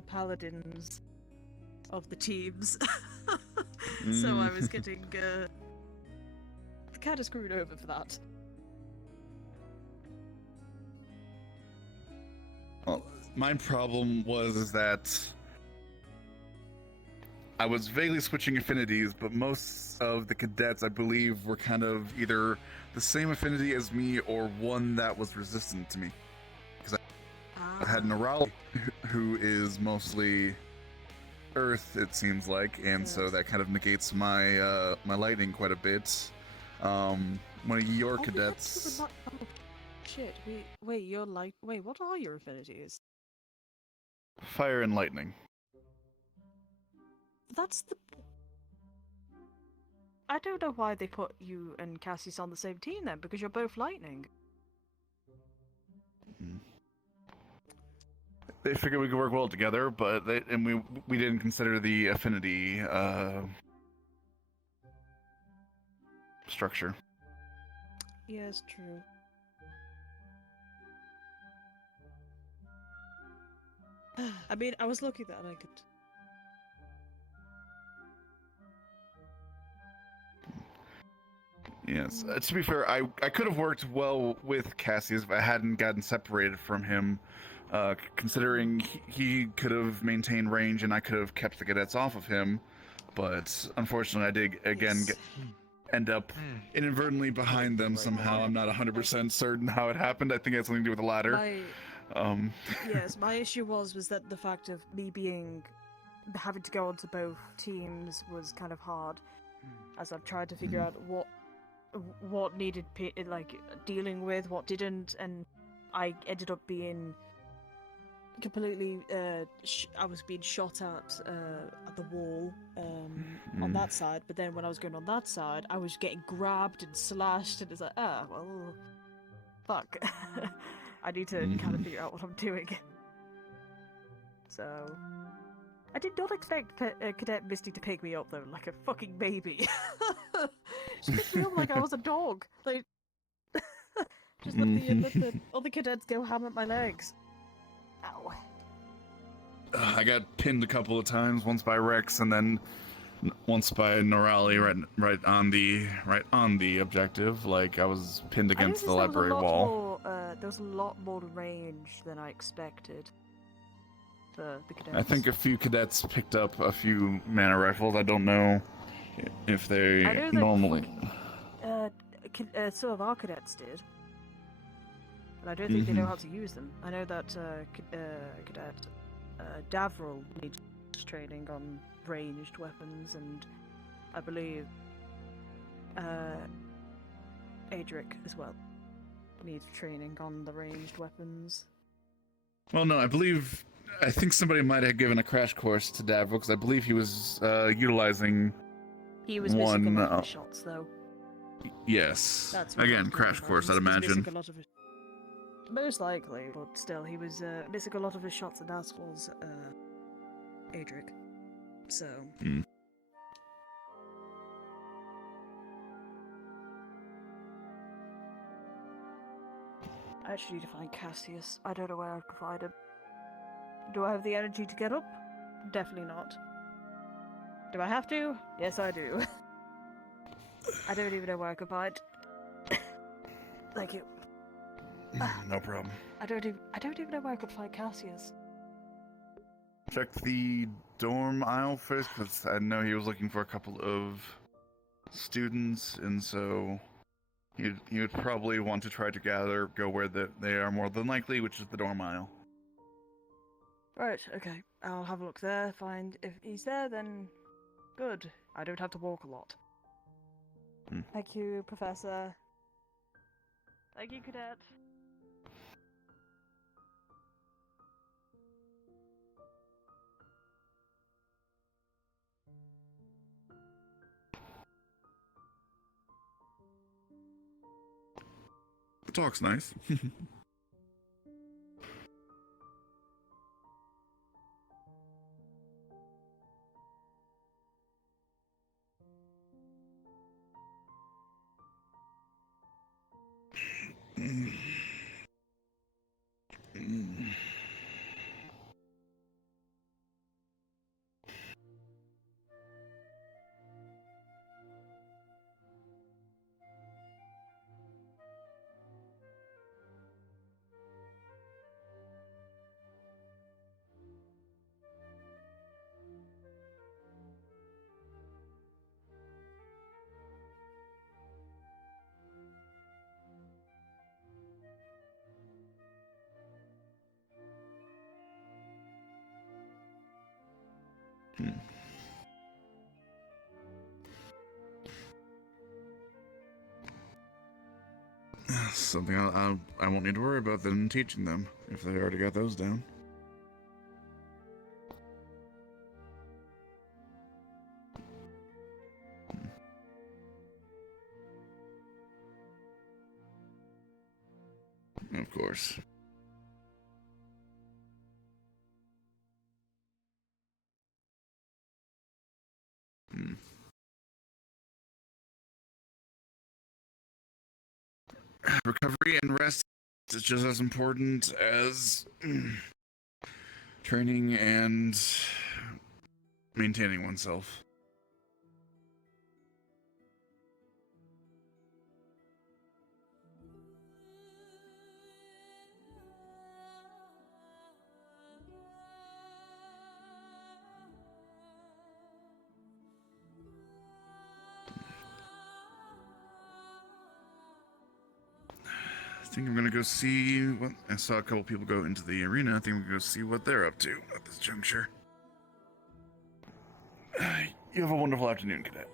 paladins of the teams. So I was getting kind of screwed over for that. Well, my problem was that I was vaguely switching affinities, but most of the cadets, I believe, were kind of either the same affinity as me or one that was resistant to me. Because I had Neurali, who is mostly Earth, it seems like, and so that kind of negates my my lightning quite a bit. One of your cadets. Oh, shit. Wait, you're like. Wait, what are your affinities? Fire and lightning. That's the. I don't know why they put you and Cassius on the same team then, because you're both lightning. they figured we could work well together, but we didn't consider the affinity structure. Yes, true. I mean, I was lucky that I could. Yes. To be fair, I could have worked well with Cassius if I hadn't gotten separated from him, considering he could have maintained range and I could have kept the cadets off of him. But unfortunately, I did again end up inadvertently behind them somehow. I'm not 100% certain how it happened. I think it had something to do with the ladder. Yes, my issue was that the fact of me having to go onto both teams was kind of hard, as I've tried to figure out what needed dealing with, what didn't, and I ended up being completely I was being shot at the wall on that side, but then when I was going on that side I was getting grabbed and slashed, and it's like, well, fuck. I need to kind of figure out what I'm doing. So I did not expect Cadet Misty to pick me up though, like a fucking baby. She picked me up like I was a dog. Like, just let the other cadets go ham at my legs. Ow. I got pinned a couple of times, once by Rex and then once by Norali right on the objective. Like I was pinned against the library wall. There was a lot more range than I expected. The cadets. I think a few cadets picked up a few mana rifles. I don't know if they normally. Some of our cadets did, but I don't think they know how to use them. I know that Cadet Davril needs training on ranged weapons, and I believe Adric as well needs training on the ranged weapons. Well, no, I think somebody might have given a crash course to Davril, because I believe he was utilizing. He was missing a lot of his shots, though. Yes. That's what Again, crash course, I'd imagine. Most likely, but still, he was missing a lot of his shots, and as was Adric. So. I actually need to find Cassius. I don't know where I could find him. Do I have the energy to get up? Definitely not. Do I have to? Yes, I do. I don't even know where I could find. Thank you. No problem. I don't even know where I could find Cassius. Check the dorm aisle first, because I know he was looking for a couple of students, and so he would probably want to try to go where they are more than likely, which is the dorm aisle. Right, okay. I'll have a look there, find if he's there, then good. I don't have to walk a lot. Thank you, Professor. Thank you, Cadet. The talk's nice. Something I won't need to worry about them teaching them, if they already got those down. Of course. Recovery and rest is just as important as training and maintaining oneself. I think I'm gonna go see what I saw a couple people go into the arena. I think we're gonna go see what they're up to at this juncture. You have a wonderful afternoon, Cadet.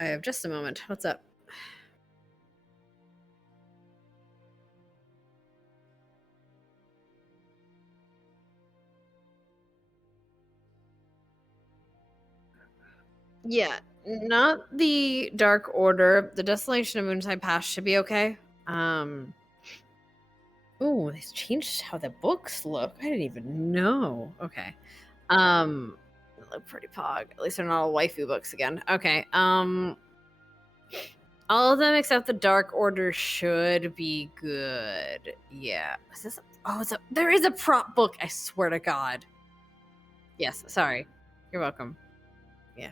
I have just a moment. What's up? Yeah, not the Dark Order. The Desolation of Moonside Pass should be okay. Ooh, they changed how the books look. I didn't even know. Okay. They look pretty pog. At least they're not all waifu books again. Okay. All of them except the Dark Order should be good. Yeah. Is this? Oh, there is a prop book. I swear to God. Yes. Sorry. You're welcome. Yeah.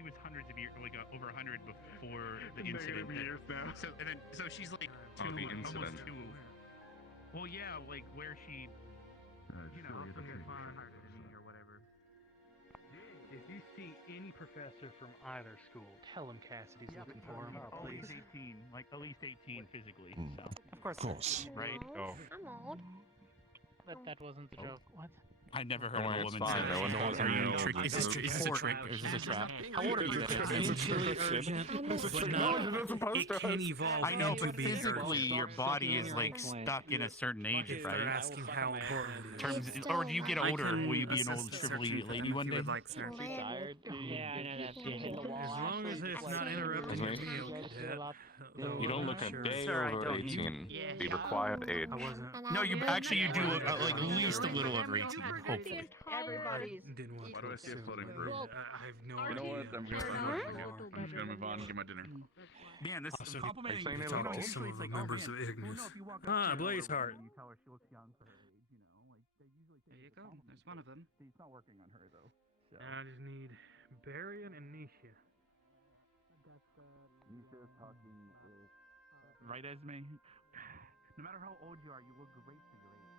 she was hundreds of years, like over 100 before the incident. Years now. So she's like Oh, the almost incident. two. Well, yeah, like where she, you know, or whatever. If you see any professor from either school, tell him Cassidy's looking for him, at please. least 18, like at least 18 physically. Hmm. So Of course. Of course. right? Oh, I'm old. But that wasn't the joke. What? I never heard Don't of worry, a it's woman fine. say, No one knows "Are who you you trick? are. Is this a trick? Is this a trap?" How old are you? Potentially urgent, but not. It can evolve I know, into but being physically, urgent. your body is like stuck in a certain age, If they're right? asking how important it is. Terms, or do you get older? Will you be an old shrivelly lady one day? Yeah, I know that feeling. As long as it's not interrupting your meal, cadet. You don't look a day over 18. The required age. I wasn't. No, you actually you do like at least a little over 18, hopefully. Everybody's. Didn't want Why to do I see a assume, floating but group? I have no You know idea. what? I'm just gonna move on and get my dinner. Man, this Also, complimenting. I you talked know, to usually some it's of the like, members oh, of man, Ignis. well, no, if you walk up Ah, to her or Blazeheart. You tell her she looks young for her age, you know, like they usually There you go. There's one of them. He's not working on her though. So. And I just need Barian and Nisha. Right, Esme? No matter how old you are, you look great for your age.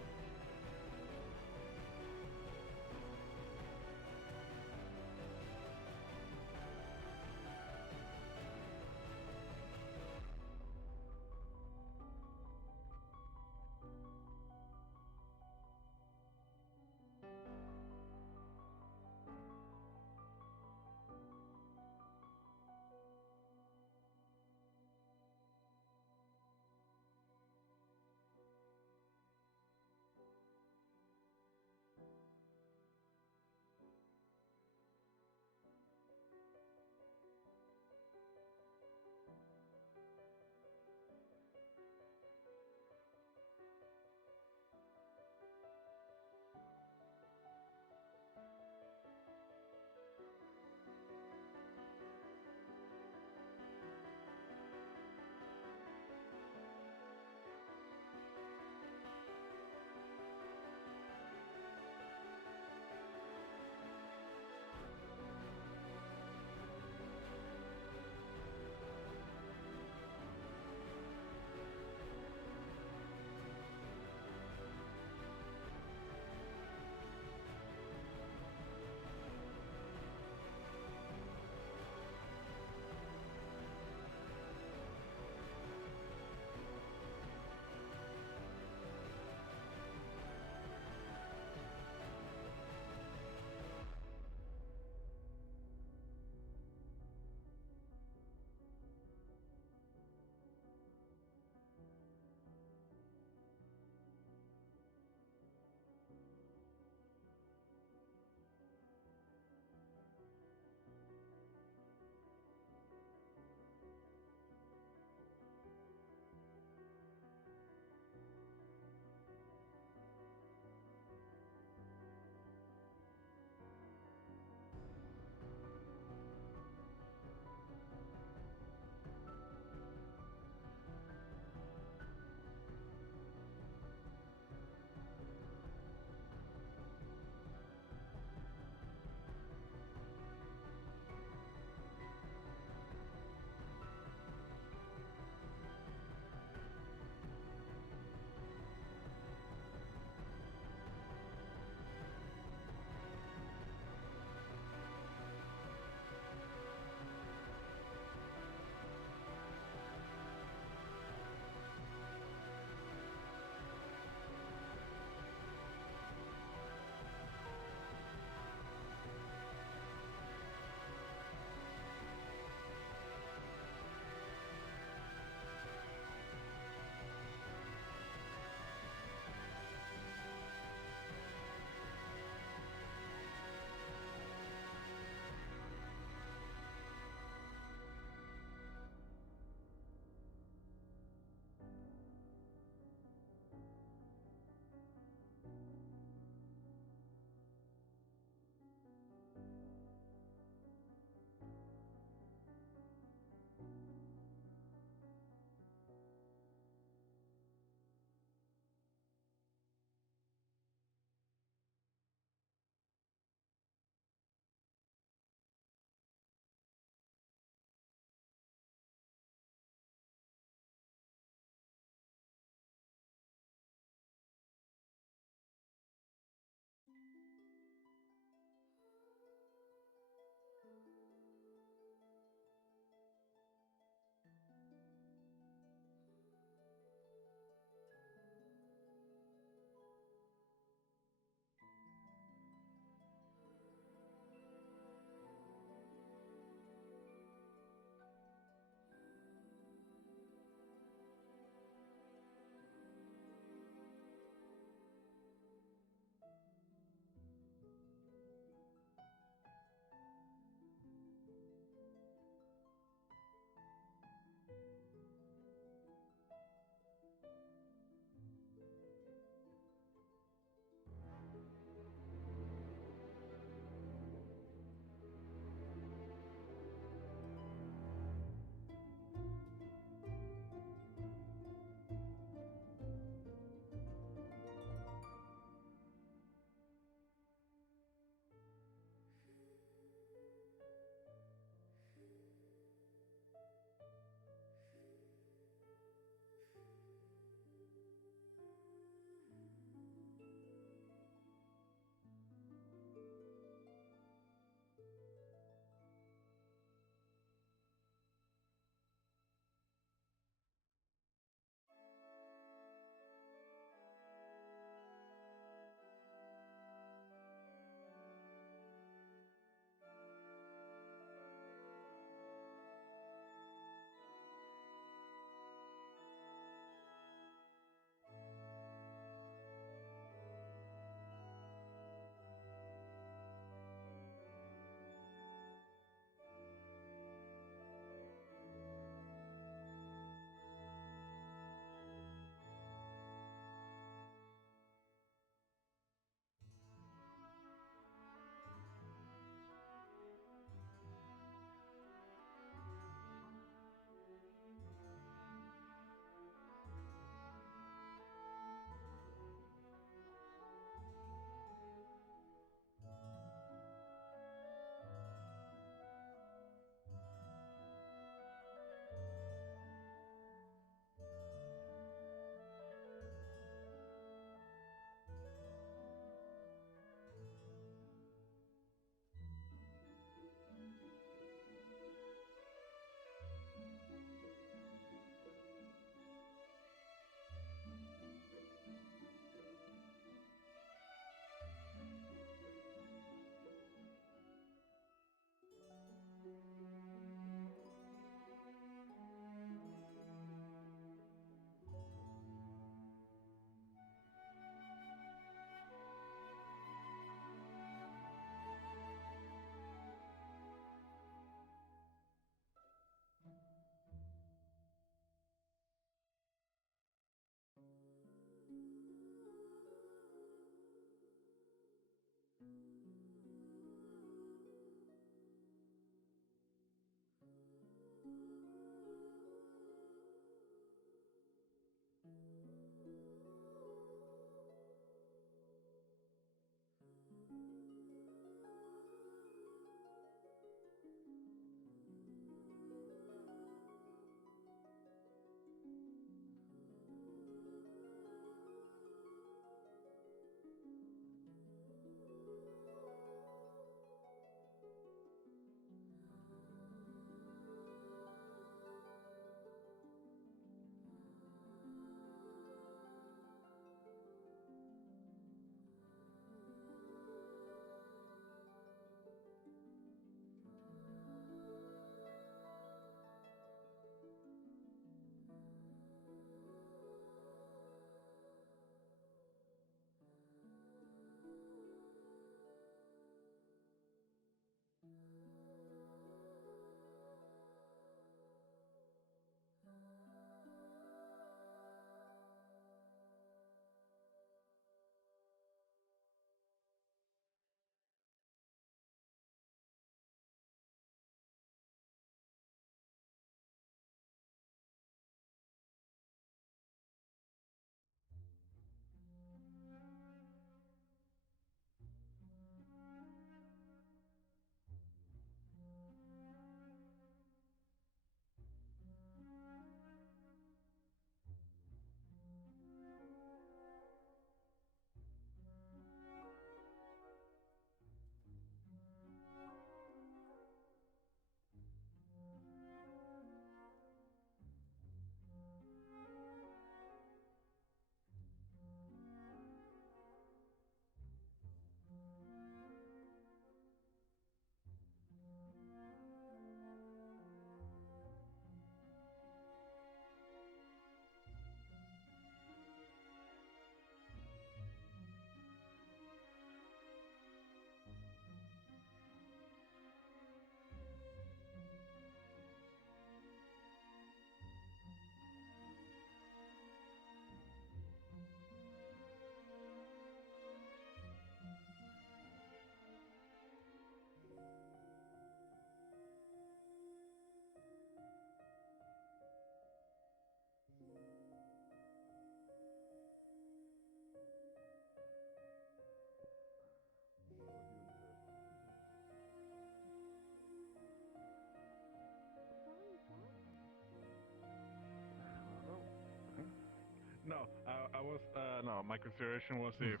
was no. My consideration was if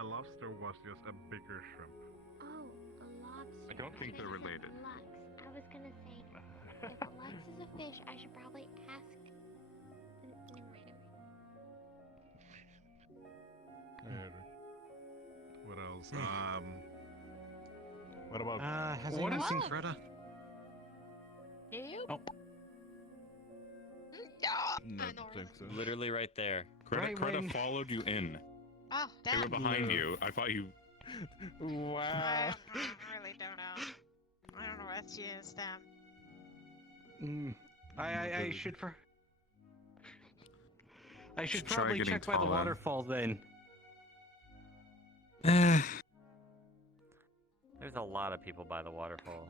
a lobster was just a bigger shrimp. Oh, a lobster. I don't think they're related. Lux. I was gonna say, if a Lux is a fish, I should probably ask. Never mind. What else? What about? Has what anyone is? seen Coretta? You? Oh. No, I don't think so. Literally right there. Right Coretta when- followed you in. Oh, They were damn. behind you. I thought you. Wow. I really don't know. I don't know where she is, damn. I should I should Try probably getting check by the taller. waterfall then. There's a lot of people by the waterfall.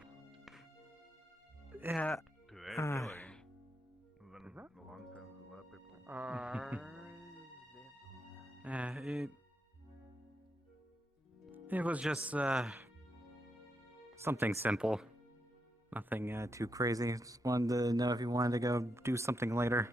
Yeah. Do they really? It's been a long time since a lot of people. It was just something simple. Nothing too crazy. Just wanted to know if you wanted to go do something later.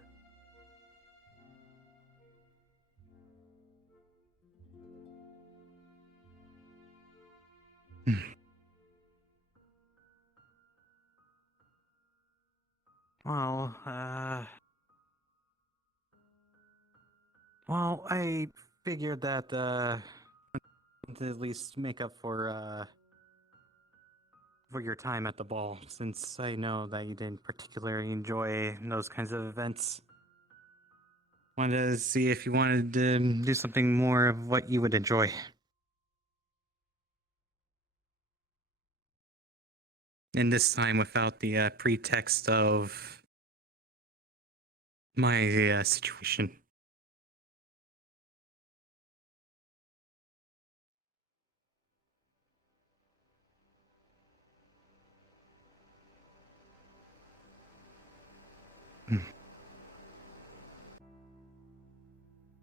Well, I figured that to at least make up for your time at the ball, since I know that you didn't particularly enjoy those kinds of events. Wanted to see if you wanted to do something more of what you would enjoy. And this time without the pretext of my situation.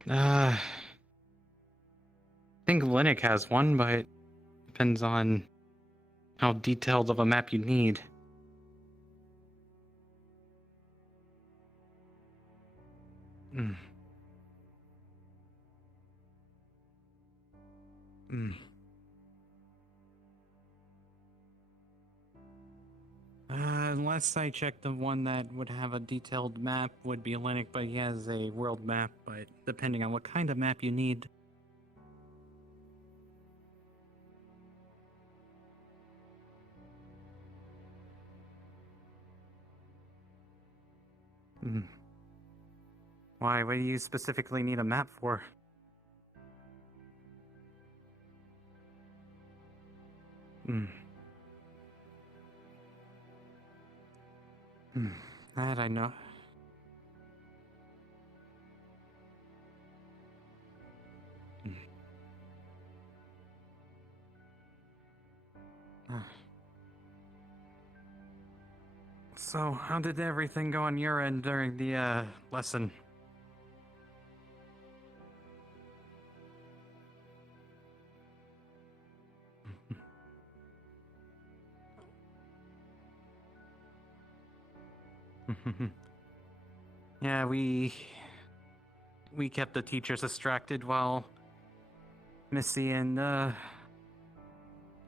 I think Linux has one, but it depends on how detailed of a map you need. Mm. Mm. Unless I checked, the one that would have a detailed map would be Linux, but he has a world map, but depending on what kind of map you need. Mm. Why? What do you specifically need a map for? Hmm. That I know. So, how did everything go on your end during the lesson? Yeah, we kept the teachers distracted while Missy and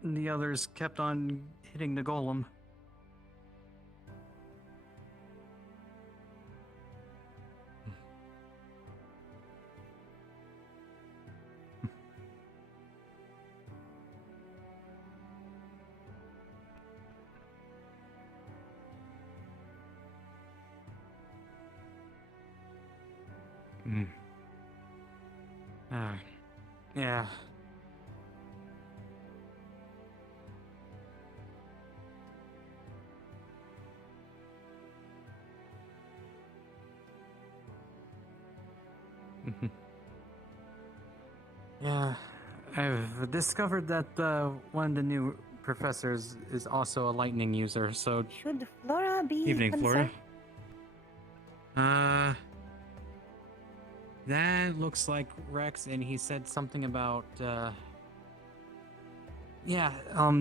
the others kept on hitting the golem. Yeah. Yeah, I've discovered that one of the new professors is also a lightning user, so... Should Flora be Evening, concerned? Flora. That looks like Rex, and he said something about, yeah,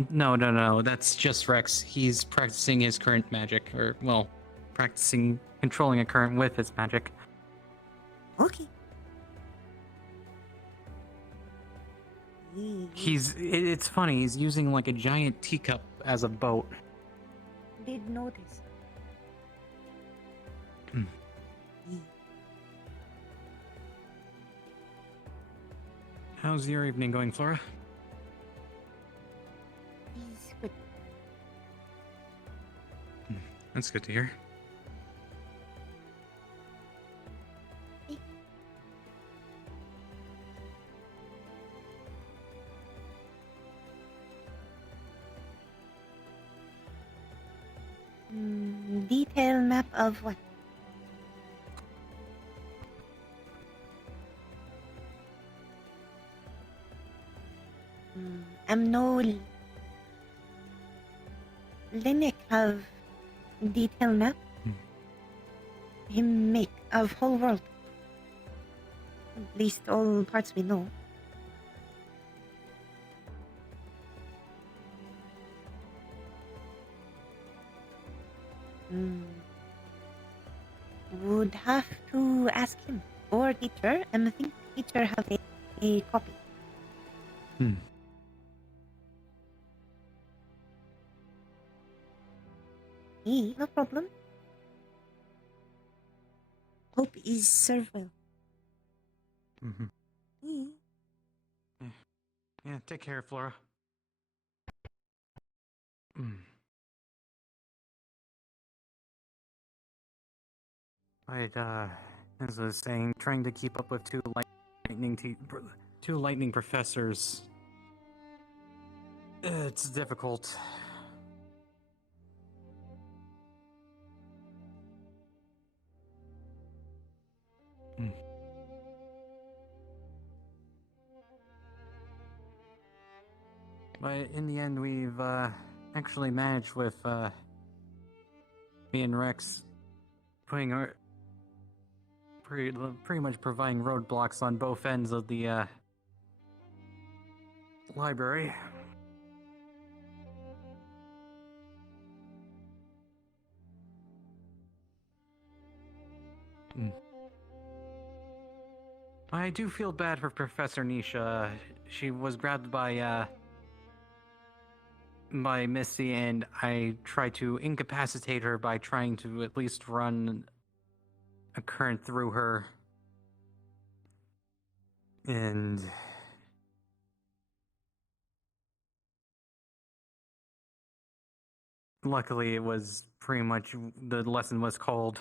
no, that's just Rex. He's practicing his current magic, or, well, controlling a current with his magic. Okay. It's funny, he's using like a giant teacup as a boat. Did notice. How's your evening going, Flora? He's good. That's good to hear. Detail map of what? I'm no Linux have detail map. Him make of whole world. At least all parts we know. Would have to ask him or teacher. I think teacher have a copy. No problem. Hope is served well. Yeah, take care, Flora. As I was saying, trying to keep up with two lightning professors. It's difficult. But in the end, we've actually managed with me and Rex putting our pretty much providing roadblocks on both ends of the library. I do feel bad for Professor Nisha. She was grabbed by Missy, and I tried to incapacitate her by trying to at least run a current through her. And luckily it was pretty much the lesson was called.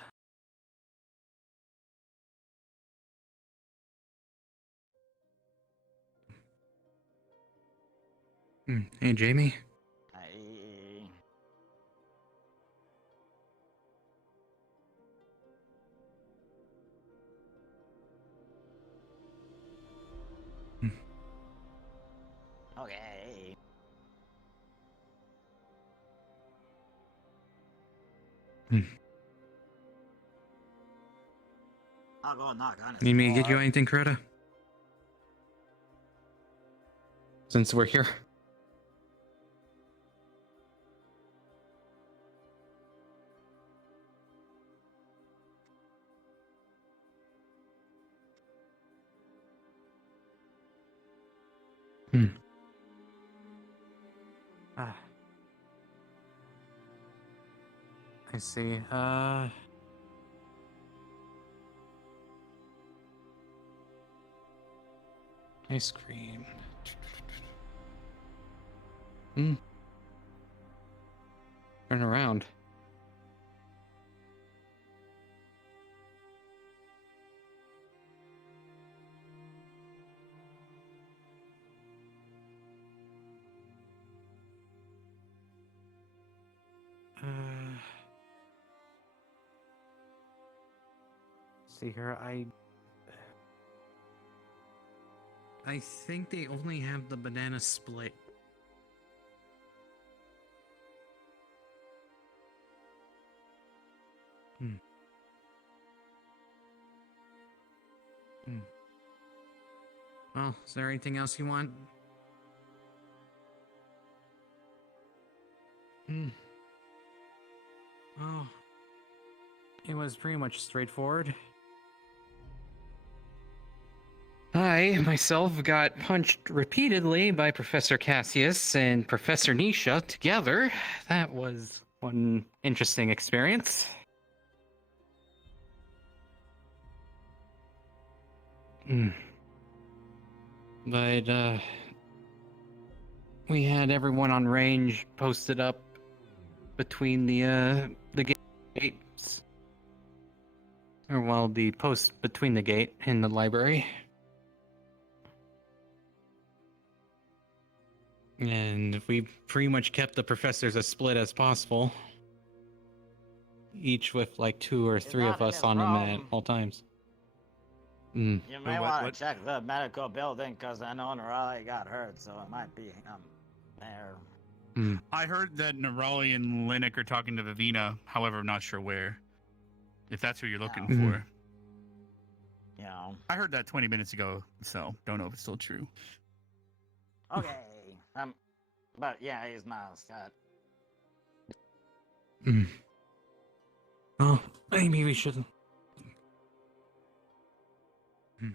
Hey, Jamie. Okay. I'll go knock on his Need me to get you door. anything, Coretta? Since we're here. I see. Ice cream. Turn around. See here, I think they only have the banana split. Well, is there anything else you want? Oh, it was pretty much straightforward. I myself got punched repeatedly by Professor Cassius and Professor Nisha together. That was one interesting experience. But we had everyone on range posted up between the gates. Or well, the post between the gate and the library. And we pretty much kept the professors as split as possible. Each with like 2 or 3 of us on them at all times. You may want to check the medical building because I know Nerali got hurt, so it might be there. I heard that Nerali and Linux are talking to Vivina, however, I'm not sure where. If that's who you're looking for. Yeah. I heard that 20 minutes ago, so don't know if it's still true. Okay. But yeah, he's not Scott. Oh, maybe we shouldn't. Is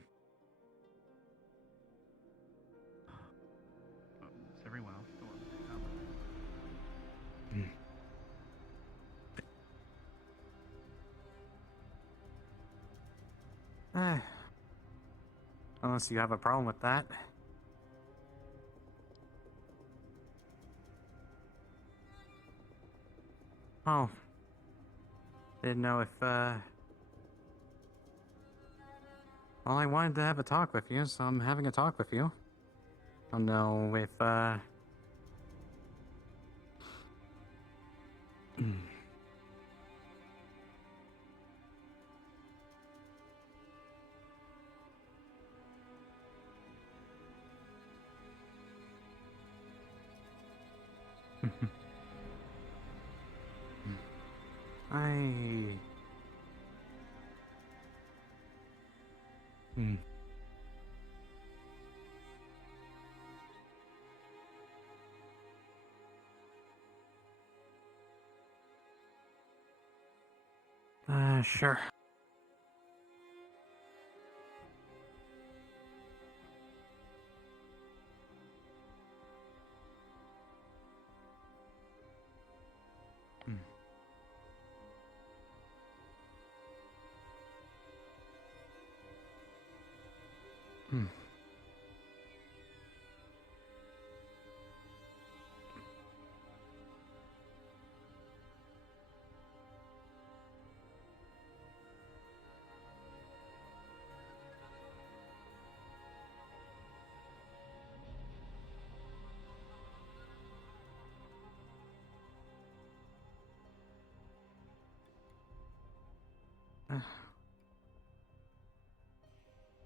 everyone else still Unless you have a problem with that. Oh. Didn't know if, Well, I wanted to have a talk with you, so I'm having a talk with you. I don't know if, Sure.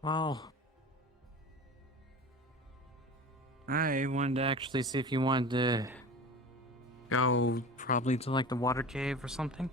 Well, I wanted to actually see if you wanted to go probably to like the water cave or something.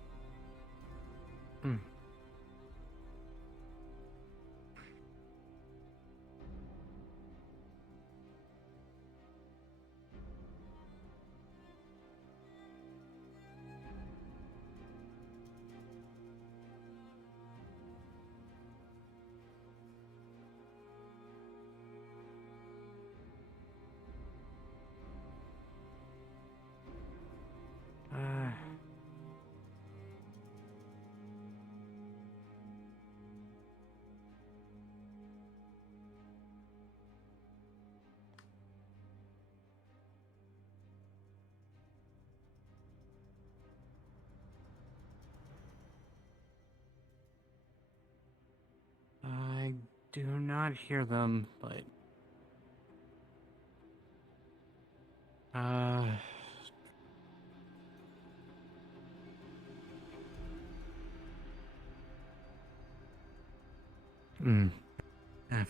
I do not hear them, but yeah,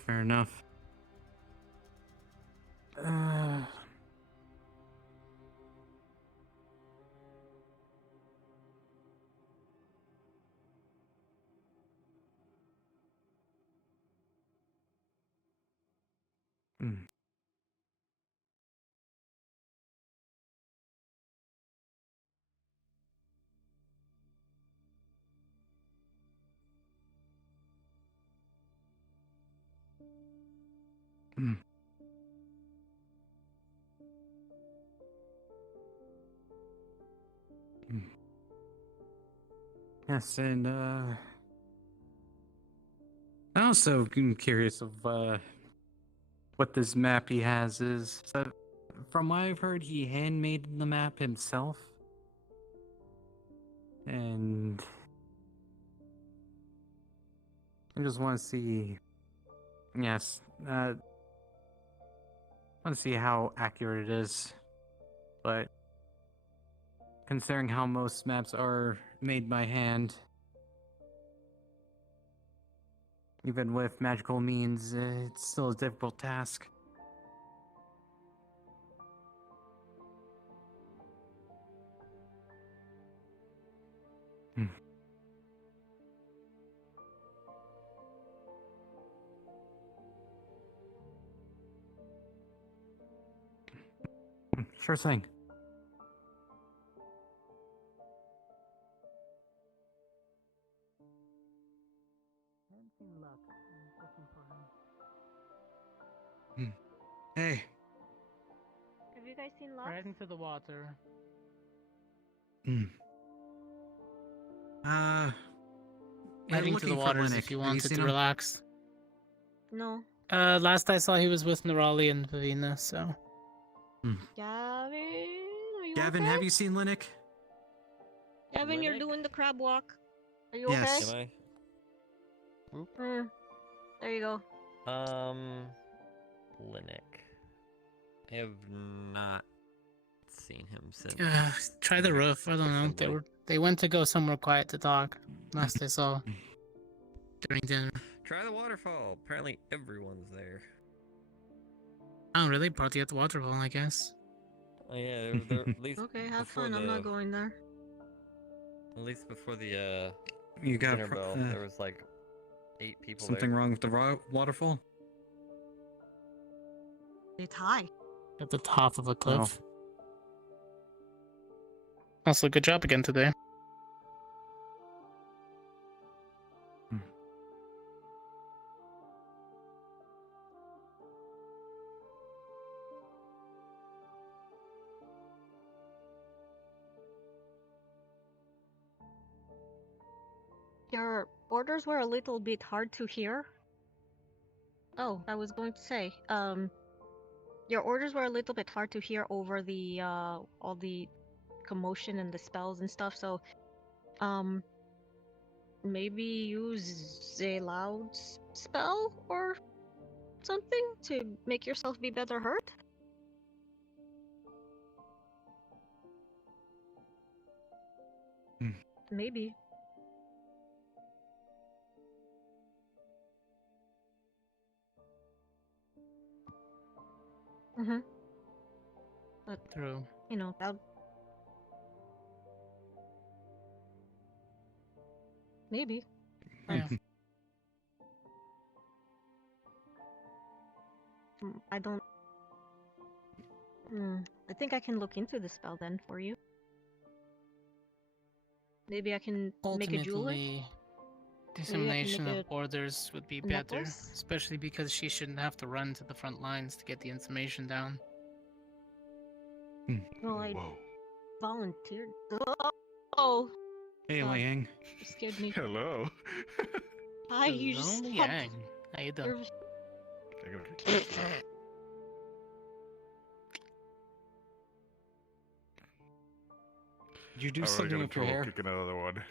fair enough. Hmm. Hmm. Yes, and I'm also curious of what this map he has is. So, from what I've heard, he handmade the map himself, and I just want to see. Yes, want to see how accurate it is, but considering how most maps are made by hand, even with magical means, it's still a difficult task. Hmm. Sure thing. Hey. Have you guys seen Lux? Right into the water. Hmm. Heading to the waters if you wanted to relax. No. Last I saw he was with Nerali and Vivina, so. Gavin, are you Gavin, okay? have you seen Linux? Gavin, you're doing the crab walk. Are you Yes. okay? Am Hmm. There you go. I? Linux. I have not seen him since. Try the roof. I don't know. They went to go somewhere quiet to talk. Last I saw. During dinner. Try the waterfall. Apparently everyone's there. Oh, really? Party at the waterfall, I guess. Oh yeah, they're at least Okay, have before fun. I'm the- not going there. At least before the You got dinner bell, there was like 8 people something there. wrong with the waterfall? It's high. At the top of a cliff. Also, good job again today. Your orders were a little bit hard to hear. Oh, I was going to say, your orders were a little bit hard to hear over the all the commotion and the spells and stuff. So, maybe use a loud spell or something to make yourself be better heard. Maybe. Mm-hmm. But True. you know, that maybe. Yeah. I don't. I think I can look into the spell then for you. Maybe I can make a jewelry. Ultimately, dissemination make of orders would be a better, necklace? especially because she shouldn't have to run to the front lines to get the information down. Well, I volunteered. Oh. Hey, God, Liang. you scared me. Hello. Hi, you just Hello, had... Yang. How you doing? Did you do I really something gotta with your hair? kick another one.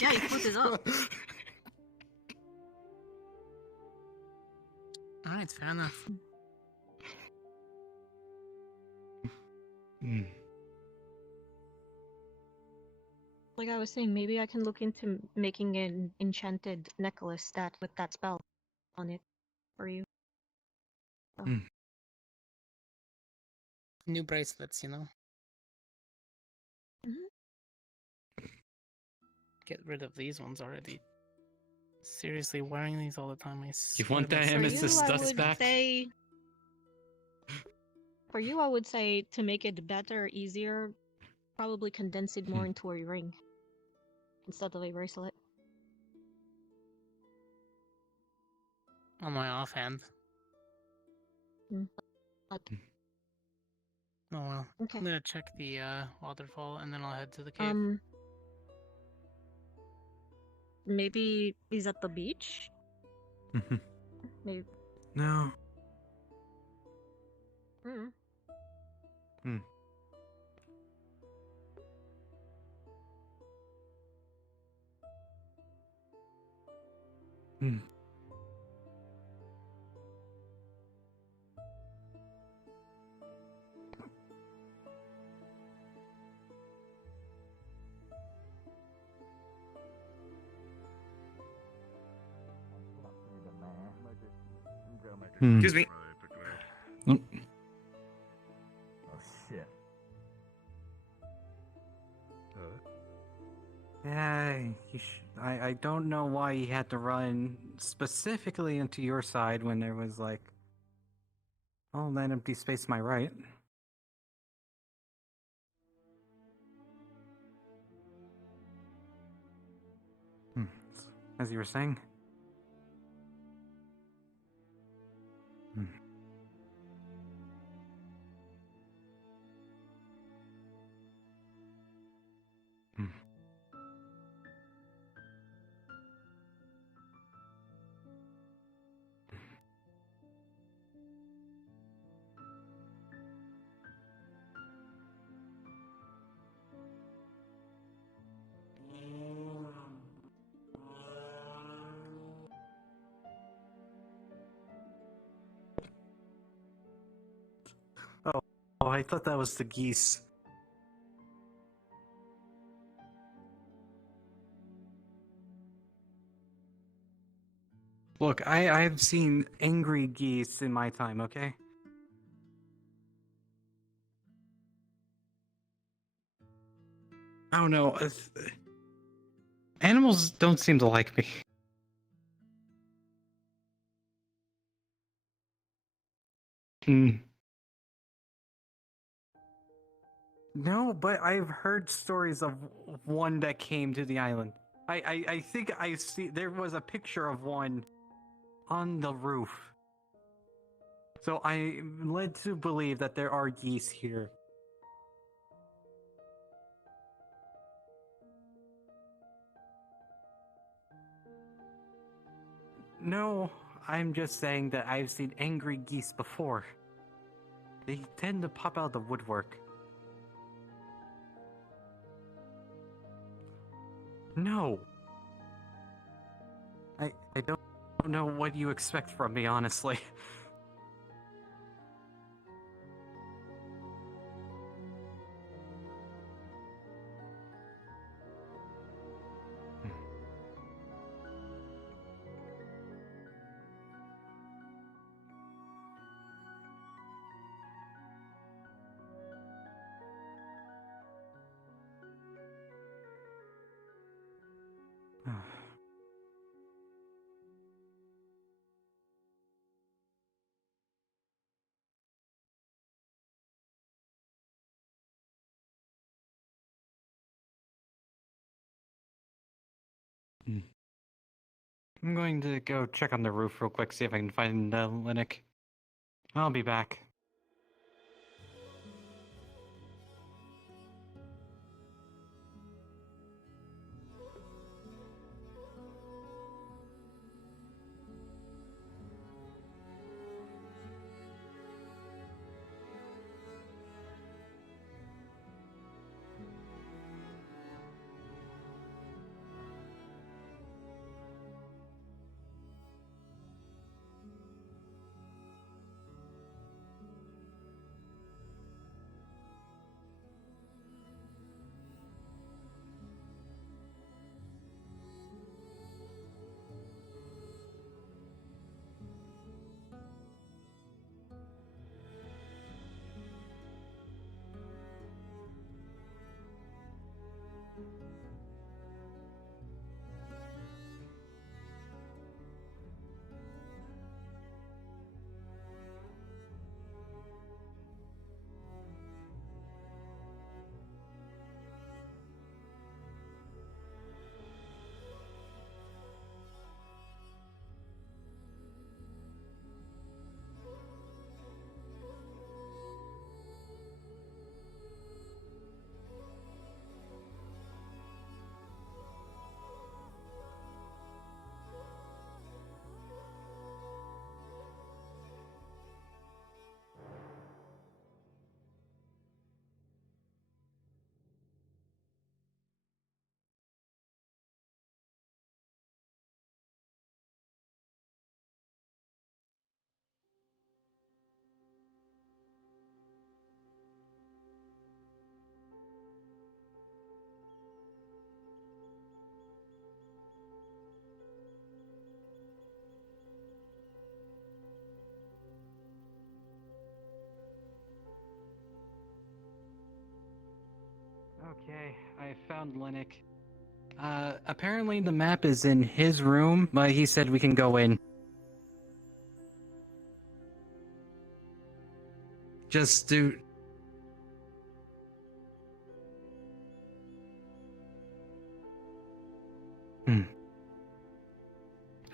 Yeah, he put it up. Alright, fair enough. Like I was saying, maybe I can look into making an enchanted necklace with that spell on it for you. So. New bracelets, you know? Get rid of these ones already. Seriously, wearing these all the time, I You want that Amethyst dust back? For you, I would say to make it better, easier, probably condense it more into a ring instead of a bracelet. on my offhand. Oh well. Okay. I'm gonna check the waterfall and then I'll head to the cave. Maybe he's at the beach. Maybe. No. Mm. Hmm. Hmm. Excuse me. Oh. Oh shit. Yeah, I don't know why he had to run specifically into your side when there was like all that empty space to my right. Hmm. As you were saying. Hmm. Hmm. Oh, I thought that was the geese. Look, I've seen angry geese in my time, okay? I don't know. Animals don't seem to like me. Hmm. No, but I've heard stories of one that came to the island. I think I see there was a picture of one on the roof. So I'm led to believe that there are geese here. No, I'm just saying that I've seen angry geese before. They tend to pop out of the woodwork. No. I don't know what you expect from me, honestly. I'm going to go check on the roof real quick, see if I can find Linux. I'll be back. Okay, I found Linux. Apparently the map is in his room, but he said we can go in. Just do...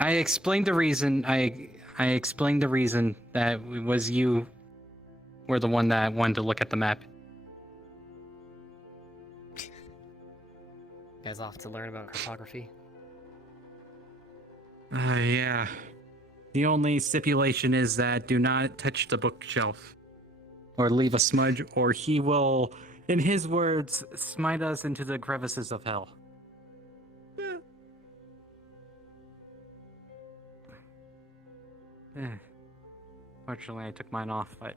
I explained the reason. I explained the reason that it was you were the one that wanted to look at the map. You guys off to learn about cartography? Yeah. The only stipulation is that do not touch the bookshelf. Or leave a smudge, or he will, in his words, smite us into the crevices of hell. Fortunately, I took mine off, but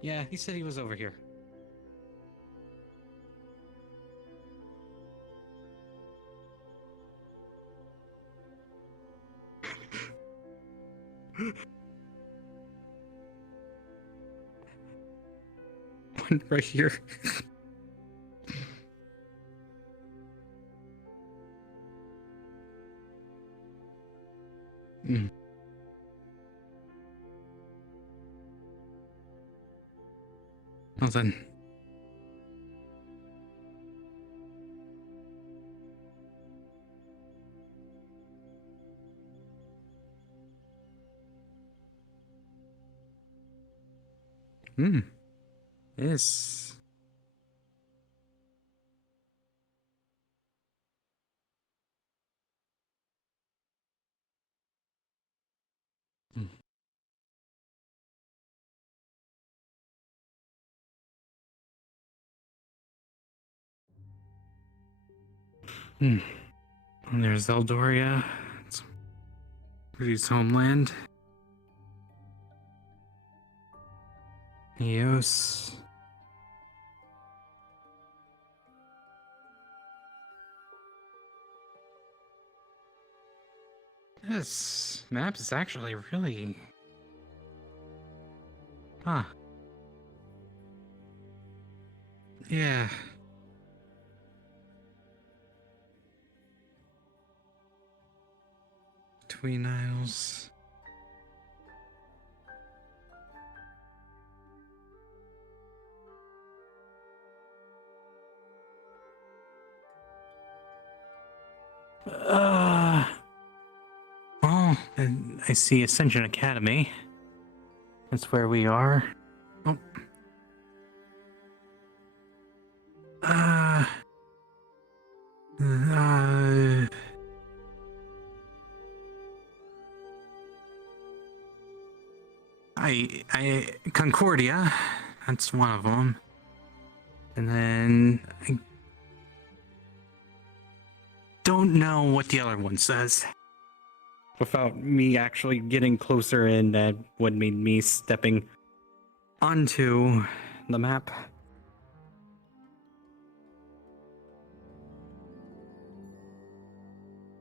yeah, he said he was over here. One right here. Well then. Yes. And there's Eldoria. It's Rudy's homeland. Eos. This map is actually really... Huh. Yeah. Between Isles. Oh, and I see Ascension Academy. That's where we are. Oh. Concordia. That's one of them. And then I don't know what the other one says. Without me actually getting closer in, that would made me stepping onto the map.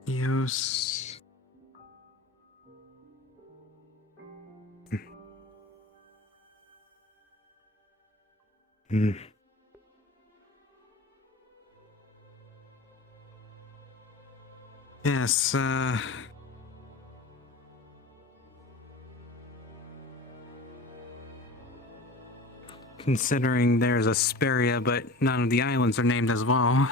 Use. Yes, considering there's Asperia, but none of the islands are named as well.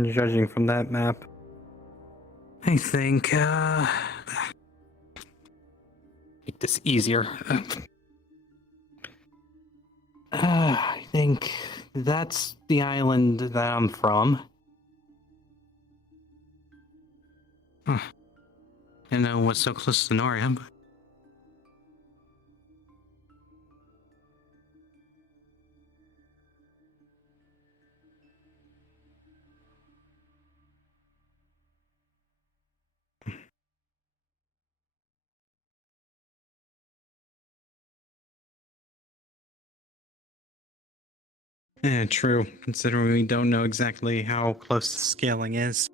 Judging from that map, I think, make this easier. I think that's the island that I'm from. Huh. I know what's so close to Noria, but... Yeah, true, considering we don't know exactly how close the scaling is.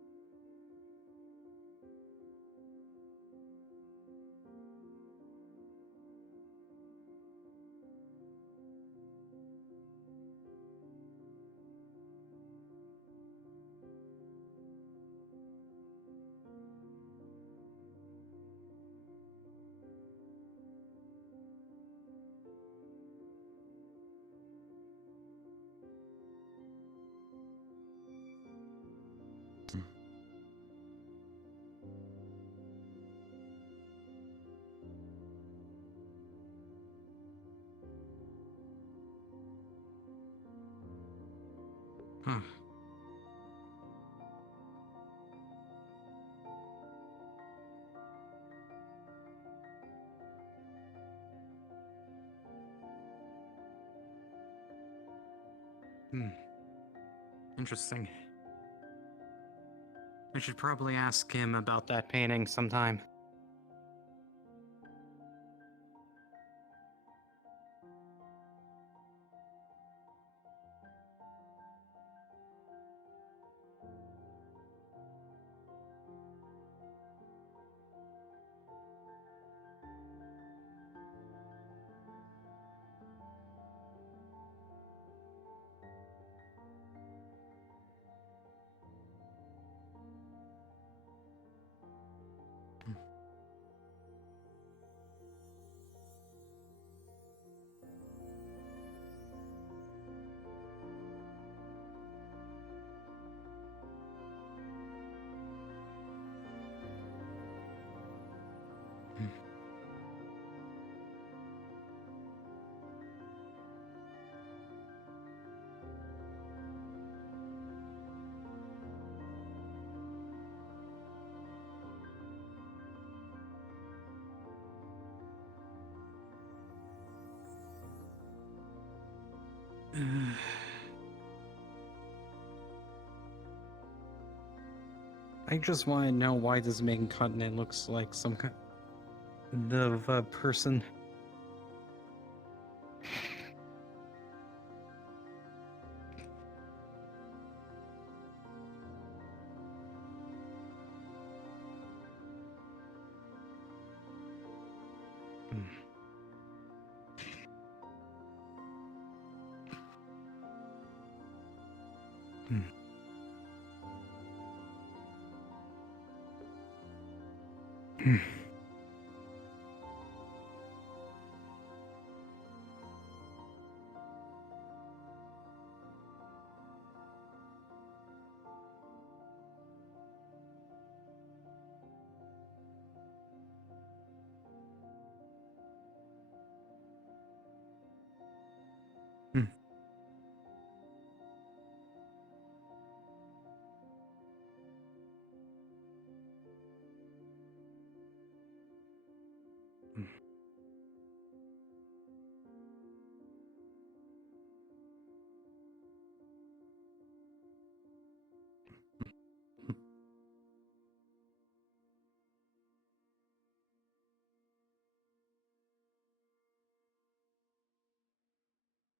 Huh. Interesting. I should probably ask him about that painting sometime. I just want to know why this main continent looks like some kind of person.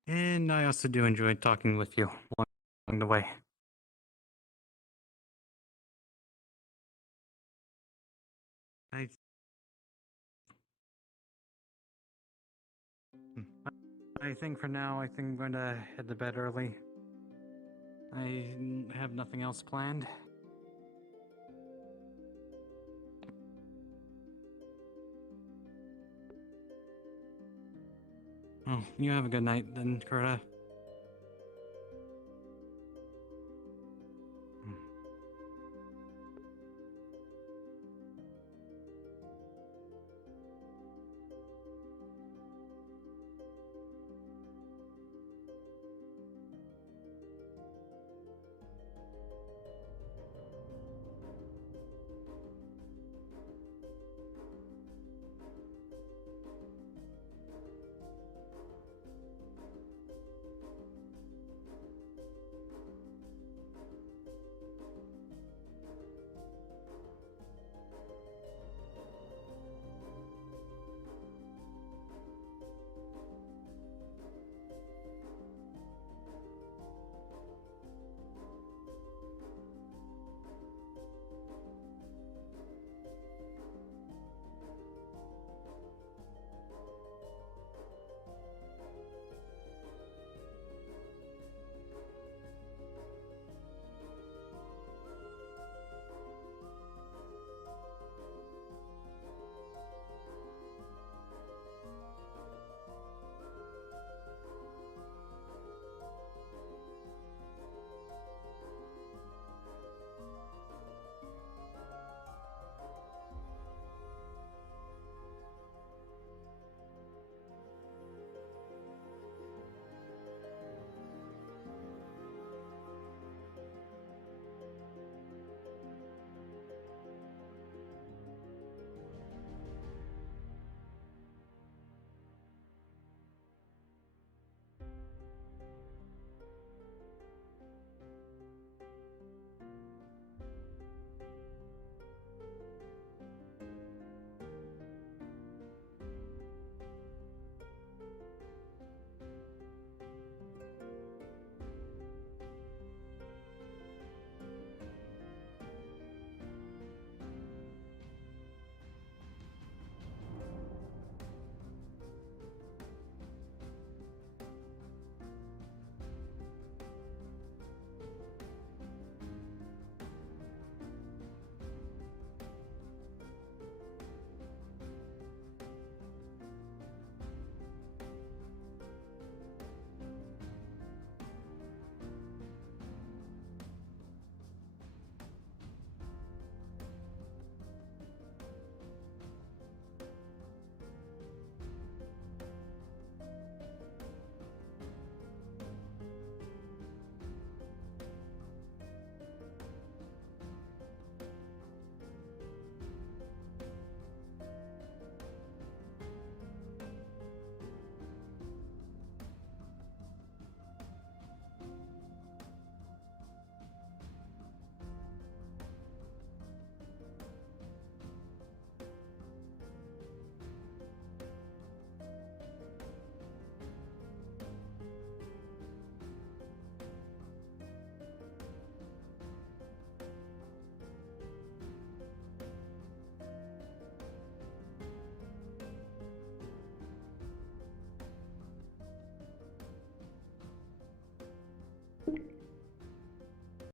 And I also do enjoy talking with you along the way. I I think for now, I think I'm going to head to bed early. I have nothing else planned. Oh, you have a good night then, Coretta.